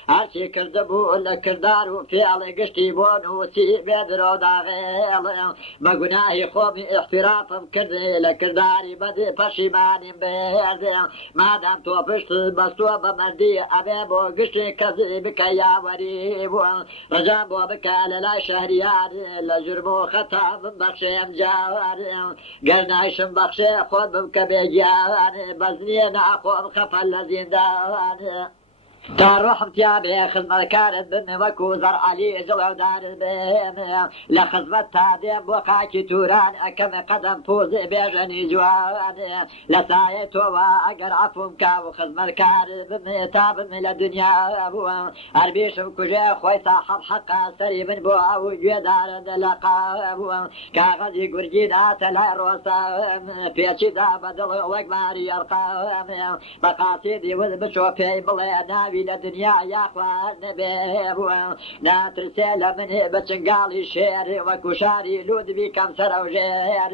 هرشي كردبو لكردار وفعل قشتي بونوسي بيدرو داغيل بقناهي خومي احترافم كرد لكرداري بدي پشيماني بيد ما دام تو بشت بستو بمردي ابيبو قشتي كذي بكيا وريبو رجام بو بكا للا شهريار لجرمو خطا من بخشيم جاوار قرنايشم بخشي خود بمكبيجيان بزنين اخوم خفا لزيندان تروح متابع خدمة كانت بن وكو زر علي جلو دار بهم لخدمة تادم وقاكي توران أكم قدم فوز بيجني جوان لسايتو وأقر عفوم كاو خدمة كانت بن تاب من الدنيا أبو أربيشم كجي خوي صاحب حقا سري من بو أو جدار دلقا أبو كاغذي قرجينا تلا روسا فيشي دا بدل وقماري أرقام بقاصدي وذبشوفي بلينا في الدنيا يا اخوان بيبو ناترسل من بچنقالي شير وكشاري لود بي كم سرو جير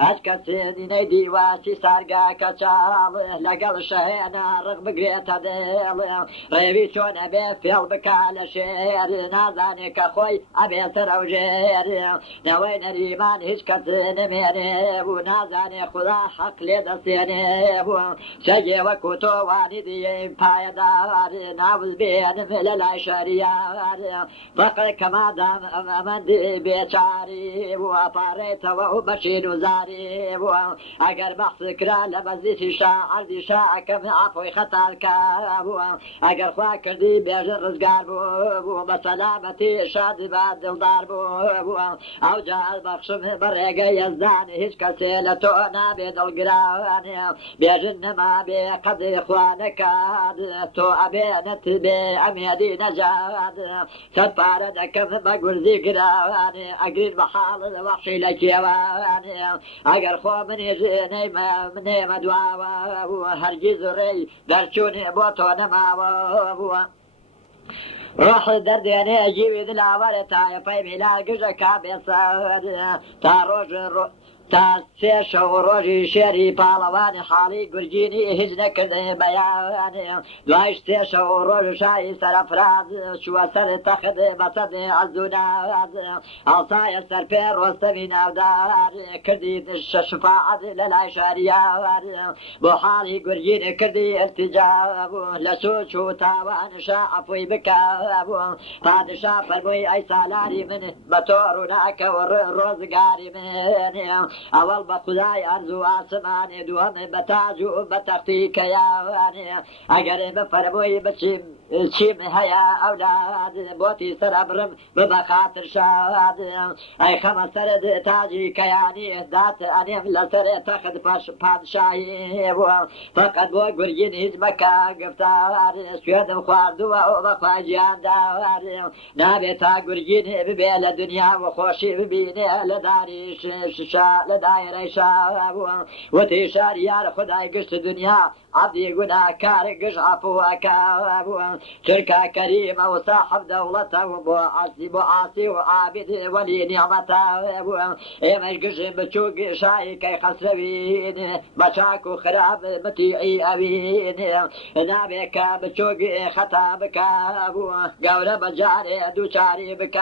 اشكسيني نيدي واسي سارقا كشال لقل شهينا رغم قريتا ديل ريبي شون ابي فيل بكال شير نازاني كخوي ابي سرو جير نوين ريمان هش كسيني مينيبو نازاني خدا حق لدسيني سجي وكتو واني دي بايدار نابل بين ملل شريار فقر كما دام أمن بيشاري وفاريت وبشير زاري أجر بحث كرا لبزيت شاعر دي شاع كم عفو خطا الكاب أجر خواكر دي بيجر رزقار بو بسلامتي شاد بعد الدار بو أو جاء البخشم بريق يزدان هيش كسيلة نابد القران بيجن ما بقد إخوانك تو أبينت بعميدي نجاد سفارد كف بقول ذكراني أقريد بحال الوحشي لك يواني أقر خو من يزيني من مدواوا هرجز ري درشوني بوتون ماوا روح درديني أجيب ذي العوالي طايفي ميلاد قجكا بيصاد تاروج تاسيش وروجي شيري بالواني حالي قرجيني هجنك بياني دوايش تيش وروج شاي سرفراز شو سر تخد بصد عزوناد عصايا سر بير وستمين أودار كردي الشفاعة للا شاريار بحالي قرجيني كردي التجاب لسوش وتاوان شاعفوي بكاب فادشا فرموي أي سالاري من بطورناك والرزقاري من أول بخداي أرزو آسماني دوام بتاجو بتختي كياني أقرب فرموي بتشم شيم هيا أولاد بوتي سربرم ببخاطر شاد أي خمس سرد تاجي كياني ذات أنيم لسر تخد بادشاهي فقد بو قرين هزمكا قفتار سويد خواردو وبخواجيان دار نابتا قرين ببيل دنيا وخوشي ببيني لداري ششا لداير شاب وتيشار يار خداي قشت دنيا عبدي قنا كار قش عفو أكاب شركة كريمة وصاحب دولته بو عاصي وعابد ولي نعمته مش قش بتشوق شاي كي خسرين مشاكو خراب متيعي أبين نابك بتشوق خطابك قول بجاري دوشاري بك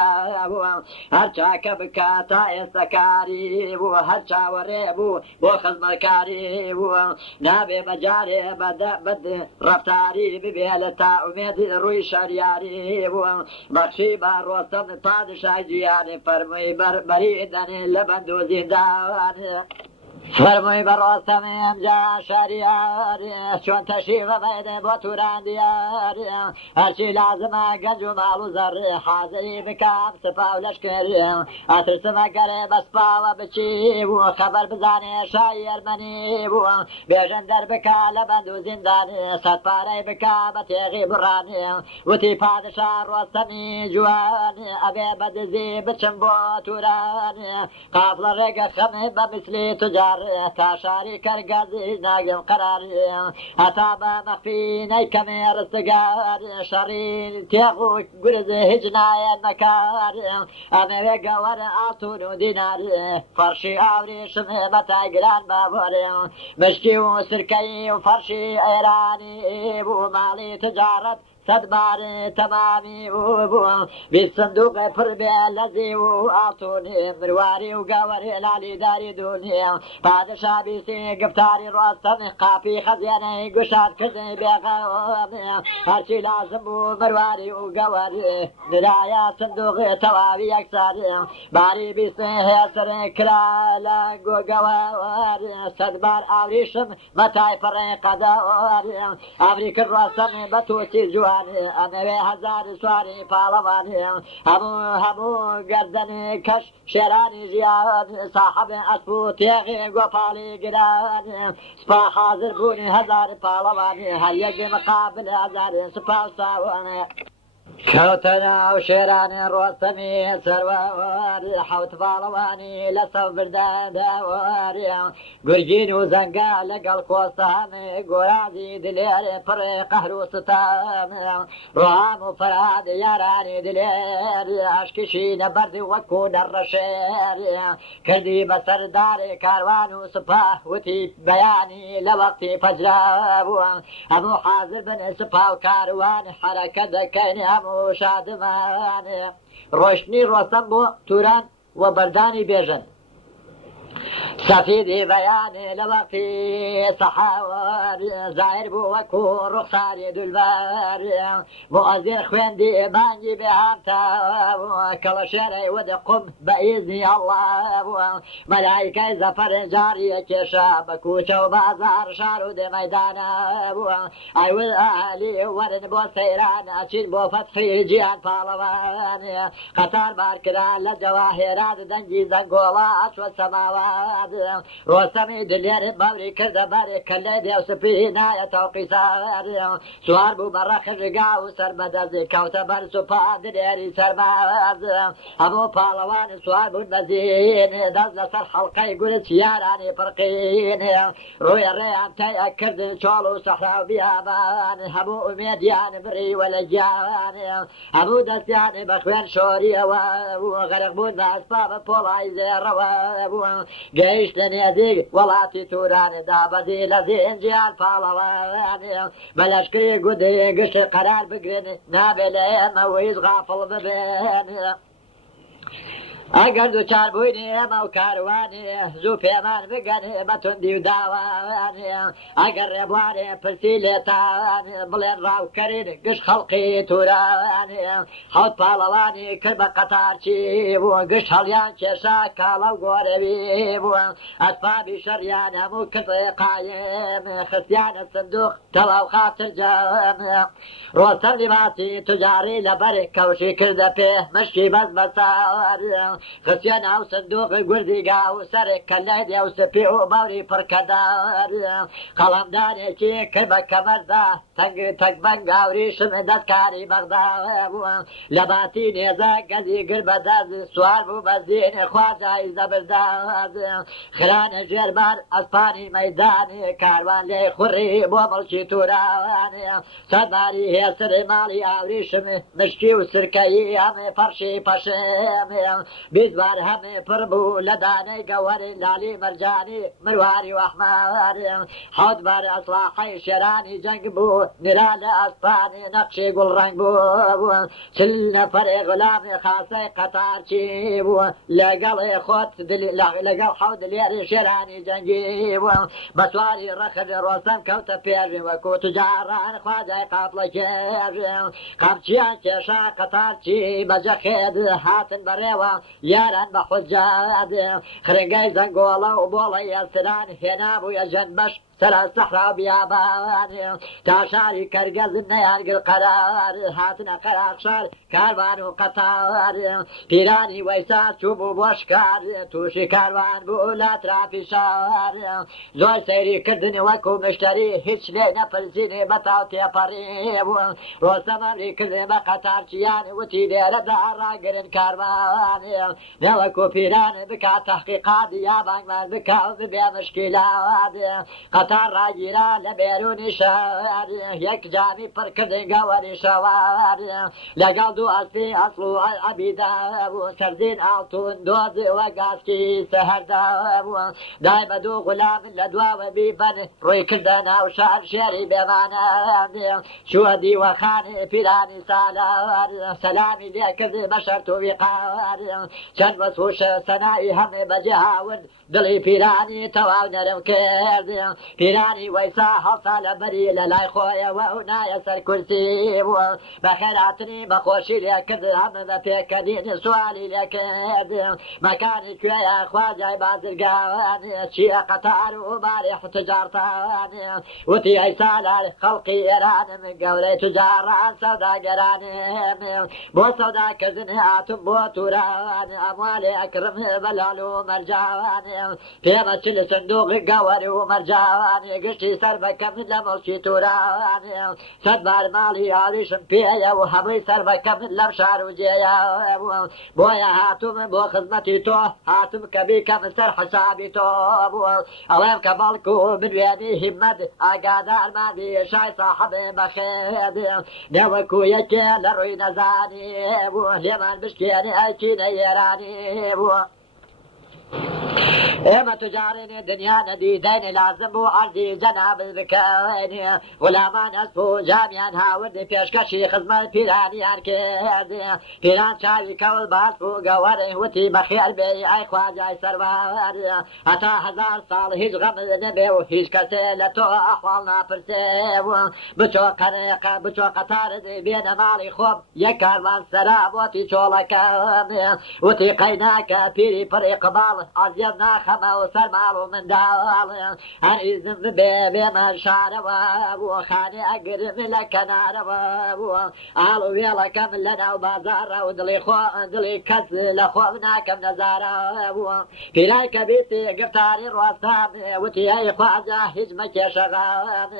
هرشاك بك تايس سكاري هرشا وريبو بوخز مكاري نابي بجاري بد رفتاري ببيلتا أميد روي شرياري بخشيبا روستم طادشا جياني فرمي بريدني لبندو زندان فرمي براسم امجا شرياري شون تشيف بيد بوتوران دياري هرشي لازم قنج ومال زر حاضري بكام سفا ولشكري اترسم قريب اسفا وبشي وخبر بزاني شاير مني بيجن دربكا لبندو زنداني صد باري بكا بتيغي براني وتي پادشا روستمي جواني ابي بدزي بچم بوتوراني قافل رقا خمي بمثلي تجار كاشاري كرقازي ناقم قراري هتابا مخفيني كمير استقار شرين تيغو قرز هجنايا المكار امريكا ورعاتون ديناري فرشي اوري شمي بتاقران بابوري مشكي وسركي وفرشي ايراني ومالي تجارة صدبار تمامي بالصندوق فربي الذي وآتوني مرواري وقوري لالي داري دوني بادشا بيسي قفتاري روستم قافي خزياني قشاد كزي بيغامي هرشي لازم مرواري وقوري نرايا صندوق توابي اكساري باري بيسي هيسر كلالا قوري صدبار آوريشم متاي فرق دوري أمريك الروستم بتوتي جوان أمري هزار سواري پالواني همو گردني كش شيراني زياد صاحب أسفو تيغي قفالي قراني سپا حاضر بوني هزار پالواني هل يجي مقابل هزار سپا وساواني كوتنا وشيراني روستمي سرواري حوت بالواني لسو بردان داواري قرجين وزنقا لقل قوستامي قرازي دليري فري قهرو ستامي رهام وفراد ياراني دليري عشكشي نبردي وكون الرشيري كردي بسرداري كاروان وسباه وتي بياني لوقتي فجرابو أبو حاضر بن سباه وكاروان حركة دكيني أبو شادمان روشني روستم بو توران وبرداني بيجن سفيدي بياني لوقتي صحاور زاير بو وكو رخصاري دلبار مؤذن خويندي بانجي بهامتا كلاشيري ودقم بإذن الله ملايكة زفر جاري كشا بكوشة وبازار شارو دي ميدانا أيوة أهلي ورن بو سيران أشين بو فتحي جيان فالوان قطار باركران لجواهرات دنجي زنقولات والسماوات روستمي دلير بوري كرد باري كالليدي وسفينايا توقيسار سوار بو برخ رقا وسر بدز كوتبر سوبا دليري سرباز ابو بالوان سوار بو بزين دز لسر حلقي قلت سياراني فرقين روي الريان تيأكد شولو صحراو بيابان ابو اميديان بري ولجان ابو دستيان بخوين شوري وغرق بود باسباب بولاي زير جيشتني ذيك ولاتي توراني دابدي لذين جيال بالواني بلشكري قدي قش قرار بقرني نابلين مويز غافل ببيني ئەگەر دووچار بووینێ ئێمە و کاروانێ زوو پێمان بگەنێ بە توندی و داوانێ ئەگەر ڕێبوارێ پرسی لێتان بڵێن ڕاوکەرین گشت خەڵقی تورانێ حەوت پاڵەوانی کرد بە قەتارچی بووە گشت هەڵیان کێشا کاڵە و گۆرەوی بووە ئەسپابی شەڕیان هەموو کردێ قایم خستیانە سندوق تەواو خاتر جەمێ ڕۆستەر لیباسی توجاری لەبەر کەوشی کردە پێ مشکی بەس بەسار خسیان ئەو سندوقی گوردی گاو سەرێک کە لای دێ و سپی و باوری پڕکەدار قەڵەمدانێکی کرد بە کەمەردا تەنگ بەنگ گاوریشم دەستکاری بەغدا بووە لە باتی نێزە گەزی گر بەدەست سوار بوو بە زیێنێ خوازایی زەبرداز خرانە ژێربان ئەسپانی مەیدانی کاروان لێ خوڕی بۆ مڵکی توورانێ سەدباری هێسری ماڵی ئاوریشم مشکی و سرکەیی هەمێ فەرشی پەشێمێ بیزوار هەمێ پڕ بوو لە دانەی گەوەری لالی مەرجانی مرواری و ئەحماری حەوت باری ئەسلاحەی شێرانی جەنگ بوو نرا لە ئەسپانی نەقشی گوڵڕەنگ بوو چل نەفەرێ غولامی خاسەی قەتارچی بوو لەگەڵێ خۆت لەگەڵ حەوت لێری شێرانی جەنگی بوو بە سواری ڕەخت ڕۆستەم کەوتە پێژی وەکو توجاران خوازای قاپڵە کێژی قاپچیان کێشا قەتارچی بەجە خێد هاتن بەڕێوە یاران بە حجاد خرنگای زەنگۆڵە و بۆڵە ئەسران هێنا بوویە ژەنبەش سەرە سەحرا و بیابان تا شاری کەرگەزن نەیانگر قەرار هاتنە قەراقشار کاروان و قەتار پیرانی وەیسا چوو بوو بۆ شکار تووشی کاروان بوو لە ترافی شار زۆر سەیری کردنی وەکو مشتەری هیچ لێ نەپرسینێ بەتاو تێپەڕی بوو ڕۆستەمەری کردێ بە قەتارچیان وتی لێرەدا ڕاگرن کاروان نەوەکو پیران بکات تەحقیقات یا بانگمان بکاو ببێ مشکیلات قەتار ڕاگیرا لە بێرونی شار یەک جامی پڕ کردی گەوەری شەوار لەگەڵ دوو ئەسپی ئەسڵ و عەبیدا بوو سەردین ئاڵتون دۆزی وەگاسکی سەهەردا بوو دای بە دوو غولامن لە دواوە بیبەن ڕووی کردە ناو شار شێری بێمانە چووە دیوەخانی پیرانی سالار سەلامی لێ کردی بە شەرت و ویقار چەند بەسووشە سەنایی هەمێ بەجێ هاورد دڵی پیرانی تەواو نەرم کرد پیرانی وەیسا هەڵتا لە بەری لە لای خۆیەوە و نایە سەر کورسی بووە بە خێراتنی بەخۆشی لێ کرد هەمە بە پێکەنین سوالی لێ کرد مەکانی کوێیە خوازای بازرگان چیە قەتار و باری تجارتان وتی ئەی سالار خەڵقی ئێرانم گەورەی تجاران سەوداگەرانم بۆ سەوداکردن هاتم بۆ توران ئەموالی ئەکرم بەلال و مەرجان پێمە چ لە سندوقی گەوەری و مەرجاوانی گشتی سەر بەکەم لە مەڵکی تورانێ سەد بار ماڵی ئاوریشم پێیە و هەمووی سەر بەکەم لەم شار و جێیە بۆیە هاتوم بۆ خزمەتی تۆ هاتم کە بیکەم سەر حسابی تۆ بووە ئەوێم کە بەڵکو و بنوێنی هیممەد ئاگادارمانی شای ساحەبێ بەخێد نێوەکو یەکێ لە ڕووی نەزانی بووە لێمان بشکێنی ئەچینە ئێرانی بووە ئێمە تجارێنێ دنیا نەدیدەینێ لازم بوو عەرزی جەنابت بکەینێ غولامان ئەسپ و جامیان هاوردی پێشکەشی خزمەت پیرانیان کردێ پیران چاوی کەوت بە ئەسپ و گەوەرێ وتی بەخێر بێ ئای خوازای سەروەر هەتا هەزار ساڵ هیچ غەمت نەبێ و هیچ کەسێ لە تۆ ئەحواڵ ناپرسێ بچۆ قەرێقە بچۆ قەتارت بێنە ماڵی خۆم یەک کاروان سەرا بۆتی چۆڵەکەم وتی قەیناکە پیری پڕی قباڵ عەزیەم ناخەمە و سەرماڵ و منداڵ هەر ئیزم ببێ بێمە شارەوە بووە خانێ ئەگرم لە کەنارەوە بووە ئاڵ و وێڵەکەم لە ناو بازارە و دڵی کەس لە خۆم ناکەم نەزارە بووە پیرای کە بیتی گفتاری ڕواستام وتی ئەی خوازە هیچ مەکێشەغام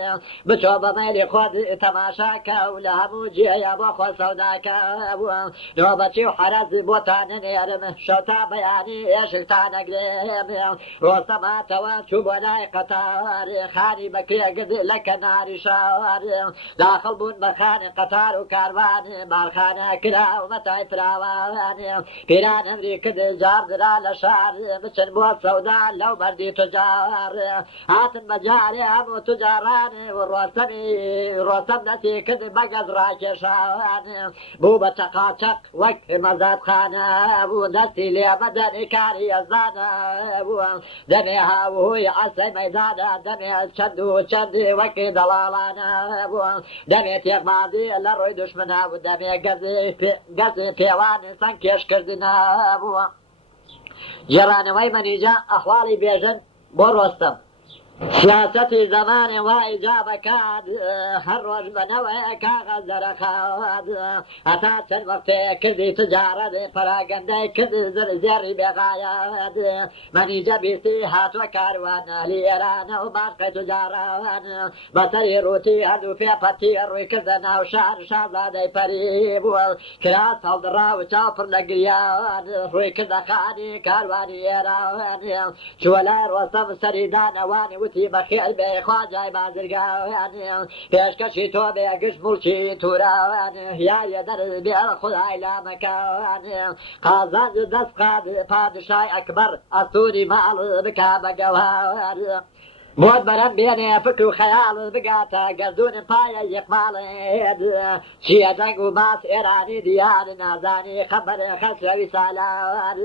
بچۆ بە مەیلی خۆت تەماشاکە و لە هەموو جێیە بۆ خۆ سەوداکە بووە نۆبەچی و حەرەز بۆتان نێرم شەو تا بەیانی ئێشکتان نقريب روسما تواتشو بناي قطار خاني بكري قد لك ناري شار داخل بون بخان قطار وكاروان بارخانة كلا ومتاي فراوان بيران امريكا جار درا لشار بچن بو سودا لو بردي تجار هاتن مجاري همو تجاران روسم نسي كد بقز راكشان بو بتقاچق وقت مزاد خانه بو دستي لي مدني كاري الزانه بو دمي هاوي عسى ميدانه دمي شد وقت دلالانه بو دمي تيغ ماضي لروي دشمنه بو دمي قزي بيوان سنكيش كردنا بو جرانوي منيجا احوالي بيجن بروستم سياسة زمان وإجابة كاد هر روز بنوى كاغذ درخاد أساس الوقت كذي تجارة فراغندي كذي زرزيري بغايات مني جبيسي هات وكاروان لإيران وباقي تجاران بطري روتي هدو في فتي روي كذنا وشعر شعبادي فريب كراس هالدرا وشافر لقريان روي كذا خاني كارواني إيران شولا روسم سريدان واني وتي بخير بخواجه بازرگاوان پیشکشی تو بگش ملچی توران یا یدر بیر خدای لامکان قازان دست قاد پادشای اکبر اسوری مال بکا بگوان بود برم بین فکر و خیال بگاتا گردون پای یقبال چیه جنگ و ماس ایرانی دیار نازانی خبر خسروی سالار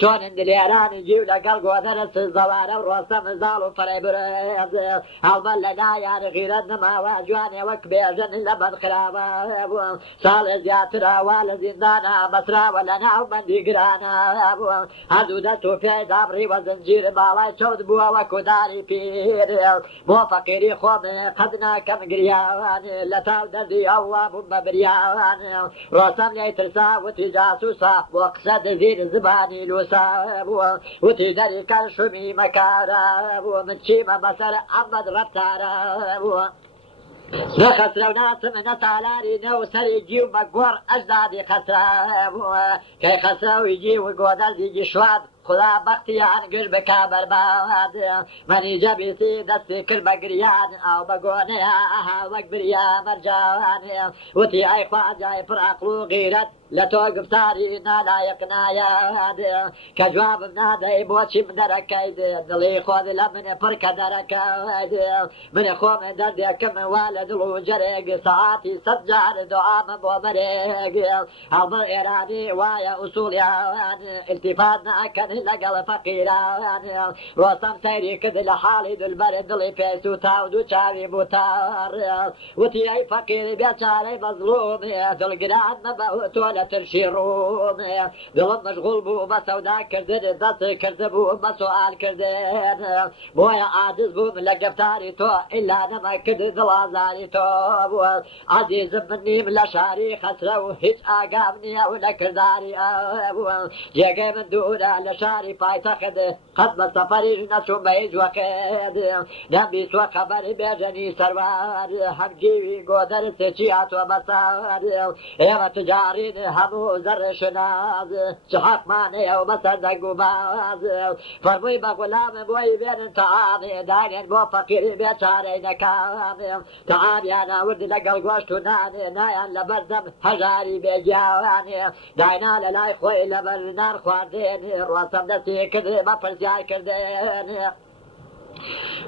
چون اندل ایرانی جیو لگل گودرس زواره و روستم زال و فری برز اول لنایان غیرت نما و جوانی وک بیجن لبن خرابا سال زیاتر وال زندانا بسرا و لنا و بندی گرانا هزو دستو فی دابری و زنجیر بالای چود بوا و کداری پی مو فقيري خوب قدنا كم قريان لتاو دردي أواب مبريان روسم لي ترسا وتجاسوسا وقصد زير زباني لوسا وتدري كالشمي مكارا ومن شيما بصر أمد رفتارا نخسر وناس من سالاري نو سري جيو مقور أجدادي خسر كي خسر ويجي وقودل يجي شواد خدا بختي عن قلب كابر باد مني جبيسي دستي كل بقريان او بقوني اها وقبريا مرجان وتي اي خواجاي فرعقلو غيرت لتوقف تارينا لا يقنايا كجواب منادي بوشي مدركايد دلي خوذ لمن فرك دركايد من خوم دردي كم والد الوجريق ساعاتي سجار دعام بوبريق عبر إيراني وايا أصول يا التفاتنا كان لقل فقيران روسم سيري كذ لحالي دل برد اللي فيسو تاودو شاري بوتار وتي اي فقير بيشاري مظلوم دل قران مبهوتو ترشيروم دلم مشغول بو بسودا كردن دست كرد بو بسؤال كردن بويا عاجز بو من لقفتاري تو إلا نما كد دلازاري تو عزيز مني من لشاري خسرو هيج آقامني ولا كرداري جيقي من دولا لشاري فايتخد قد سفري نسو بيج وخد نبي سوى خبر بيجني سروار هم جيوي قدر سيچيات ومسار ايما تجارين همو زر شناز شحق ماني ومصدق وباز فرمي بغلام بوي بين تعامي داين بو فقير بيشاري نكامي تعامي انا ودي لقل قوشتو ناني نايان لبردم هجاري بيجاواني داينا للاي خوي لبرنار خواردين روسم دستي كذي ما فرزياي كردين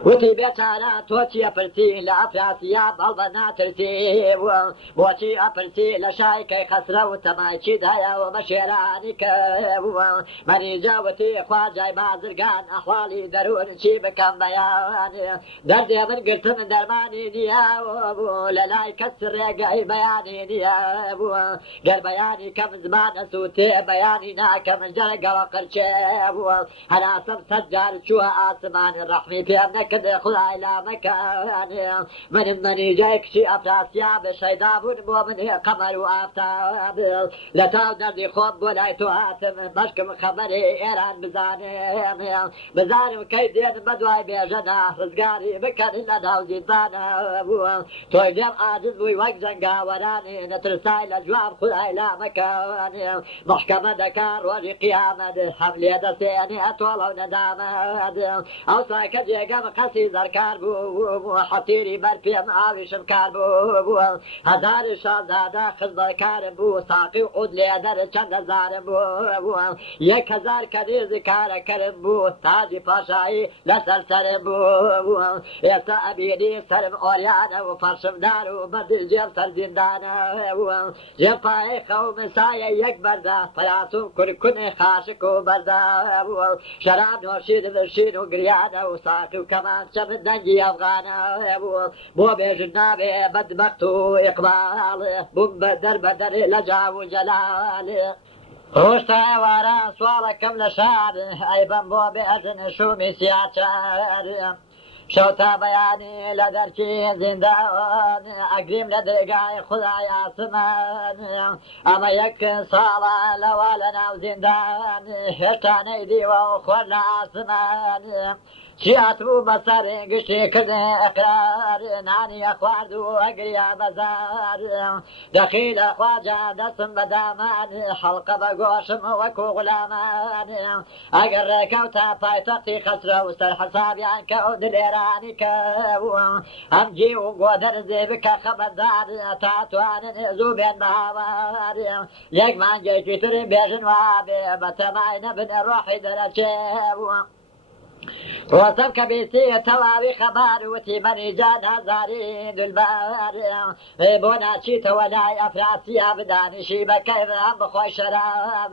وتي بيتانا توتي أفرتي لأفراسيا بالبنا ترتي بوتي أفرتي لشايكي خسرة وتمايشي دايا ومشيراني كيب مني جاوتي خواجاي بازرقان أحوالي درون شي بكم بياني دردي من قلت من درماني نيا للاي كسر رقاي بياني نيا قال بياني كم زمان سوتي بياني ناكم جرق وقرشي أنا سم سجار شو آسمان الرحمن رحمي في أمنك خداي لا مكان من جايك شي أفراسيا بشيدابون بومن قمر وآفتاب لتاو دردي خوب ولايتو هاتم بشكم خبري إيران بزانم كيدين بدواي بيجنا رزقاري بكن لداو زيدانا توي ديم عاجز بوي وقت زنقا وراني نترساي لجواب خداي لا مكان محكمة دكار وجي قيامة حملي دسيني أطول ندامة أو ساكا جيقا مقاسي زركار بو حطيري برفي معاوي شمكار بو هزار شازادا خزبا كار بو ساقي وعود ليدر چند زار بو يك هزار كريز كار كرم بو تاجي پاشاي لسر سر بو يسا أبيني سرم أوريانا وفرشم دارو بدل جيب سر زندانا جيب پاي خوم سايا يك بردا فلاسم كن خاشكو بردا شراب نوشيد مرشين وقريانا وساقي وكمان شمد دنجي أفغانا بو بيجنا بدبخت وإقبال بوم بدر لجا وجلال روشتا وارا سوالا كم لشار أي بمبو بأذن شومي سياتشار شوتا بياني لدركي زندان أقريم لدرقاي خداي آسمان أما يك صالا لوالنا وزندان هشتا نيدي وخورنا آسمان شياتو بصري قشي كذا اقرار ناني اخوارد واقريا بزار دخيل خواجه دسم بدامان حلقه بقوشم وكو غلامان اقر كوتا بايتقتي خسره وسر حسابي عن كود الايراني كو امجي وقدر زيبك خبردار تاتوان زوبين بهوار يك من جيتي تري بيجن وابي بتماين بن روحي درجيو وصفك بيسي تواري خبار وتي مني جان هزاري دلبار بونا شي تولاي افراسي ابداني شي بكيف هم بخوي شراب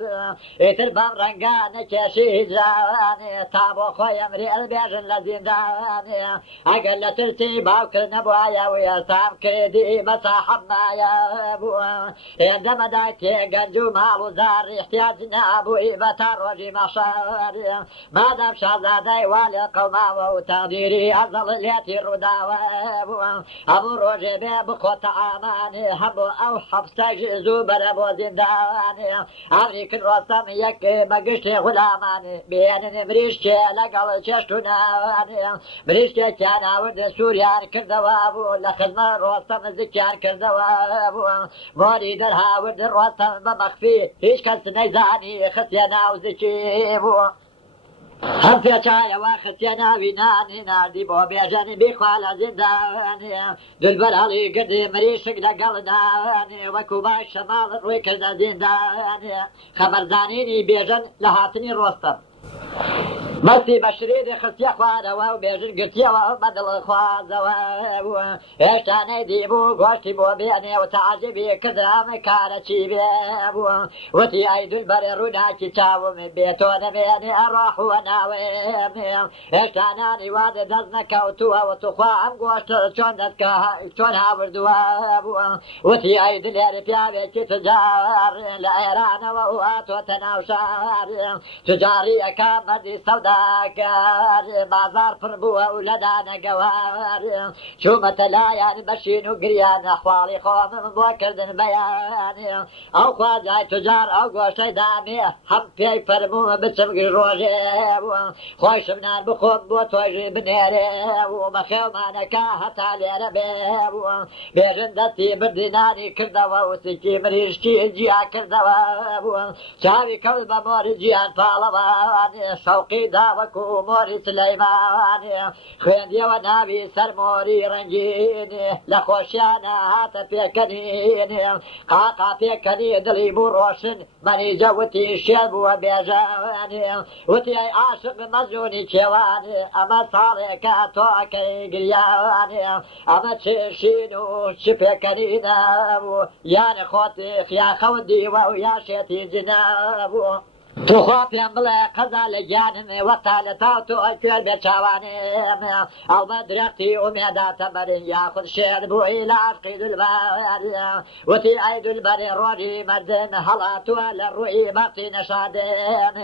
تربام رنقان كشي هجراني تابو خوي امري البيجن لزنداني اقل ترتي باوكر نبوايا ويسام كريدي مساحب مايا ابو عندما دايتي قنجو مالو زار احتياجنا ابو ايبتار وجي مشاري ما دام شازادي والي قوما وتقديري أزل ليتي الرداوة أبو رجبي بخوة عاماني حبو أو حبستاج زوبر أبو زنداني أمريك الرسم يكي بقشتي غلاماني بين مريشتي لقل ششتناني مريشتي كان ورد سوريا كردوابو لخدمة الرسم زكيان كردوابو موري درها ورد الرسم بمخفي هيش كنت نيزاني خسينا وزكيبو هم في چای وقت ناوی نانی نادی با بیجانی بخوال زندانی دل برالی گردی مریشک لگل نانی وکو با شمال روی کرد زندانی خبردانینی بیجن لحاتنی رستم مستی بشرید خسیه خواره و بیجن گرتیه و بدل خوازه و اشتانه دیبو گوشتی بو بینه و تعجبی کدرام کار چی بیبو و تی ایدول بر رونا کی چاوم بیتون بینه اراح و ناویم اشتانانی واد دزنکه و تو و تو خواهم گوشت چون هاوردو و تی ایدول هر پیاوی کی تجار لایران و اواتو تناوشار تجاری اکامدی سودا كار بازار فربوها ولدانا قوار شو متلايان بشين وقريان احوالي خوام بوكردن بيان او خواجاي تجار او قوشي دامي هم في فرموه بسبق روجي خوش منان بخوب بوتوجي بنيري ومخيو ما نكاهت علي ربي بيجن دستي بردناني كردوا وسكي مريشتي جيا كردوا شاوي كول بموري جيان فالوان شوقي داوكو موري سليماني خويندي ونابي سرموري رنجيني لخوشيانا هاتا فيكنيني قاقا فيكني دلي بروشن مني جوتي شيب وبيجاني وتي اي عاشق مزوني كيواني اما صالكا توكي قرياني اما تشيشينو شفيكنينا يعني خوتي يا خودي ويا شيتي جنابو تو خواپیم بڵێ قەزا لە گیانم وەقتا لە تاو تۆ ئەکوێر بێ چاوانێم ئەڵمە درەختی ئومێداتە بەرین یاخود شێر بووی لە عاشقی دولبەر وتی ئەی دولبەرێ ڕۆژی مەردن هەڵاتووە لە ڕووی بەختی نەشادێن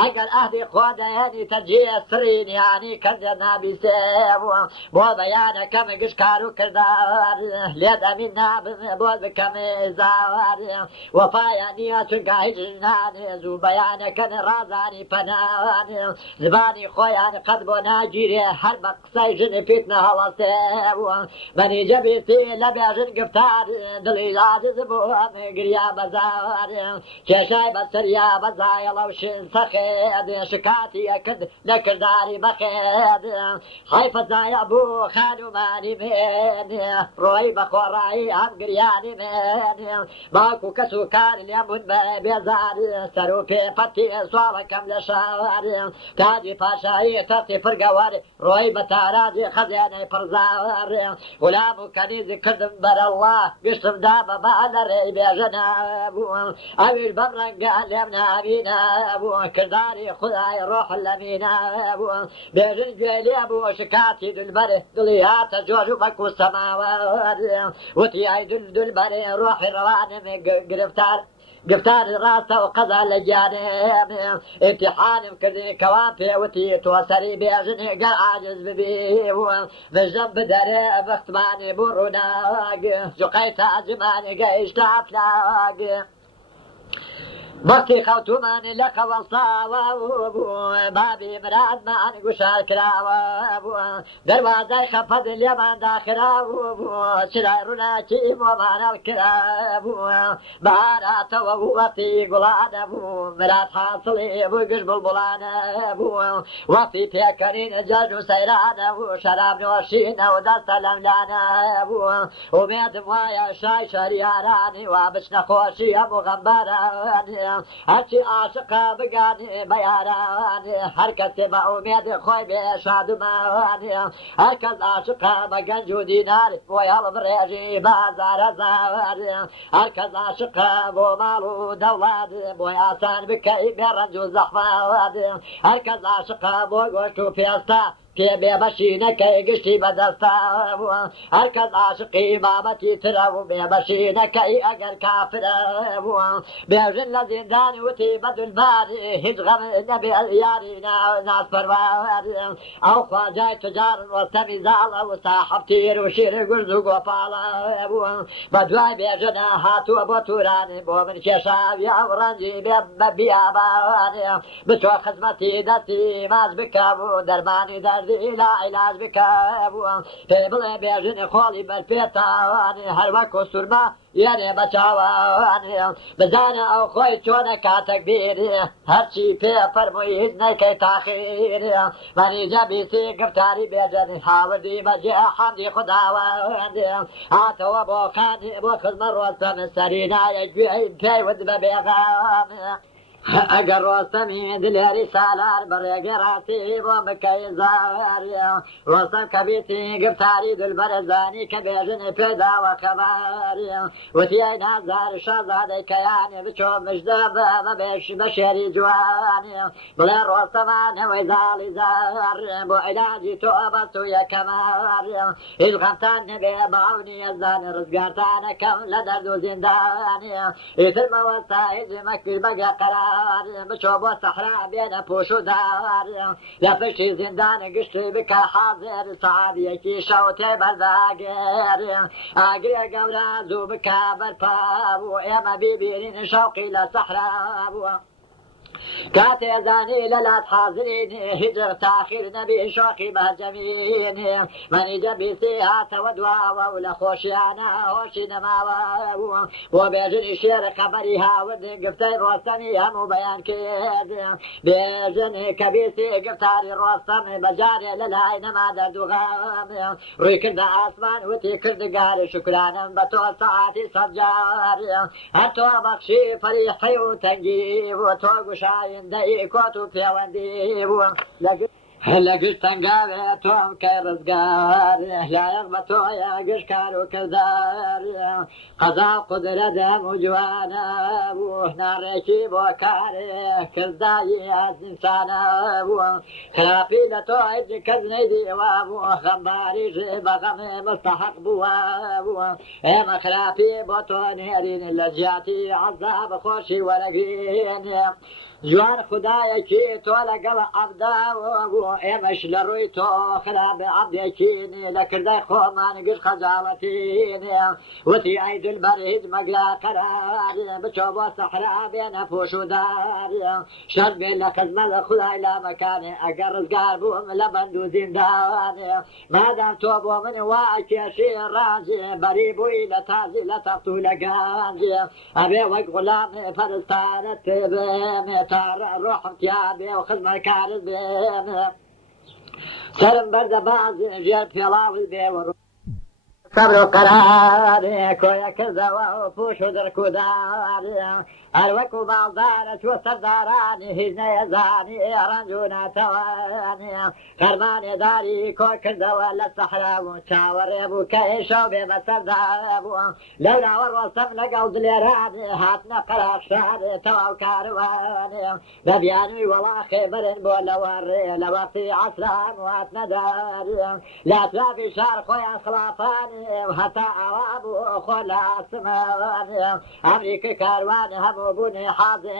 ئەگەر ئەهدی خوا دەهێنی تەرجیە سرینیانی کەردێ نابیسێ بۆ بەیانەکەم گشتکار و کردار لێت ئەمین نابم بۆ بکەم زاوار وەفایان نییە چونکە هیچ نانێز و بەیانەکەن ڕازانی پەنان زبانی خۆیان قەت بۆ ناگیرێ هەر بە قسەی ژن پیتنە هەڵەسێ بەنیجە بیستی لە بێژن گفتار دڵی عاجز بووە گریا بەزار کێشای بەسەریا بەزایەڵە و شین سەخێد شکاتی ئەکرد لە کرداری بەخێد حیفە زایە بوو خانومانی مێنێ ڕۆی بە خۆڕایی ئەم گریانی مێنێ باوکو کەس و کار لێبوون بە بێزار سەر و پێپەتی سواڵەکەم لە شار تاجی پاشایی تەختی فرگەوەر ڕۆی بە تاراجی خەزێنەی پڕزاوەڕ غولام و کەنیزی کردم بەرەڵڵا گشتمدا بە بەعەلەڕێی بێژە نابوو ئەویش بەم ڕەنگە لێم نابینە بوو کرداری خودای ڕۆح لەمینە بوو بێژن گوێ لێ بوو شکاتی دولبەر دڵی هاتە جۆش و بەکو سەماوەر وتی ئەی دولبەرێ ڕۆحی ڕەوانم گفتار ڕاستە و قەزا لە گیانێم ئیمتیحانم کردی کەوان پێوتی تۆ سەری بێژنی گەر عاجز ببی مژدەم بدەرێ بەختمانی بوو ڕووناگ جوقەی تاجمانی گەیشتە ئەفلاگ بەختی خەوتومانی لە قەوەڵساوە بوو بابی مرادمان گوشار کراوە بوو دەروازای خەفەت لێمان داخراوە بوو چرای ڕووناکی مۆمانەڵ کرا بوو بەهاراتەوە وەقتی گوڵانە بوو مراد حاصڵی بوو گشت بڵبڵانە بوو وەقتی پێکەرین جەژن و سەیرانە بوو شەراب نۆشینە و دەستە لەملانە بوو ئومێدم وایە شای شەریارانی وا بچنە خۆشی هەموو غەمبارانی هەرچی عاشقا بگانێ بە یارانێ هەر کەسێ بە ئومێد خۆی بێ شادومانێ هەر کەس عاشقا بە گەنج و دینار بۆی هەڵبڕێژی بازارە زاوارێ هەر کەس عاشقا بۆ ماڵ و دەوڵات بۆی ئاسان بکەی بێ ڕەنج و زەحمات هەر کەس عاشقا بۆ گۆشت و پێستا پێ بێبەشی نەکەی گشتی بەدەستا بووە هەر کەس عاشقی بابەتی ترە و بێبەشی نەکەی ئەگەر کافرە بووە بێژن لە زیندان وتی بە دولباری هیچ غەم نەبێ یاری ناسپەروار ئەو خواجای تجار وەستەمی زاڵە و ساحەب تیر و شیر گورز و گۆپاڵە بووە بە دوای بێژنە هاتووە بۆ توورانی بۆ من کێشاوی ئەو ڕەنجی بێ بە بیابانێ بچۆ خزمەتی دەستی ماچ بکە بوو دەرمانی دەردی لا علاج بکە بووە پێ بڵێ بێژنی خۆڵی بەرپێتاوانێ هەر وەکو سورما یانێ بە چاوانێ بزانە ئەو خۆی چۆنە کاتەک بیرێ هەرچی پێ فەرمووی هیچ نەیکەی تاخیرێ مەریجە بیسی گفتاری بێژنی هاوردی بەجێ حەمدی خوداوەندێ هاتەوە بۆ خانی بۆ خزمەت ڕۆستەم سەرینایە گوێی پێیوت بە بێغامێ ئەگەر ڕۆستەمی دلێری سالار بەڕێگەی ڕاستی بۆ بکەی زاوێ ڕۆستەم کە بیتی گفتاری دولبەرە زانی کە بێژنی پێداوە خەبارێ وتی ئەی نازار شازادەی کەیانێ بچۆ مژدە بە شێری جوانێ بڵێ ڕۆستەمانەوەی زاڵی زارێ بۆ عیلاجی تۆ بەست و یەکەمارێ هیچ غەمتان نەبێ باونی ئەزان ڕزگارتانەکەم لە دەرد و زیندانێ ئیتر مەوەستا هیچ مەکرد بەگە قەرار بچۆ بۆ سەحرا بێنە پۆش و دار لە پشتی زیندانە گشتی بکە حاضر سەعادیەکی شەو تێبەرداگێر ئاگرێ گەورە زوو بکە بەرپا بوو ئێمە بیبینین شەوقی لە سەحرا بووە کاتێ زانی لە لات حاضرین هیچ تاخیر نەبی شۆقی بەرجەمین مەنیجە بیستی هاتەوە دواوە و لە خۆشیانە هۆشی نەماوە بۆ بێژنی شێر خەبەری هاورد گفتەی ڕۆستەمی هەموو بەیان کرد بێژن کە بیستی گفتاری ڕۆستەم بەجارێ لە لای نەما دەردوغام ڕووی کردە ئاسمان وتی کردگاری شکرانم بە تۆ سەعاتی سەد جار هەر تۆ بەخشی فەریحی و تەنگی بۆ تۆ گوشایندەی کۆت و پەیوەندی بووە هلا قشتن قابتهم كرزقار لا يغبطوا يا قشكار وكردار قضاء قدرة دم وجوانا وهنا ركيب وكاره كرداي إنسان خلافي توعد كذني ديواب خمباري جيب غم مستحق بواب اما خلافي بطونيرين اللجاتي عذاب خوشي ورقين جوان خدای کی تو لگل عبدا و امش لروی تو خراب عبدی کینی لکردای خومان گش خجالتین و تی عید البرهد مقلا قرار بچو با صحرا بین پوشو دار شرط بین لخزمل خدای لا مکان اگر رزگار بوم لبندو زندان مادام تو بو من واکی شیر رازی بری بوی لتازی لتفتو لگانزی ابی وق غلام فرستانت بیم روح امتيابي وخدمة كارث بيه سلم برد بعض جير في لاوي بيه صبر وقرار كويا كذا وفوش ودرك ودار الوكو بالدارة والسرداراني هزنا يزاني رنجونا تواني خرماني داري كو كذا ولا الصحراء وشاور ابو كيشو بما سردابو لولا والوصم لقوض ليراني هاتنا قراق شاري تواو كارواني ببياني والله خبر بولا وري لوقتي عسران واتنا داري لا تلافي شار خويا خلافاني وحتى عوابو خلاص ماني أمريكا كارواني هم بني حاضر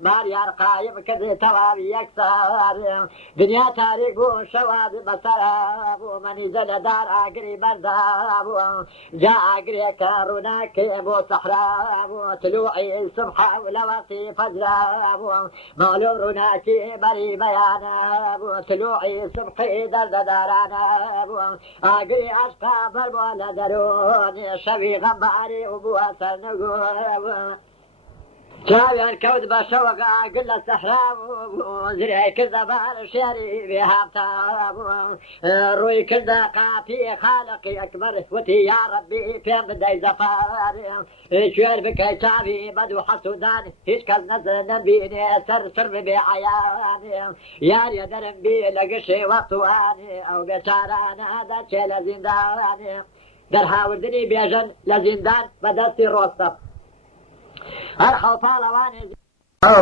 ماريار قايم كذي توابي يكسر دنيا تاريخ وشواد بسراب من نزل دار أقري برداب جاء أقري كاروناك بو صحراب طلوعي الصبح ولوقتي فجراب مولو روناكي بري بياناب طلوعي الصبح درد داراناب أقري أشقى بالبولا درون شوي غباري وبو أسر نقوب شاوي كود بشوق قل الصحراء وزرعي كذا بار شاري بها بتاب روي كذا قافي خالقي اكبر وتي يا ربي فين بدي زفار شوير بك شعبي بدو حسودان هيش كز نزل نبيني سر بعياني يا درم بي لقشي وقتواني او بشاران هذا شي لزنداني در هاوردني بيجن لزندان بدستي روستف أرحو طالواني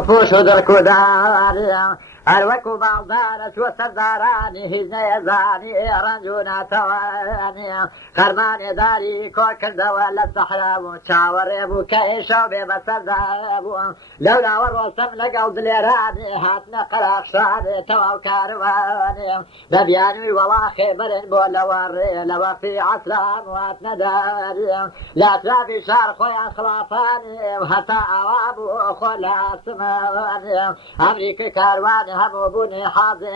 فوش دركو داري الوكو بالدارس والسرداراني هزنا يزاني رنجونا تواني خرماني داري كوكل دوال الصحراء وشاور ابو كيشو بما سردابو لولا والوصم لقوض ليراني هاتنا قراق شاني تواو كارواني ببياني والله خبر بولا وري لوقتي عسران واتنا داري لا ترافي شار خويا خلافاني وحتى عوابو خلاص ماني أمريكا كارواني هم بني حاضر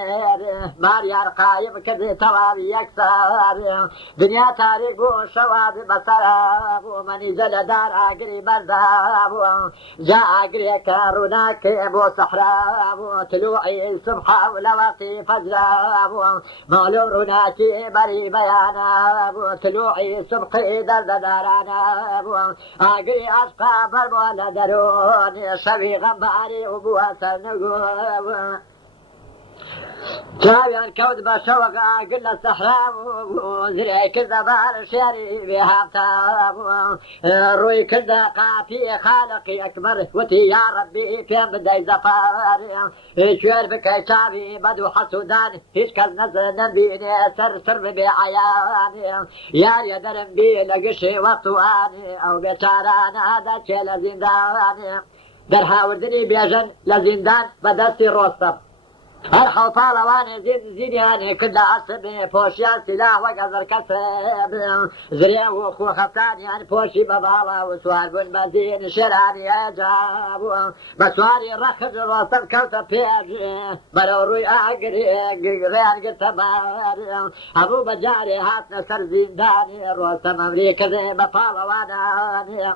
ماريار قايم كذي توابي يكسر دنيا تاريخ وشواد بسراب ومن نزل دار أقري برداب جاء أقري كاروناك ابو صحراب طلوعي الصبح ولوقتي فجراب مولو روناكي بري بياناب طلوعي الصبح درد داراناب أقري أشقى بالبولا درون شوي غباري وبو أسر نقوب شاوي كود بشوق قل الصحراء وزرعي كذا بار شاري بها بتاب روي كذا قافي خالقي اكبر وتي يا ربي فين بدي زفار شوير بك شعبي بدو حسودان هيش كز نزل نبيني سر بعياني يا درم بي لقشي وطواني او بشاران هذا شي لزنداني در هاوردني بيجن لزندان بدستي روستف أرحو طالواني زينياني كل عصبي بوشيان سلاح وقذر كسب زريع وخو خفتاني يعني بوشي ببالا وسوار بن بزين شراني أجاب بسواري رخز الوصل كوتا بيجي بروروي أقري غير قتبار أبو بجاري هاتنا سر زنداني روسم أمريكا زي بطالواني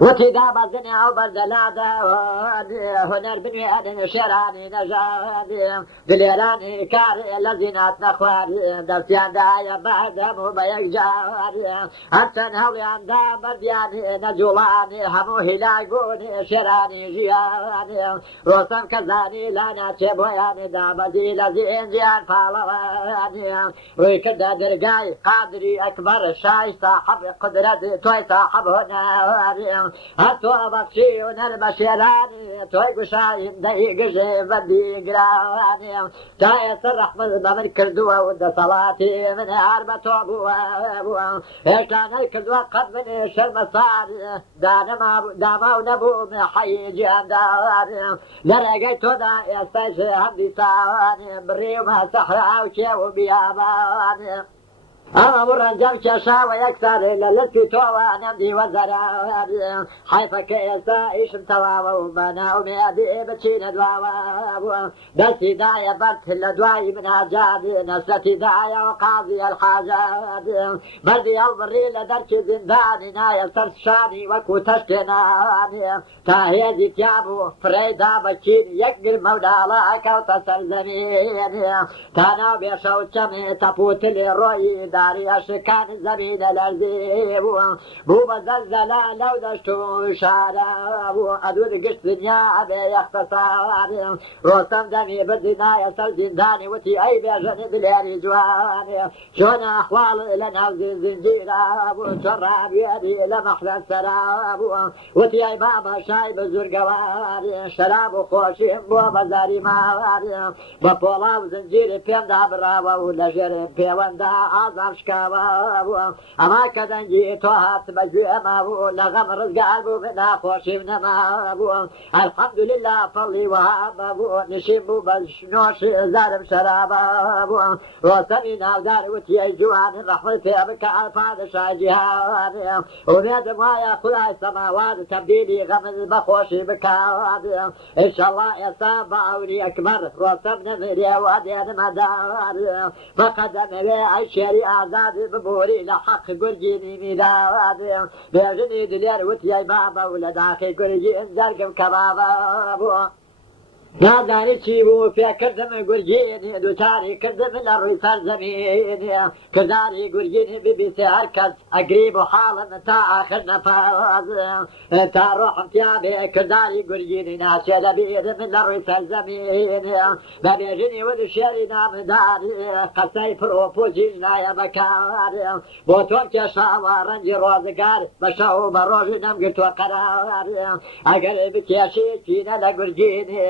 وتی دابەزنێ ئەو بەردەلادا هونەر بنوێنن شێرانی نەژادی دلێرانی کار لە زینات نەخواری دەستیاندایە بەدەم و بە یەکجاری هەرچەند هەڵیاندا بەردیانی نەجوڵانی هەموو هیلاک بوونی شێرانی ژیانی ڕۆستەم کەزانی لا ناچێ بۆیانی دابەزی لە زینجیان پاڵەوانی ڕووی کردە دەرگای قادری ئەکبەر شای ساحەب قدرەت تۆی ساحەب هونەری هەتۆ بەخشی و نەر بە شێرانی تۆی گوشایندەی گژێ بەدیگرانی تا ئێستا ڕەحمت بە من کردووە و دەسەڵاتی من هەر بە تۆ بووە هێشتا نەیکردووە قەت من شەرمەسار داما و نەبووم حەیی گیانداری لە ڕێگەی تۆدا ئێستاش هەمدی تاوانی بڕیومە سەحرا و کێو و بیابانی ئەمە ڕەنجەم کێشاوە یەکسارێ لە لەتی تۆوە نەمدیوە زەراوی حیفەکە ئێستا ئیشم تەواوە و بە ناومێدی بچینە دواوە بووە دەستی دایە بەرد لە دوایی مناجادی نەسرەتی دایەوە قازی ئەلحاجادی بەردی هەڵبڕی لە دەرکی زیندانی نایە سەر شانی وەکو تەشتێنانی تا هێزی تیا بوو فرەیدا بەچین یەک گرمە و داڵە ئەکەوتە سەر زەمینی تا ناو بێشە و چەمی تەپوتلی ڕۆیی داری عشقان زمین لرزی بو بزلزله لو دشتو شاره بو ادود گشت دنیا به اختصار رستم دمی بدنای سر زندانی وتی ای بیژن دلیری جوانی شون احوال لنهوز زنجیره بو شراب یدی لمحل السراب وتی ای بابا شای بزرگواری شراب و خوشیم بو بزاری ماری با پولا و زنجیر پیم دابراوه و لجر پیونده شکاوە ئەما کە دەنگی تۆ هات بەگوێمە بوو لە غەم ڕزگار بوو ناخۆشیم نەما بوو ئەلحەمدولله فەڵی وەهابە بوو نشیم بوو بە نۆش زارم شەرابە بوو ڕۆستەمی ناودار وتی ئەی جوان ڕەحمەت پێ بکە پادشای جیهان ئومێدم وایە خودای سەماوات تەبدیلی غەمت بەخۆشی بکات ئینشەڵڵا ئێستا بە ئەوری ئەکبەر ڕۆستەم نەمرێوە دێنمە دار فەقەت دەمەوێ ئەی شێری ئازادی ببووری لە حەق گورگینی میداوادی بێژنی دلێر وتیای بابە و لە داخی گورگی ئەنجەرگم کەبابە بووە نازانی چی بوو پێکردم گورگینی دووچاری کردم لە ڕووی سەرزەمینی کرداری گورگینی ببیستێ هەر کەس ئەگری بۆ حاڵم تا ئاخر نەپاز تا ڕۆحم تیا بێ کرداری گورگینی ناچێ لەبیرم لە ڕووی سەرزەمینی بە بێژنی وەری شێری نامداری قەسەی پرۆپۆجیش نایە بەکاری بۆ تۆم کێشاوە ڕەنجی ڕۆزگار بە شەو بە ڕۆژی نەمگرتووە قەراری ئەگەر بکێشی چینە لە گورگینی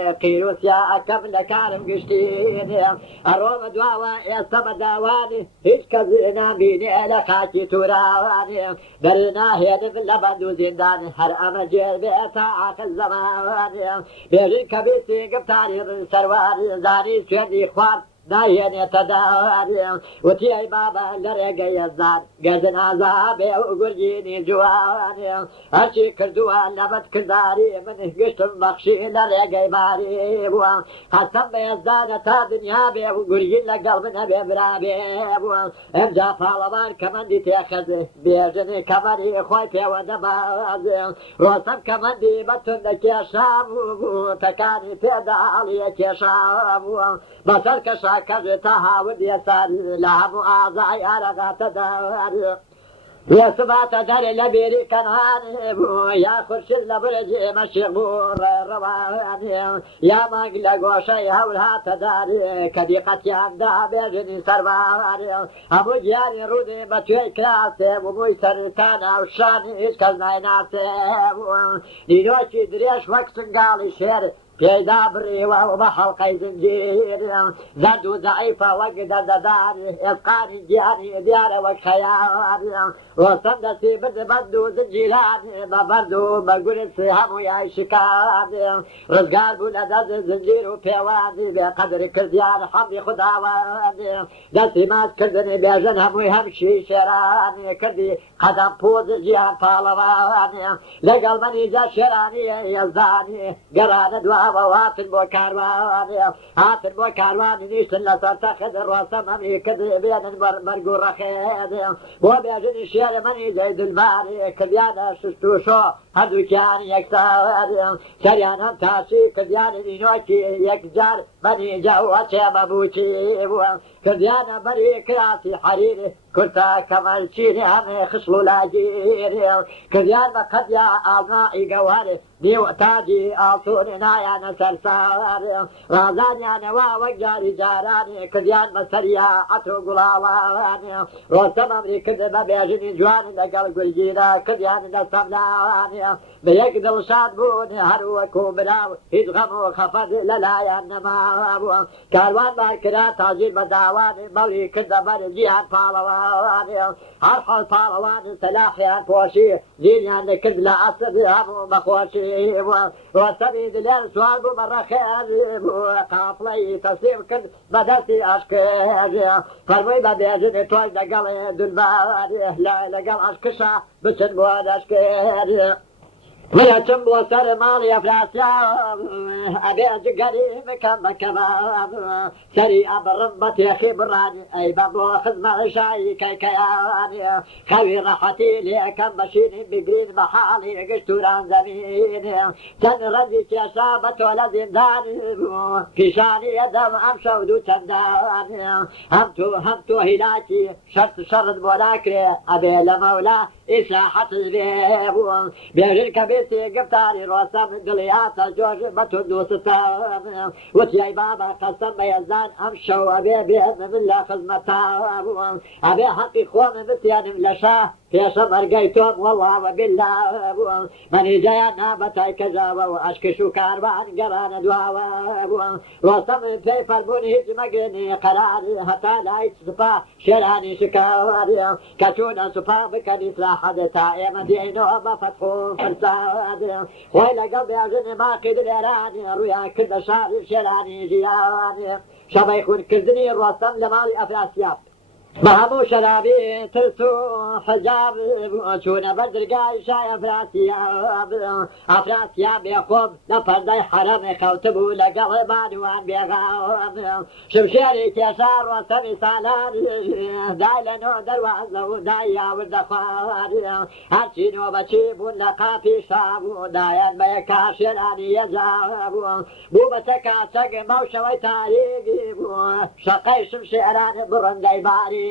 روسیا ئەکەم لە کارم گشتینێ ئەڕۆمە دواوە ئێستا بە داوانی هیچ کەس نامبینێ لە خاکی تووراوانێ بەرناهێنم لە بەند و زیندان هەر ئەمە جێر بێتە ئاخر زەمانێ بێژین کە بیستی گفتاری سەرواری زانی سوێندی خوارد نایێنێتە داواری وتی ئەی بابە لە ڕێگەی یەزدان گەردن ئازابێ و گورگینی جوانێ هەرچی کردووە لە بەدکرداری من گشتم بەخشی لە ڕێگەی باری بووە قەسەم بە یەزدانە تا دنیا بێ و گورگین لەگەڵ من هەبێ برابێ بووە ئەمجا پاڵەوان کەمەندی تێخەز بێژنی کەمەری خۆی پێوە دەبازێ ڕۆستەم کەمەندی بەتوندە کێشا بوو تەکانی پێداڵیە کێشا بووە بەسەر کەشا کەژێ تا هاورد یەسار لە هەموو ئازای ئارەغاتە داری یەسباتە دەرێ لە بێری کەنان بوو یا خورشید لە برجی مەشق بوو ڕێڕەوانێ یا مانگ لە گۆشەی هەور هاتە داری کە دیقەتیاندا بێژنی سەرباری هەموو گیانی ڕوودی بە توێی کراسێ بووبووی سەرتانە و شانی هیچ کەس نایناسێ بوو نیرۆکی درێژ وەک سنگاڵی شێر پێدا بڕێوە و بە حەڵقەی زنجیر زەرد و زەعیفە وەک دەردەداری ئێسقانی گیانی دیارە وەک خەیاری ڕۆستەم دەستی برد بەند و زنجیرانی بە بەرد و بە گورسی هەموویای شکاری ڕزگار بوو لە دەست زنجیر و پێوانی بێقەدری کردیان حەمدی خوداوەندی دەستی ماچکردنی بێژن هەمووی هەمشی شێرانی کردی قەدەم پۆز گیان پاڵەوانی لەگەڵ مەنیجە شێرانی یەزدانی گەرانە دوای وهات البوكاروان هات البوكاروان نيشتن لسرتخد الرسم أمريكا بين مرقور رخيد وبيجن الشير مني زيد الماري كذيانا ششتوشو هدو كان يكسار سريانا تاسي كذيانا نينوكي يكزار مني جوة مبوكي كذيانا بري كراسي حريري كنت كمال شيري هم خصلو لاجيري كذيان بقد يا آلمائي قواري ديو تاجي آصوني نايا نسر سار رازاني أنا ووجاري جاراني كذيان مسريا عطو قلاواني روسم أمري كذب بيجني جواني لقل قلجينا كذيان نسمناني بيك دل شادبوني هروكو بناو هدغمو خفض للايا نماو كاروان باكرا تاجير بداواني مولي كذب جيهان فالواني هرحل فالواني سلاحيان بوشي جينيان كذب لا أصد همو مخوشي وسبيد لين سوال بمرة خير قافلي تصيب كد بدأتي أشكر فرمي بدأجن توي لقل دنبار لا لقل أشكشا بسن بود أشكر ويتم وسر مالي أفراسيا أبيج قريب كم كباب سري أبرمت خبراني أي بابو خدمة شاي كيكياني خوي راحتي لي كم مشيني بقرين محالي قشتوران زميني تنردي كشابة ولا زنداني كشاني يدم أمشى ودو تنداني همتو هلاكي شرط شرط بولاكري أبي لمولا إساحة البيب بيجن بيتي قبطاري روسم قليات الجوج بتدو ستان وتياي بابا قسم يزان أمشوا أبي بيهم من لا خدمتان أبي حقي خوام بتيان لشاه في شمر قيتهم والله وبالله من جاينا بتاي كجاوة وأشكشو كاربان قران دواوة روسم في فرموني هجمقني قراري حتى لا يتصفى شراني شكاوري كتونا صفا بكني سلاحة تائمة دينو بفتحو فرسان ويلا قلبي أجني ما قد الإيراني رويا كل شهر شراني جياني شبيخون كردني روسم لمالي أفراسياب مهمو شرابي ترسو حجاب شون بدرقاي شاي أفراسياب يقوم لفردي حرم خوتبو لقل بانوان بيغاوم شمشيري كيشار وسمي سالاني داي لنو دروازو دايا وردخواني هرشي نوبتشيبون لقافي شابو دايان بيكا شراني يزابو بوبتكا سق موشوي تاريقي شقي شمشيراني برندي باري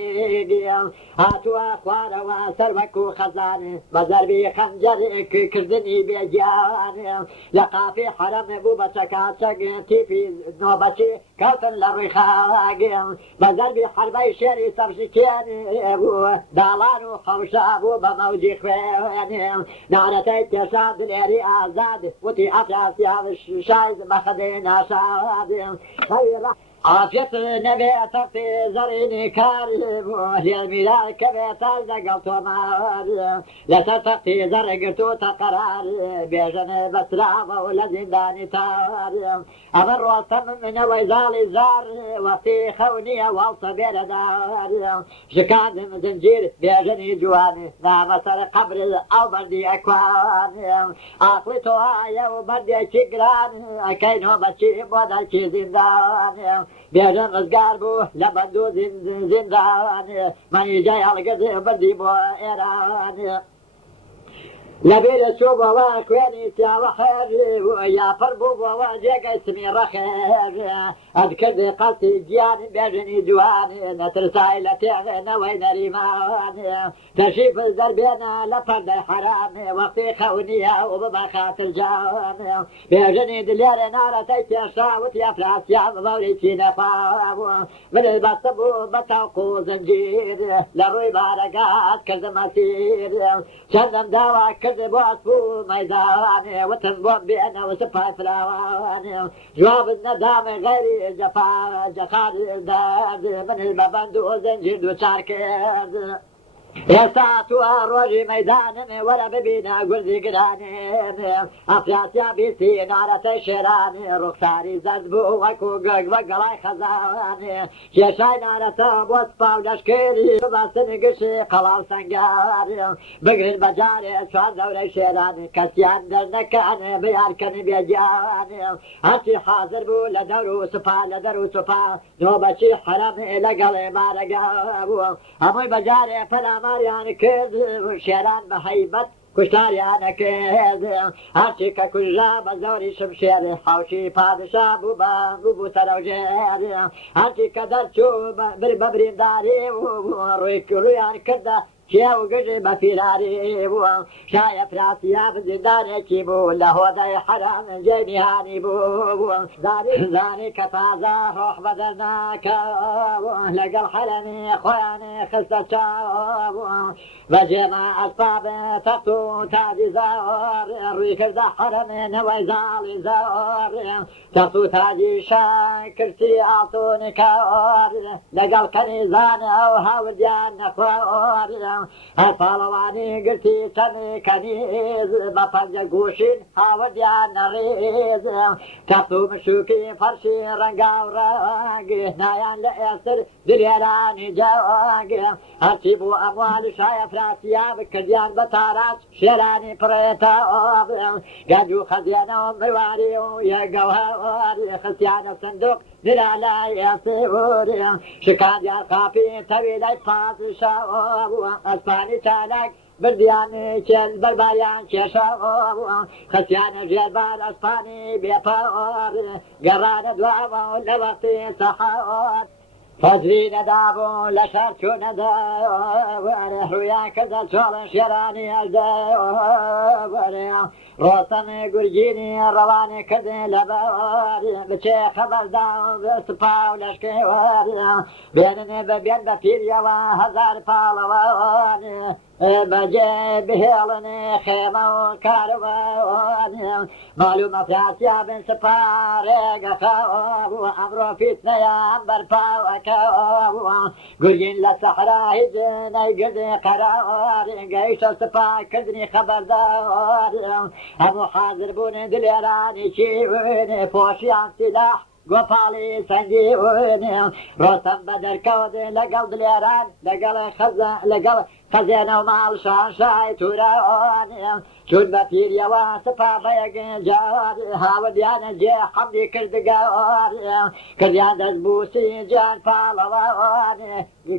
هاتوا أخوان وسرمكو خزاني بزربي خنجر كردني بيجاني لقافي حرم بوبتكا سقتي في نوبتي كوتن للرخاق بزربي حربي شيري سبشكيني دالان وخوشاب بموجي خواني نارتي تشاد ليري آزاد وتي أفراسي هذا الشايز مخدينا شاد عافية نبي تقي زريني كارب للميلاد كبيت الزقلت ومال لا تقي زرقتو تقرار بيجن بسرابة ولزنداني تار أمر وصم من ويزالي زار وفي خونية والصبير دار شكاد زنجير بيجني جواني نام سر قبر أو بردي أكوان أقلتو آية وبردي شكران أكينو بشيب ودركي زندان بيجن غزقار بو لبدو زندان من يجي على قدر بدي بو إيران لبيل سوبا وكويني تيا خير ويا فربو وواجيك اسمي رخير أذكر قصي جيان بيجني جواني نترسايلة تعغينا وين ريمان تشيف الزربينا لفرد حرام وقتي خونية وببخات الجان بيجني دلير نارة تيتيشا وتيا فراسيا موريتي نفاو من البصبو بتوقو زنجير لروي بارقات كذا مسير شنم دواك كذب وعصفو ميداني وتنبون بأنا وسبها فلاواني جواب الندام غيري جفا جخار الداد من المبند وزنجير وشاركير ئێستا تووە ڕۆژی مەیدانم وەرە ببینە گوردی گرانێن ئەفراسیا بیستی نارەتەی شێرانی ڕوخساری زەرد بوو وەکو گەگ بە گەڵای خەزانێ کێشای نارەتە بۆ سپاو لەشکێری بەستنی گشتی قەڵاو سەنگاری بگرن بەجارێ چوار دەورەی شێرانی کەسیان دەرنەکانێ بەیارکەنی بێجیانێ هەرچی حازر بوو لە دەور و سوپا لە دەر و سوپا نۆبەچی حەرەمی لەگەڵێ مارەگا بووە هەمووی بەجارێ پەلاماریان کرد شێران بە هەیبەت کوشتاریانە کرد هەرچی کە کوژا بە زۆری شمشێر حەوشی پادشا بوو سەرەوژێر هەرچی کە دەرچوو بە برینداری ڕوویان کردە کێ و گژی بە فیراری بووە شایە فراسیا زیندانێکی بوو لە هۆدەی حەرام جێنیهانی بوو زانی کە تازە ڕۆح بە دەرناکە لەگەڵ حەرەمی خۆیانی خستە چاو بە جێما ئەسباب تەخت و تاجی زار ڕووی کردە حەرەمێنەوەی زاڵی زار تەخت و تاجی شای کرسی ئاسوونی کار لەگەڵ کەنیزانە ئەو هاوردیان نەخوار هەرپاڵەوانی گرتی چەمی کەنیز بە پەنجە گوشین هاوردیان نەڕێز تەخت و مشوکی فەرشی ڕەنگاو ڕەنگ نایان لە ئێستر درێرانی جەنگ هەرچی بوو ئەموال شایە فراسیا بکردیان بە تاراج شێرانی پڕێتە ئۆب گەنج و خەزیانەوە مرواری و یەگەوهەواری خستیانە سندوق درا لای ئێسووری شکاندیان قاپی تەوی لای پادشا ئەسپانی چالاک بردیانی چێل بەرباریان کێشە خەسیانە ژێربار ئەسپانی بێپەوار گەڕانە دواوە لە وەختی سەحەوار فەجری نەدابوو لە شەر چوونەدا ڕوویان کردە چۆڵن شێرانی ئەژدەوەرێ ڕۆستەمی گورگینی ڕەوانی کردێ لە بەواری بچێ خەبەردا سپا و لەشکێوەری بێنێ بەبێن بە پیریەوە هەزار پاڵەوەوانی بەجێ بهێڵنێ خێمە و کارەوەوانی ماڵومە فراسیا بن سپارێگەخەوە ئەمڕۆ فیتنەیان بەرپاوەکەوە گورگین لە سەحرا هیچ نەیگردێ قەراواری گەیشتە سپاکردنی خەبەرداری هەموو حاضر بوون دلێرانی چیونێ پۆشیان سیلاح گۆپاڵی سەنگی ونێ ڕۆستەم بە دەرکەوت لەگەڵ دلێران لەگەڵ خەزێنە و ماڵ شانشای توورەوانێ چون بە پیریەوە سپا بەیەک جار هاوردیانە جێ حەمدی کردگەوارێ کردیان دەستبوسی جان پاڵەوەوانێ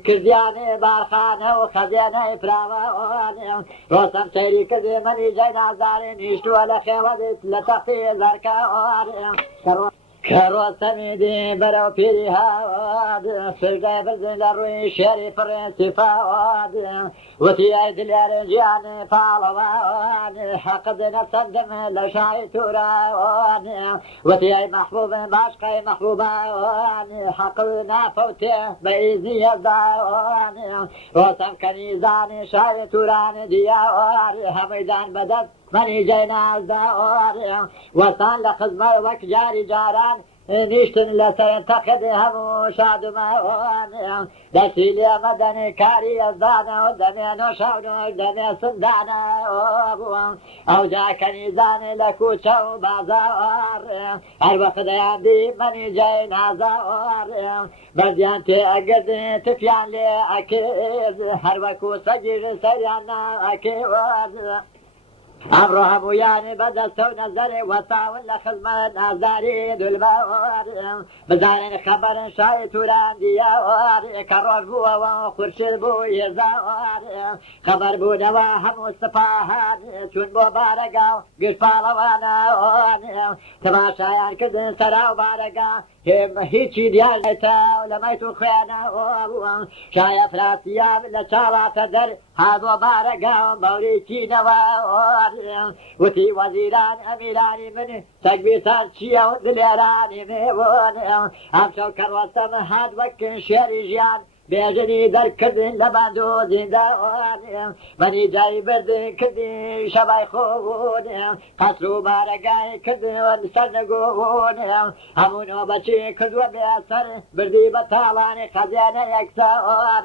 کردیانێ بارخانە و خەزێنەی فراوەوانێ ڕۆستەم سەیری کردێ مەنی جای نازارێ نیشتووە لە خێوەدت لە تەختی زەرکەوارێ کە ڕۆستەمی دی بەرەو پیری هاواد سرگای برزن لە ڕووی شێری پڕێ سیفاواد وتی ئای دلێرە گیان پاڵەوان حەقت نەسەندم لە شای تووراوان وتی ئای مەحبوبم باشقای مەحبوباوان حەق نافەوتێ بە ئیزنی هەزداوان ڕۆستەم کەنیزانی شای تووران دیاوار هەموویدان بەدەست منی جای نازداواری وەستان لە خزمە وەک جاری جاران نیشتن لەسەر تەخت هەموو شادومەوان دەستی لێ مەدەنی کاری ئەزدانە و دەمێ نۆشاون و دەمێ سندانە ئەوجا کەنیزانێ لە کوچە و بازاوار هەر وەختەیان دی منی جای نازاوار بەردیان تێ ئەگرد تفیان لێ ئەکرد هەر وەکو سەگیر سەریان ئەکرد ئەمڕۆ هەموویانی بەدەستە و نەزەرێ وەساون لە خزمەت نازداری دولبەوار بزانن خەبەرن شای تووران دیاوار کە ڕۆژ بووەوە خورشید بوو هێزاوار خەبەر بوونەوە هەموو سپاهان چون بۆ بارەگا و گشتپاڵەوانەوان تەماشایان کردن سەرا و بارەگا هیچی دیار نێتاو لە مەیت و خوێنەوە شایە فراسیان لە چاڵاتە دەر هاتۆ بارەگا و بەورێکینەوە وتی وەزیران ئەمیرانی من تەکبیرتان چییە و دلێرانی مێوەن ئەمشەو کە ڕۆستەم هات وەک شێری ژیان بێژنی دەرکردن لە باند و زیندەوان بەنی جای بردن کردی شەبای خۆبوون قەسر و بارەگای کردن سەر نەگۆبوون هەموو نۆبەچی کردووە بێسەر بردی بە تاڵانی خەزیانە یەکسەوار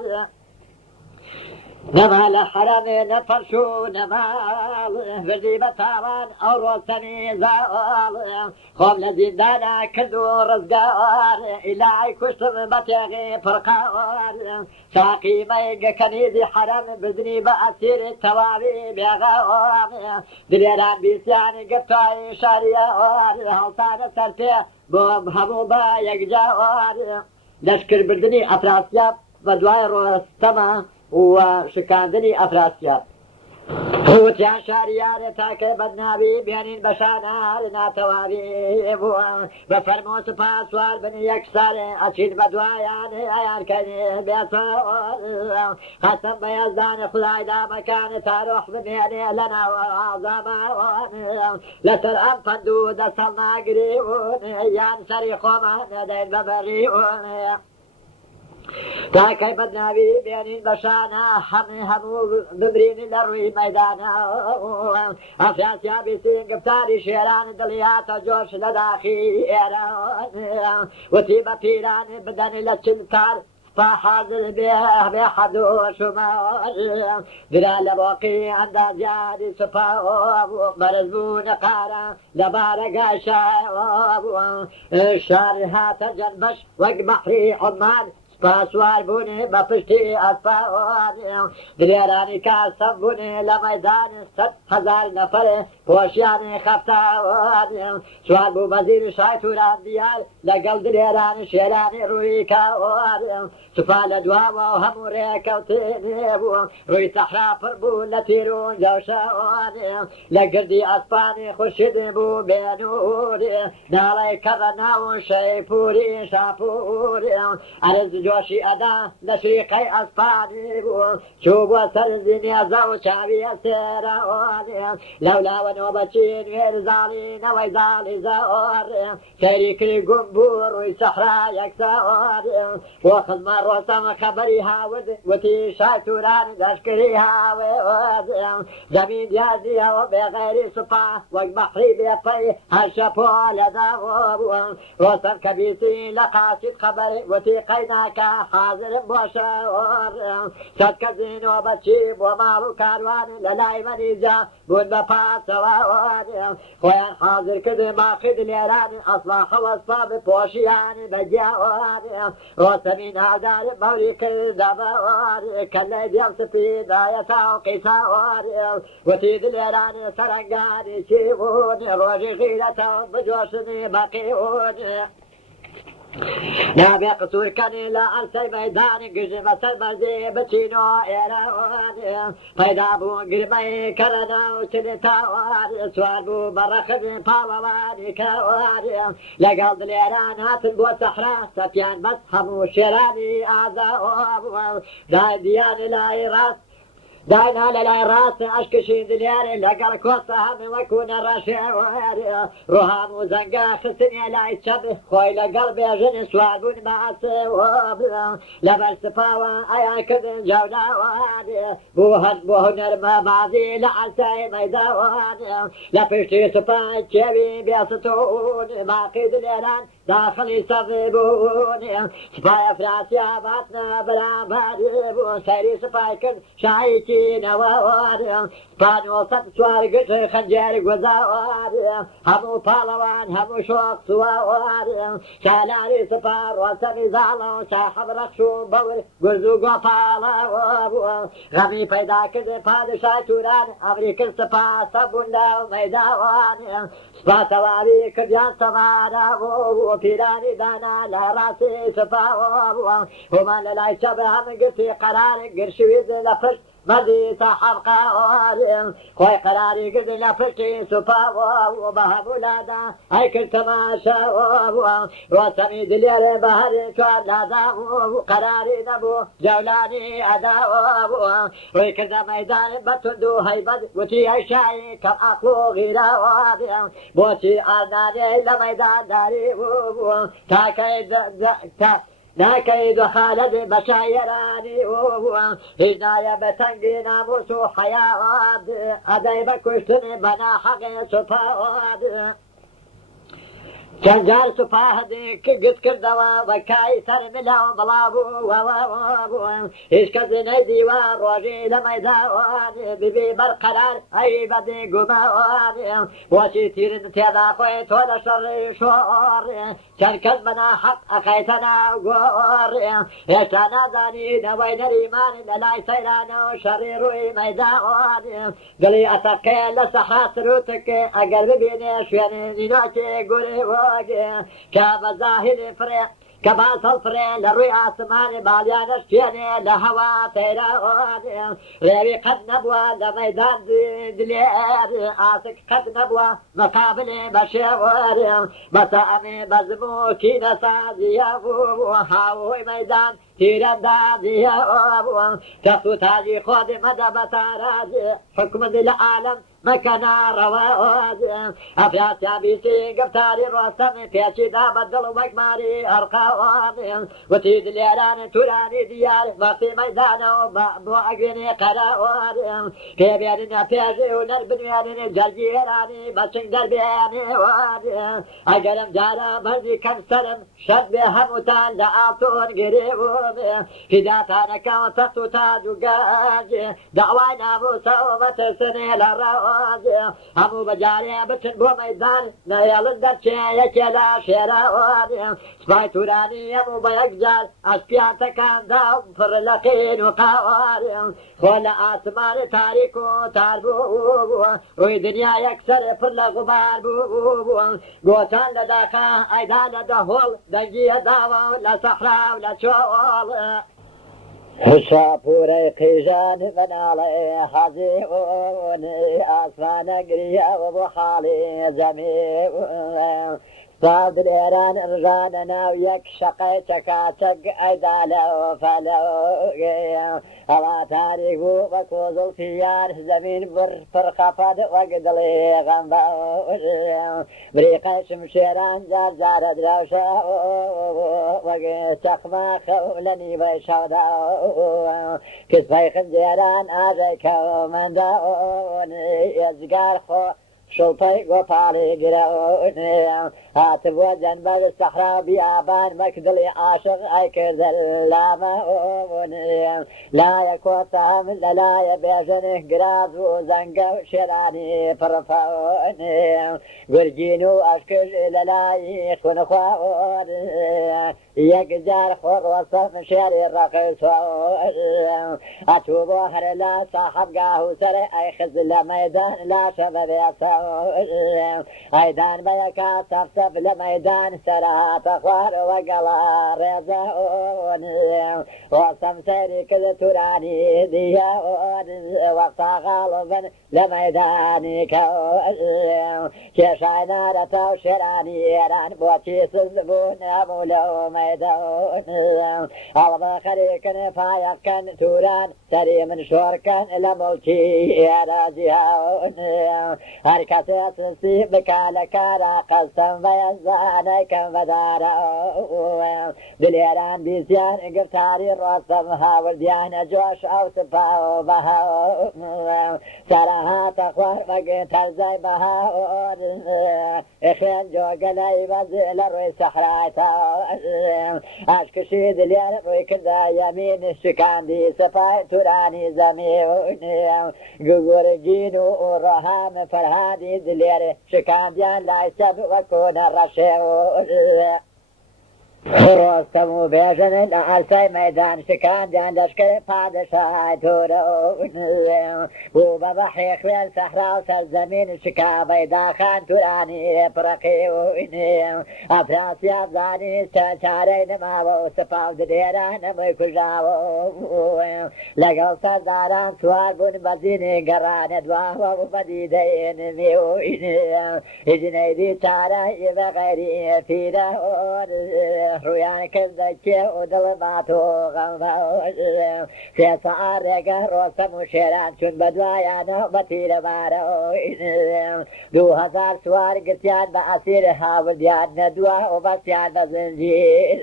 نما لحرم نفرشو نمال فردي بطاران او روسني زال خوم لزندانا كردو رزقار إلهي كشتم بتغي فرقار ساقي ميقى كنيدي حرم بدني بأسير التوابي بيغار دليران بيسياني قطعي شاريار هلطان سرتي بوم همو با يقجار لشكر بردني أفراسياب بدواي روستما وشكاندني أفراسياب هوتيان شاريار تاكي بدنابي بيانين بشانا لنا توابي بفرمو سپاس وار بني يكسر أشين بدوايان ايان كني بيصار قسم بيزدان خداي دا مكان تاروح بنيني لنا وعظامان لسر أم فندو دسلنا قريون يان سريخوما ندين ببريون تاكي بدنابي بيانين بشانا همو ببرين لروي ميدانا أفياسيا بيسين قفتاري شيران دليات جوش لداخي إيران وتيبا بيران بدن للشمكار فحاضر بيه بحدو شمال بلا لبوقي عند زيادي صفاو مرزبون قارا لبارق شاو الشار هات جنبش وقبحري عمان پاسوار بونه بپشتی اصفهان دلیرانی کاسم بونه لمیدان 100,000 نفر پوشیان خفتان سوار بو وزیر شایتوران دیار لگل دلیران شیران روی کان سفال دوا و همو ریکوتین بو روی صحرا پر بو لتیرون جوشان لگردی اسپانی خورشید بو بینوری نالی کرناو شیپوری شاپوری عرض جوشی ادا نشریقی اسپانی بو چوب و سرزینی ازاو چاوی سیرانی لولا و نوبچین ویر زالی نوی زالی زاری سیری کری گنبور روی صحرا یک ساری و خزمان روسم خبری هاود و تی شایتوران دشکری هاود زمین دیازی و بغیر سپا و بحری بیپی هشپو لداو روسم کبیسی لقاسد خبری و تی قیناک حاضر باشور صد کزین و بچیب و مالو کاروان للای منیجا بود بپاس وان خویان حاضر کده باقی دلیران اصلاح و اصفاب پوشیان بجیوان روسمین هادار موری کرده بوان کلی دیم سپید آیتا و قیساوان و تی دلیران سرنگانی چیبون روژی غیرتا بجوشنی بقیون نابي قصور كان لا أرسل ميدان قجب سلمزي بتينو إيران فيدا بو قربي كرنا وشلتاوان سوار بو برخد بالوان كوان لقل دليران هاتن بو صحراء سفيان بس همو شيراني آزاوان داي ديان لاي راس داينا للاي راس اشكشين دلياري لقل كوسا هم وكون الرشاوار روحان وزنقا خسني لاي تشبه خوي لقلبي جن سوابون معسواب لبل سفاوة ايا كذن جوداوان بوهن ما بعضي لعساي ميداوان لبشتي سفاي تشبي بيستون باقي دليران داخلي صبيبون سفاي فراسيا باتنا بلا بادي سيري سفاي كن شايتي نوار بانو صد سوار قطر خنجر وزوار همو بالوان همو شوق سوار شالاري سفار وسمي زالو شاحب رخشو بور قرزو قفالا غمي پیدا كده پادشاه توران امريكا سفا سبوندا ميداوان سفا تواري كديان سفارا وفيراني دانا لراسي سفا هما للاي شبه هم قرسي قرار قرشويز لفرش مدي صاحب قارم خوي قراري قد لفتي سفا وبهب ولادا هاي كنت ماشا وسمي دليل بهر شوالادا قراري نبو جولاني ادا وكذا ميدان بتندو هيبد وتي عشاي كم اقلو غيرا بوتي ارناني لميدان داري تاكيد ناكيد خالد بشايراني هدايا بتنقي ناموس وحياة أداي بكشتني بنا حقي صفاد چەند جار سوپاهدی گت کردەوە بەکای سەر ملاو بڵاو هیچ کەسی نەیدیوە ڕۆژی لە مەیدان ببی بەرقەرار ئەی بەدی گومەوان بۆچی تیرن تێدا خۆی تۆ لە شەڕی شۆڕ چەند کەس بەناحەق ئەقەیتە ناو گۆڕ هێشتا نازانی نەوەی نەریمان لە لای سەیرانەوە شەڕی ڕووی مەیدان دڵی ئەتەقێ لە سەحرا سروتکێ ئەگەر ببینێ شوێنی نینۆکی گوری کە بە زاهری فرێ کە باسەڵ فرێ لە ڕووی ئاسمانی باڵیانەش توێنێ لە هەوا تەیراوانێ ڕێوی قەت نەبووە لە مەیدان دلێر ئاسک قەت نەبووە مەقابلێ بە شێوەرێ بەسە ئەمێ بەزموکی نەسازیە بوو هاوۆی مەیدان تیرەندازیە بووە تەخت و تاجی خۆدی مەدە بە تارازێ حکومت لە عالم مەکەنا ڕەوازێ ئەفراسیابیسی گفتاری ڕۆستەمی پێچیدا بە دڵ وەکماری ئەرقاوانێ وتی دلێرانی تورانی دیار بەقی مەیدانەوە بۆ ئەگرێنێ قەراوانێ پێبێنینە پێژێ و نەربنوێنێ جەرگێرانی بەچنگ دەربێنێوانێ ئەگەرم جارە بەرزی کەم سەرم شەد بێ هەمووتان لە ئاتۆن گرێبوومێ فیداتانەکەوە تەخت و تاج و گاجێ داوای ناموسەوە بەترسنێ لە ڕەوازێ هەموو بەجارێ بچن بۆ مەیدان نەهێڵن دەرچێ یەکێ لە شێراوانێ سوپای تورانی هەموو بە یەکجار ئەسپیان تەکاندا پڕ لە قین و قاوانێ خۆ لە ئاسمانی تاریک و تار بووە ڕووی دنیا یەکسەر پڕ لە غوبار بووە گۆچان لە داخا ئەیدا لە دەهۆڵ دەنگیە داوە لە سەحرا و لە چۆڵ شاپورەی قیژان بەناڵێ حەزیونی ئاسمانە گریەوە بۆ خاڵی زەمی سادرێران ڕژانە ناو یەک شەقەی چەکاچەک ئەیدا لەو فەلەو ئەوا تاریک بوو بە کۆزڵفیان زەمین پڕخەپەد وەک دڵێ غەمبە بریقەی شمشێران جار جارە دراوشە وەک چەخماخە لە نیوەی شەودا کسپەی خنجێران ئاژەی کەومەندەونی ئێزگار خۆ شڵپەی گۆپاڵی گرەونێ هاتبووە جەنبەر سەحرا بیابان وەک دڵی عاشق ئەیکردە لامەونێ لایە کۆتەم لە لایە بێژنێ گراز و زەنگە و شێرانی پڕفەونێ گورگین و ئەشکر لە لای خونخواون یەکجار خۆڕوەسەم شێری ڕەقیسۆن ئەچوو بۆ هەر لە ساحەبگاه و سەرێ ئەیخز لە مەیدان لاشە بەبێسە ئەیدان بەیەکا سەفسەف لە مەیدان سەرهاتە خوارەوە گەڵا ڕێزەون وەسەم سەیری کرد تورانی دیەون وەقتا غاڵبن لە مەیدانی کەون کێشای نارەتە و شێرانی ئێران بۆچی سز بوون هەموو لەو مەیدەون هەڵبە خەریکن پایەکەن توران سەری من شۆڕکەن لە مڵکی ئێرازی هەون هەر کەسێ سستی بکا لە کارە قەستەم بەیەزانەی کەم بەدارە دلێران بیزیان گفتاری ڕۆستەم هاوردیانە جۆش ئەو سپاو بەهاو سەرەهاتە خوار بەگێ تەرزای بەهاور خوێن جۆگەلای بەزێ لە ڕووی سەحراتە ئاشکشی دلێر ڕووی کردە یەمین شکاندی سپای تورانی زەمیونێ گوگورگین و ڕەهام فەرهادی دلێر شکاندیان لای سەب وەکۆنە ڕەشێون ڕۆستەم و بێژن لە ئەرسای مەیدان شکاندیان لەشکر پادشای تورەون بوو بە بەحری خوێن سەحرا و سەرزەمین شکا بەیداخان تورانی پڕەقیونێ ئەفراسیاب زانی چارەی نەماوە و سپاو دلێران هەمووی کوژاوە لەگەڵ سەرداران سوار بوون بەزینی گەڕانە دواوە و بەدیدەی نمیونێ هیچنەیدی چارەی بەغەیری فیرەون ڕویان کردە کێ و دڵ بات و غەمبەون سێ سەعات ڕێگە ڕۆستەم و شێران چون بە دوایانەوە بە تیرەبارەوە 2000 سوار گرتیان بە ئەسیر هاوردیان نەدووە و بەستیان بە زنجیر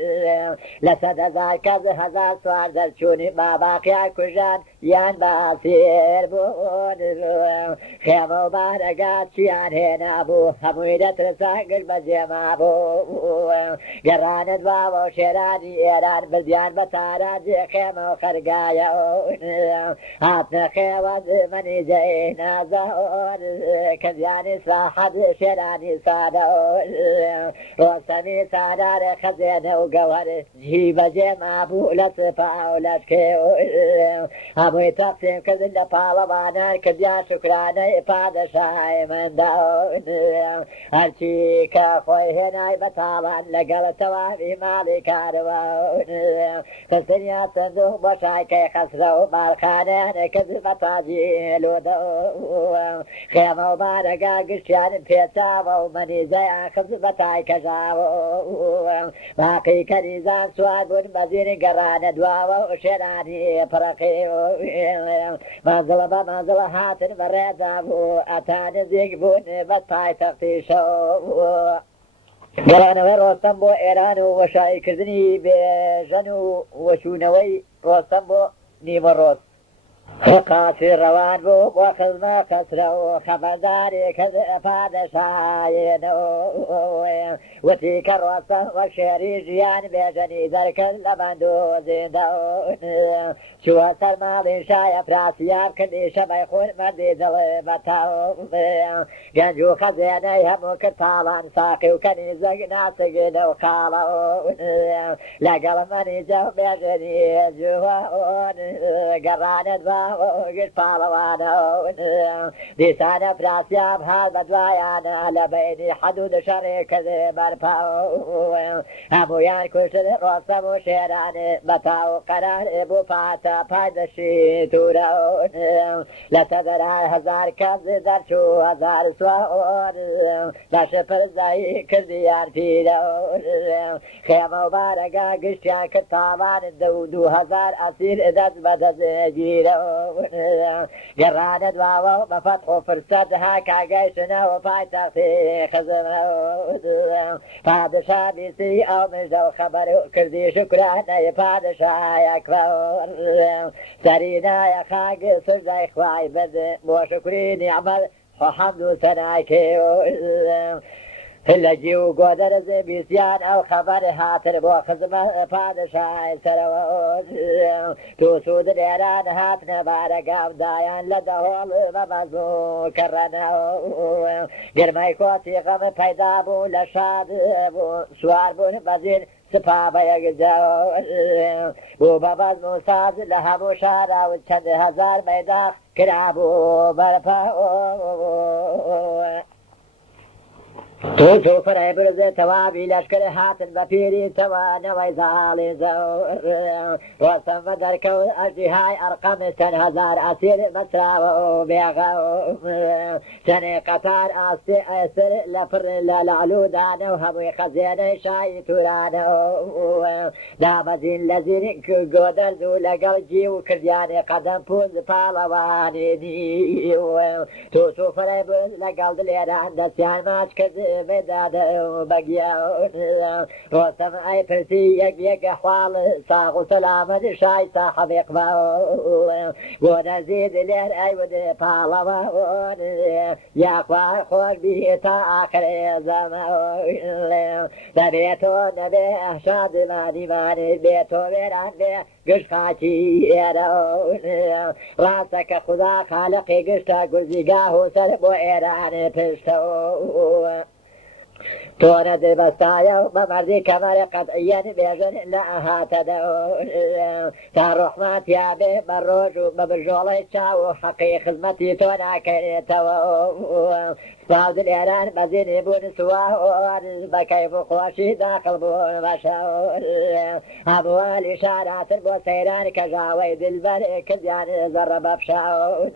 لە 100,000 کەس 1000 سوار دەرچوونی باباقیان کوژان یان باسیر بوون خێمە و بارەگات چیان هێنا بوو هەمووی دەترسا گشت بە جێما بوو گەڕانە دواوە و شێرانی ئێران بردیان بە تاراجێ خێمە و خەرگایە هاتنە خێوە منی جەی نازەوە کە زیانی ساحەت شێرانی سادە ڕۆستەمی سادارە خەزێنە و گەوەر جی بەجێما بوو لە سپا و لەشکێ هەمووی تەقسیم کردن لە پاڵەوانان کردیان شکرانەی پادەشای منداون هەرچی کە خۆی هێنای بەتاڵان لەگەڵ تەواوی ماڵی کاروان خستنیا سندوق بۆ شایکەی خەسرە و باڵخانیانە کرد بە تاجی لۆدە خێمە و بارەگا گشتیان پێچاوە و مەنیزەیان خست بە تای کەژاوە باقی کەنیزان سوار بوون بەزیری گەڕانە دواوە و شێرانی پڕەقی مازڵە بە مازڵە هاتن بەڕێدا بوو ئەتا نزیک بوون بە پایتەختی شەو گەڕانەوەی ڕۆستەم بۆ ئێران و وەشایکردنی بێژەن و وەچوونەوەی ڕۆستەم بۆ نیمەڕۆست قاسی ڕەوان بوو بۆ خزمە خەسرە و خەبەرداری کرد پادەشایەنەوە وتی کە ڕۆستەم وەک شێری ژیان بێژەنی دەرکرد لە بەند و زیندەون چووە سەر ماڵی شایە پراسیاب کردی شەبەی خۆن مەردی دڵێ بەتاو گەنج و خەزێنەی هەموو کرد تاڵان ساقی و کەنیزەک ناسگنە و خاڵەون لەگەڵ مەنیجە و بێژەنی جووەون گەڕانت بە گشت پاڵەوانە دیسانە پراسیاب هات بە دوایانە لە بینی حەدود شەڕی کرد بەرپا هەموویان کوشتن ڕۆستەم و شێرانێ بەتاو قەرار بوو پاتە پادەشی تورەون لە سەدەرای هەزار کەس دەرچوو هەزار سوار لە شپرزایی کردیان پیرەون خێمە و بارەگا گشتیان کرد تاوان دو هەزار ئەسیر دەست بەدەستگیرە گەڕانە دواوە و بە فەتح و فرسەت ها کاگەیشتنەوە پایتەختی خزمە پادشا بیستی ئەو مژدە و خەبەر کردی شکرانەی پادشای ئەکبەر سەری نایە خاک سوژدەی خوای برد بۆ شکری نیعمەت حەمد و سەنای کێ لەجی و گۆدەرز بیستیان ئەو خەبەر هاتر بۆ خزمە پادشای سەرەوە تو سوود لێران هاتنە بارەگاودایان لە دەهۆڵ بەبەزوو کەڕەنەوە گرمەی کۆچی غەم پەیدا بوو لە شاد بوو سوار بوون بەزیر سپا بە یەکجار بوو بەبەزم و ساز لە هەموو شارا و چەند هەزار مەیداغ کرابوو بەرپا تو فرای برزه توابی لشکر هاتن بپیری توانوی زالی زور روستم و درکو اجدیهای ارقام 10,000 اسیر مسراو بیغو سن قطار آستی اسر لفر للعلو دانو هموی خزینه شای تورانو دامزین لزین گودرزو لگل جیو کردیان قدم پوز پالوانی دیو تو فرای برز لگل دلیران دستیان ماچ کرد بداده و بگیان روستم ای پرسی یک احوال ساق و سلامت شای صاحب اقبال گونه زید لیر ای ود پالوان یا خواه خوش بی تا آخر زمان دبیتو نبی احشاد مانی بیتو بیران بی گشت خاکی ایران راسته که خدا خالقی گشتا گرزیگاه و سر بو ایران پشتو تۆنە دەبەستایە و بە مەردی کەمەرە قەتعیەن بێژن لە ئەهاتەدەون تا ڕۆحمەتیا بێ بە ڕۆژ و بە برژۆڵەی چاو و حەقی خزمەتی تۆ ناکەرێتەوە سپاو دلێران بەزینی بوون سوار بە کەیف و خۆشی داخڵ بوون بەشەور هەمووەلی شاراتر بۆ سەیران کەژاوەی دلبەر کردیان زەڕە بەفشاون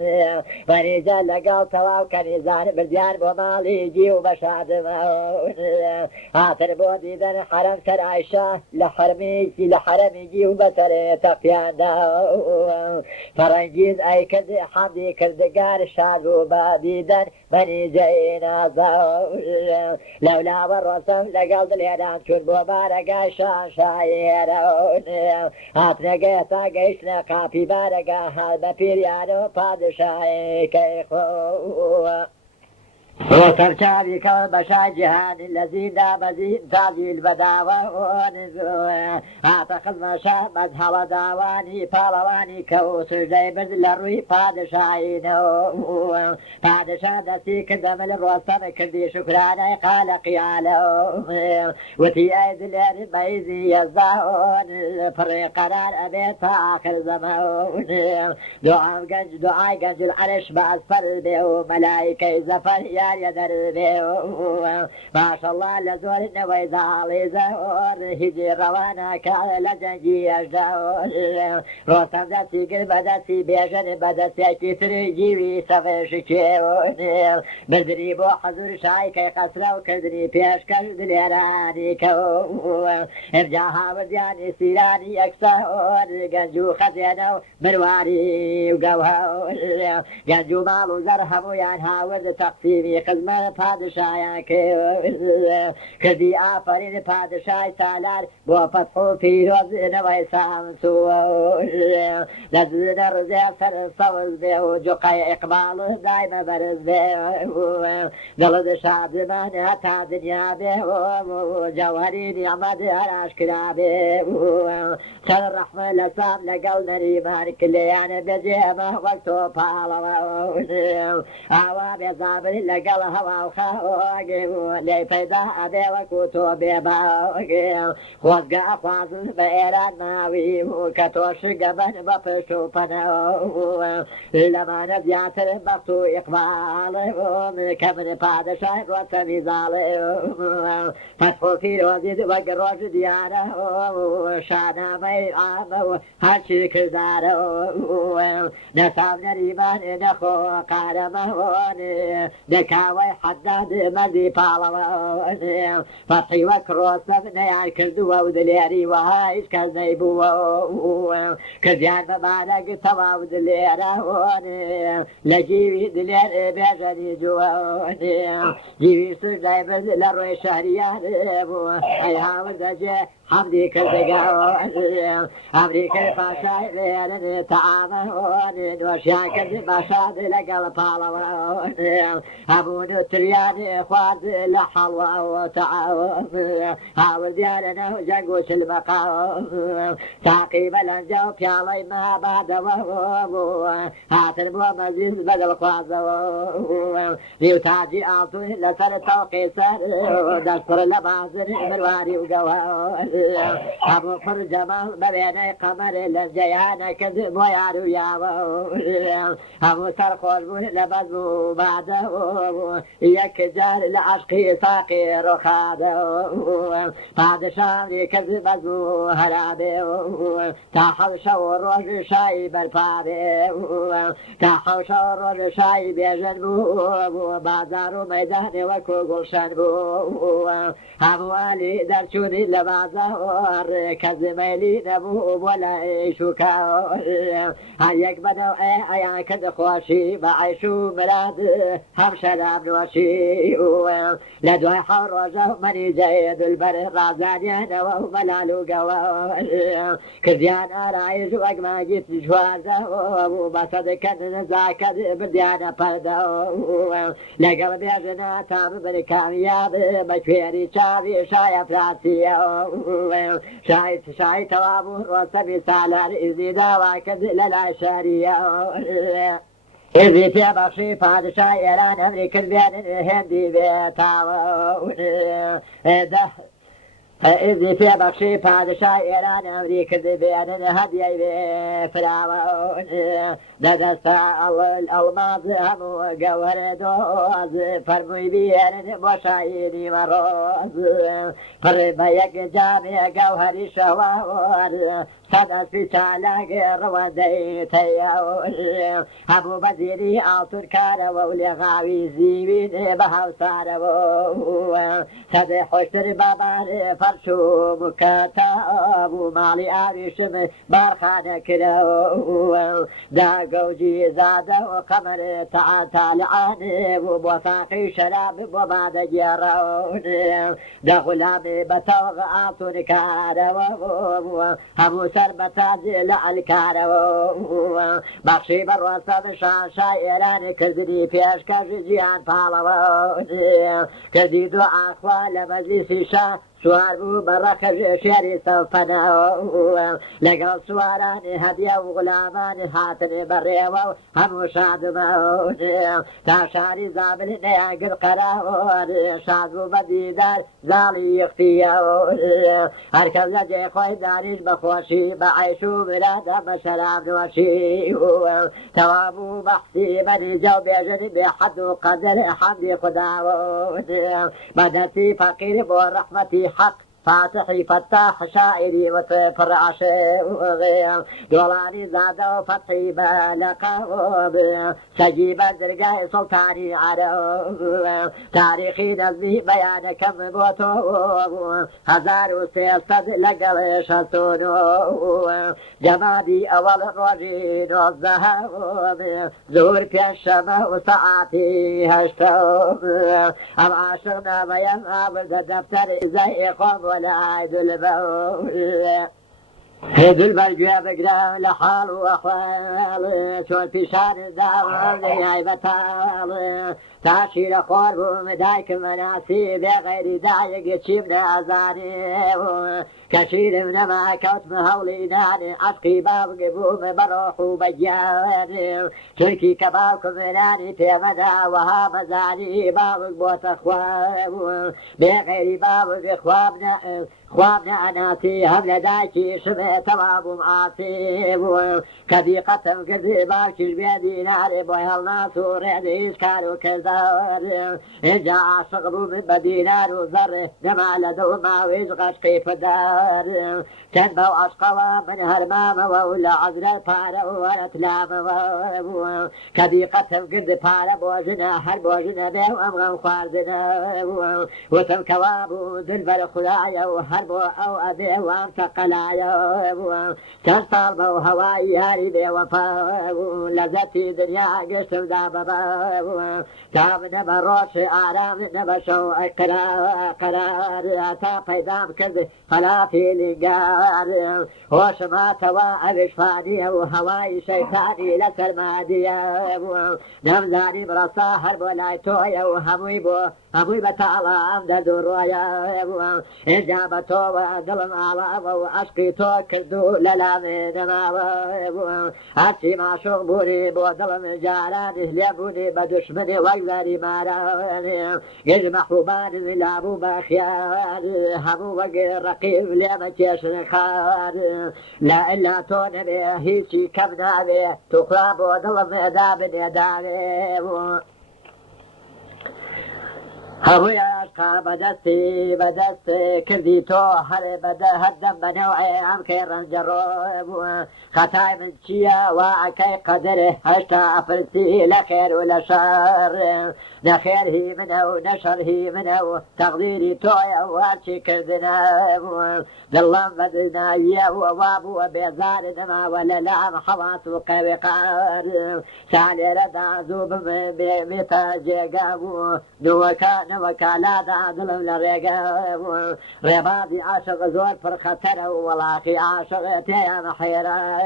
بەنیجە لەگەڵ تەواو کەنیزان بردیان بۆ ماڵی جی و بە شادمەوە هاتر بودي ذن حرم سر عيشة لحرمي وبسر تقيانا فرنجيز أي كد حمدي كردقار شادو باديدن مني جينا لولا والرسم لقلد الهدان شون بوبارقا شان شايرون هاتنا قيتا قيشنا قابي بارقا هالما بيريانو بادشاي كيخو وترتابي كالبشا جهان الذي دام زين تاجي البداوة ونزوه اعتقد ما شاء مذهب داواني بالواني كوس جيبز لروي بادشاينو بادشا دسي كدم الرسم كردي شكرانا قال قيالو وتي ايد الارض بيزي يزاون فريق قرار ابيت اخر زمان دعاء قنج العرش باسفل بيو ملايكة زفر يا دربي ما شاء الله لزور النويز علي زور هجي روانا كان لجنجي أجدور روسم دسي قلب دسي بيجن بدسي كتري جيوي سفش كيون بدري بو حضور شايكي قصرة وكردني بيش كرد ليراني كون ارجاها ودياني سيراني اكسور قنجو خزينو مرواري وقوهور قنجو مالو زرهم ويانها ورد تقسيمي خدمة پادشاهی کردی آفرین پادشاهی سالار با فتح پیروز نوی سامسور لذن رزی سر صوز به و جقای اقبال دایم برز به دلد شادمان تا دنیا به و جوهری نعمت هر اشکرا به سر رحمه لسام لقل نریمان کلیان بجیمه وقتو پالوه آوا بزابر لقل هوا وخاوغي لي فيدا أبي وكوتو بيباوغي خوزقا خوازن بإيران ماوي وكتوش قبن بفشو پناو لما نبياتر بختو إقبال كمن پادشاه روسمي ظالم فتحو في روزيد وقروج ديانا شانا مي عام هرشي كردارو نسام نريمان نخو قارمون دكاوي حداد مردي بالوان فتحي وكروسف نيان كردوا ودليري وهايش كالنيبو كرديان ممالك توا ودليرون لجيوي دلير بيجاني جوان جيوي سجداي بز لروي شهريان ايها ودجي حمدي كردقاون امريكا الفاشاي ليلن تعامون وشيان كرد باشاد لقل بالوان أبو نتريان خواد لحلوى وتعاون هاول ديالنا جنقوش المقام تعقيب الانجو بيالي ما بعد وهو هاتر بو مزيز بدل خوازو ليوتاجي أعطو لسر توقي سر دستر لبازر مرواري وقوان أبو فرجمال ببيني قمر لنجيانا كذب ويارو ياو أبو سرخور بو لبزو بعده يكجار لعشقي ساقي رخاده پادشاهی كذب بزو هرابه تاحو شور روز شاي برپابه تاحو شور روز شاي بيجن بو بازار و ميدان وكو گلشن بو هموالی در چونی لبازار كذميلي نبو ولا شكار هيك بدو ايان كد خوشي بعيشو ملاد هم شراب نوشي لدوي حروجه مني زيد البر رازانيان وملالو قوان كرديان رايج وقما جيت جوازه وبصدق نزاكد برديانا بردو لقل بيجنا تام بركامياب مشويري شابي شاي فراسيه شاي توابو وسبي سالار إذي دواكد للعشاريه إذي في بخشي پادشاه إيران أمريكا بيان هندي بيتاو إذ في بخشي پادشاه إيران أمريكا بين هدي فراون ددستا الألماظ هم وقور دوز فرمي بين بوشايني مروز قرب يك جامع قوهر شوار صدس في شالاق روندي تيور أبو بديري آطر كارو لغاوي زيوين بهو سارو صد حشر بابار فرشو مكاتب ومالي عريشم بارخانة كلو دا قوجي زادة وقمر تعال عنب وبوثاقي شراب وبعد جيرون دا غلامي بتوغ آطر كارو همو سربتاز لعالكارو بخشي بروسة شان إيران كردني فيش كجيان بالوون كردي دعا أخوال مجلس شان سوار بو برخ شعري سوفنا لقل سواران هدية وغلامان هاتن بريو همو شادمون تا شعري زابل نياقل قراور شادو بديدار زالي يختيون هركز يجي خوي داريش بخوشي بعيشو بلادة بشراب نوشي توابو بحثي من جو بيجري بحد وقدر حمدي خداون بدتي فقير ورحمتي حق فاتحي فتاح شاعري وطفر عشير دولاني زادة وفتحي بالقوم سجيب الدرقاء سلطاني عرب تاريخي نزمي بيان كم بوتو هزار وسيستد لقل شتونو جمادي أول الرجين والذهب زور في الشمع وساعتي هشتو أم عاشرنا بيان عبد الدفتر زي قوم ولا عيد البول هيدو البرجوة بقرا لحال وأخوال شو في شان الدار زي هاي بطال تاشير خوربو مدايك مناسي بغير داعي قشيبنا أزاني كشير من ما كوت مهوليناني عشقي باب قبوم بروح وبجاني شركي كبابكم مناني في مدى وها مزاني باب بوت أخواب بغير باب بإخوابنا خوابنا أناتي هم لدايكي شبه تواب معاصيب كذي قسم كذي باكش بيدي ناري بويا الناس وريدي إشكال وكذار إجا عاشق بو من بدينار وزر نما لدو ما ويشغش كيف دار تنبو عشقوا من هرمام وولا عذر الفارة ورتلام كذي قسم كذي فارة بوجنا هر بوجنا بيو أمغم خواردنا وتم كوابو ذنب الخلايا وهر أو أبي وأنت قلايا تنصال بو هواي هاري بي وفا لذتي دنيا قشم دابا تاب نبروش آرام نبشو قرار أتا قيدام كذ خلافي لنقار هوش ما توا أبش فاني وهواي شيطاني لسرمادية نمزاني برصا هربو لايتويا وهموي بتعالى أمدد روايا إجابتو ودلم على وعشقي توكدو للامين ما أتي ما شغبوني بودلم جاراني ليبوني بدشمني وقذري ماراني قد محبوبان لابو بخيار همو وقر رقيب لما تيشن خار لا إلا تون بيه هيشي كمنا بيه تقرب ودلم دابن هويا أشقى بدستي كردي تو هل بدا هدم بنوعي عم كيرن جروب خطاي من شيا وعكي قدره هشتا أفرسي لخير ولا شر نخير هي منه نشر هي منه تقديري تويا وارشي كردنا ظلم بدنا يا وابو بيزار دما ولا لعم حواس وقوقار سالي ردا زوب بمتا جيقابو نوكان وكالات عدل لرقاب رباضي عاشق زور فرخطر والله عاشق تيام حيرا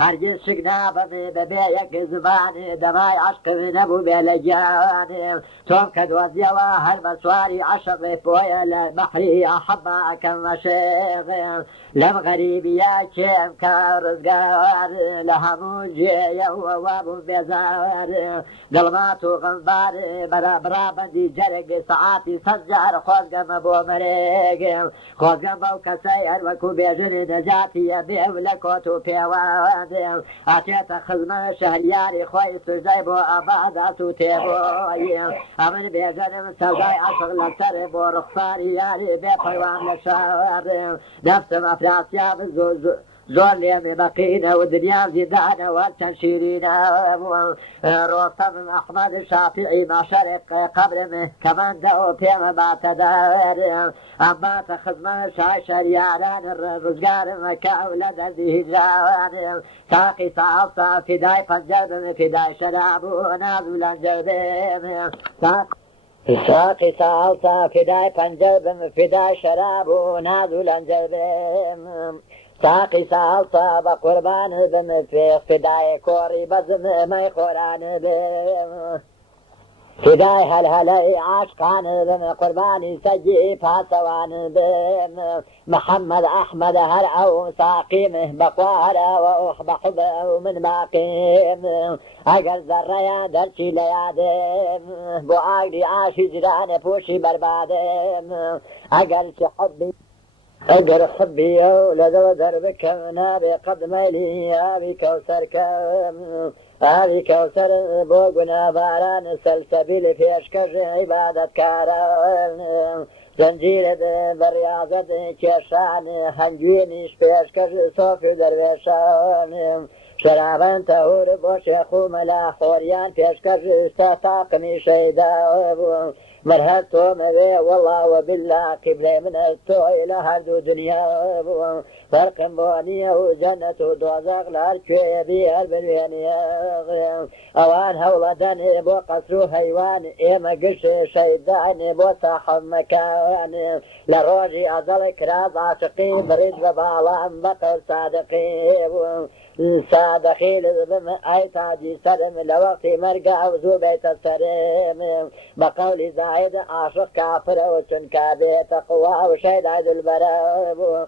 هرجز شقنابة ببيك زباني دماي عشق من أبو بلجاني توكد وزيوا هالبسواري عشق فويا للبحري أحبا كم شيخ لم غريبي يا كيم كارزقار لهموجي يا وابو بيزار ظلمات وغنبار برا بندي جري مرێگی سەعاتی سەد جار خۆزگەمە بۆ مەرێگێ خۆزگەم بەو کەسەی هەر وەکو بێژنی نەجاتیە بێو لە کۆت و پێوادێ ئاچێتە خزمە شەهریاری خۆی سوژدەی بۆ ئابادات و تێبۆیە ئەمن بێژەرم سەودای عەشق لەسەر بۆ ڕوخساری یاری بێ پەیوان لە شارێ نەفسم ئەفراسیاب زۆر لێمێ بەقینە و دنیام دیدانەوە چەند شیرینە ڕۆستەم ئەحمەد شافعی مەشەرق قەبرم کەمەندەوە پێمە باتە دەرێ ئەم باتە خزمە شای شەریاران ڕزگارمە کەو لە دەردی هیجرانێ تاقی ساڵسا فیدای پەنجەربم فیدای شەراب و ناز و لەنجەر بێمێ ساقی ساڵسا فیدای پەنجەربم فیدای شەراب و ناز و لەنجەر بێم ساقی ساڵسا بە قوربان بم فێخ فیدای کۆڕی بەزم مەی خۆران بێم فدای هەلهەلەی عاشقان بم قوربانی سەگی پاسەوان بم محەممەد ئەحمەدە هەر ئەو ساقیمه بەخوارەوە بەحبە و من باقیم ئەگەر زەڕەیە دەرچی لە یادم بۆ ئاگری ئاشی جرانە پۆشی بەربادم ئەگەر چ حبی ئەگەر حبیە و لەدەوە دەربکەم نابێ قەد مەیلی ئاوی کەوسەرکەم ئاوی کەوسەر بۆ گوناباران سەلسەبیلی پێشکەش عیبادەتکاران زەنجیرت بەڕیازەت کێشان هەنگوێنیش پێشکەش سۆفی و دەروێشان شەرابەن تەور بۆ شێخ و مەلا خۆریان پێشکەش ستا تاقمی شەیدا بوو مرهد تۆمەوێ وەڵاوە بالله قیبلەی منە تۆی لە هەردوو دنیا بووە فەرقم بۆ نییە و جەنەت و دۆزەق لە هەر کوێیە بی هەر بنوێنیە ئەوان هەوڵەدەنێ بۆ قەسر و هەیوان ئێمە گشت شەیدانێ بۆ ساحەب مەکان لە ڕۆژی ئەزەڵی کراز عاشقی بڕید بە باڵام بەقەر سادقی سادەخی بم ئەی تاجی سەرم لە وەقتی مەرگە ئەو زوو بێتە سەرم بە قەولی زاید عاشق کافرەوە چونکە بێتە قوا و شەیدای دولبەرە بوو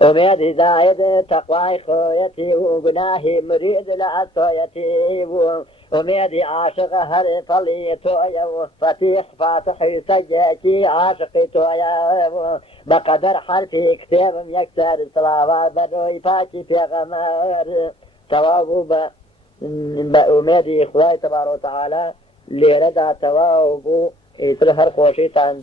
ئومێدی زاید تەقوای خۆیەتی و گوناهی مرید لە ئەسۆیەتی بوو ئومێدی عاشق هەر فەڵی تۆیە و فەتیح فاتحی سەگێکی عاشقی تۆیە بەقەدەر حرفی کتێبم یەکسەر سڵاوات بەدۆی پاکی پێغەمەر تەواو بوو بە ئومێدی خوای تەبارەک و تەعالا لێرەدا تەواو بوو ئیتر هەر خۆشیتان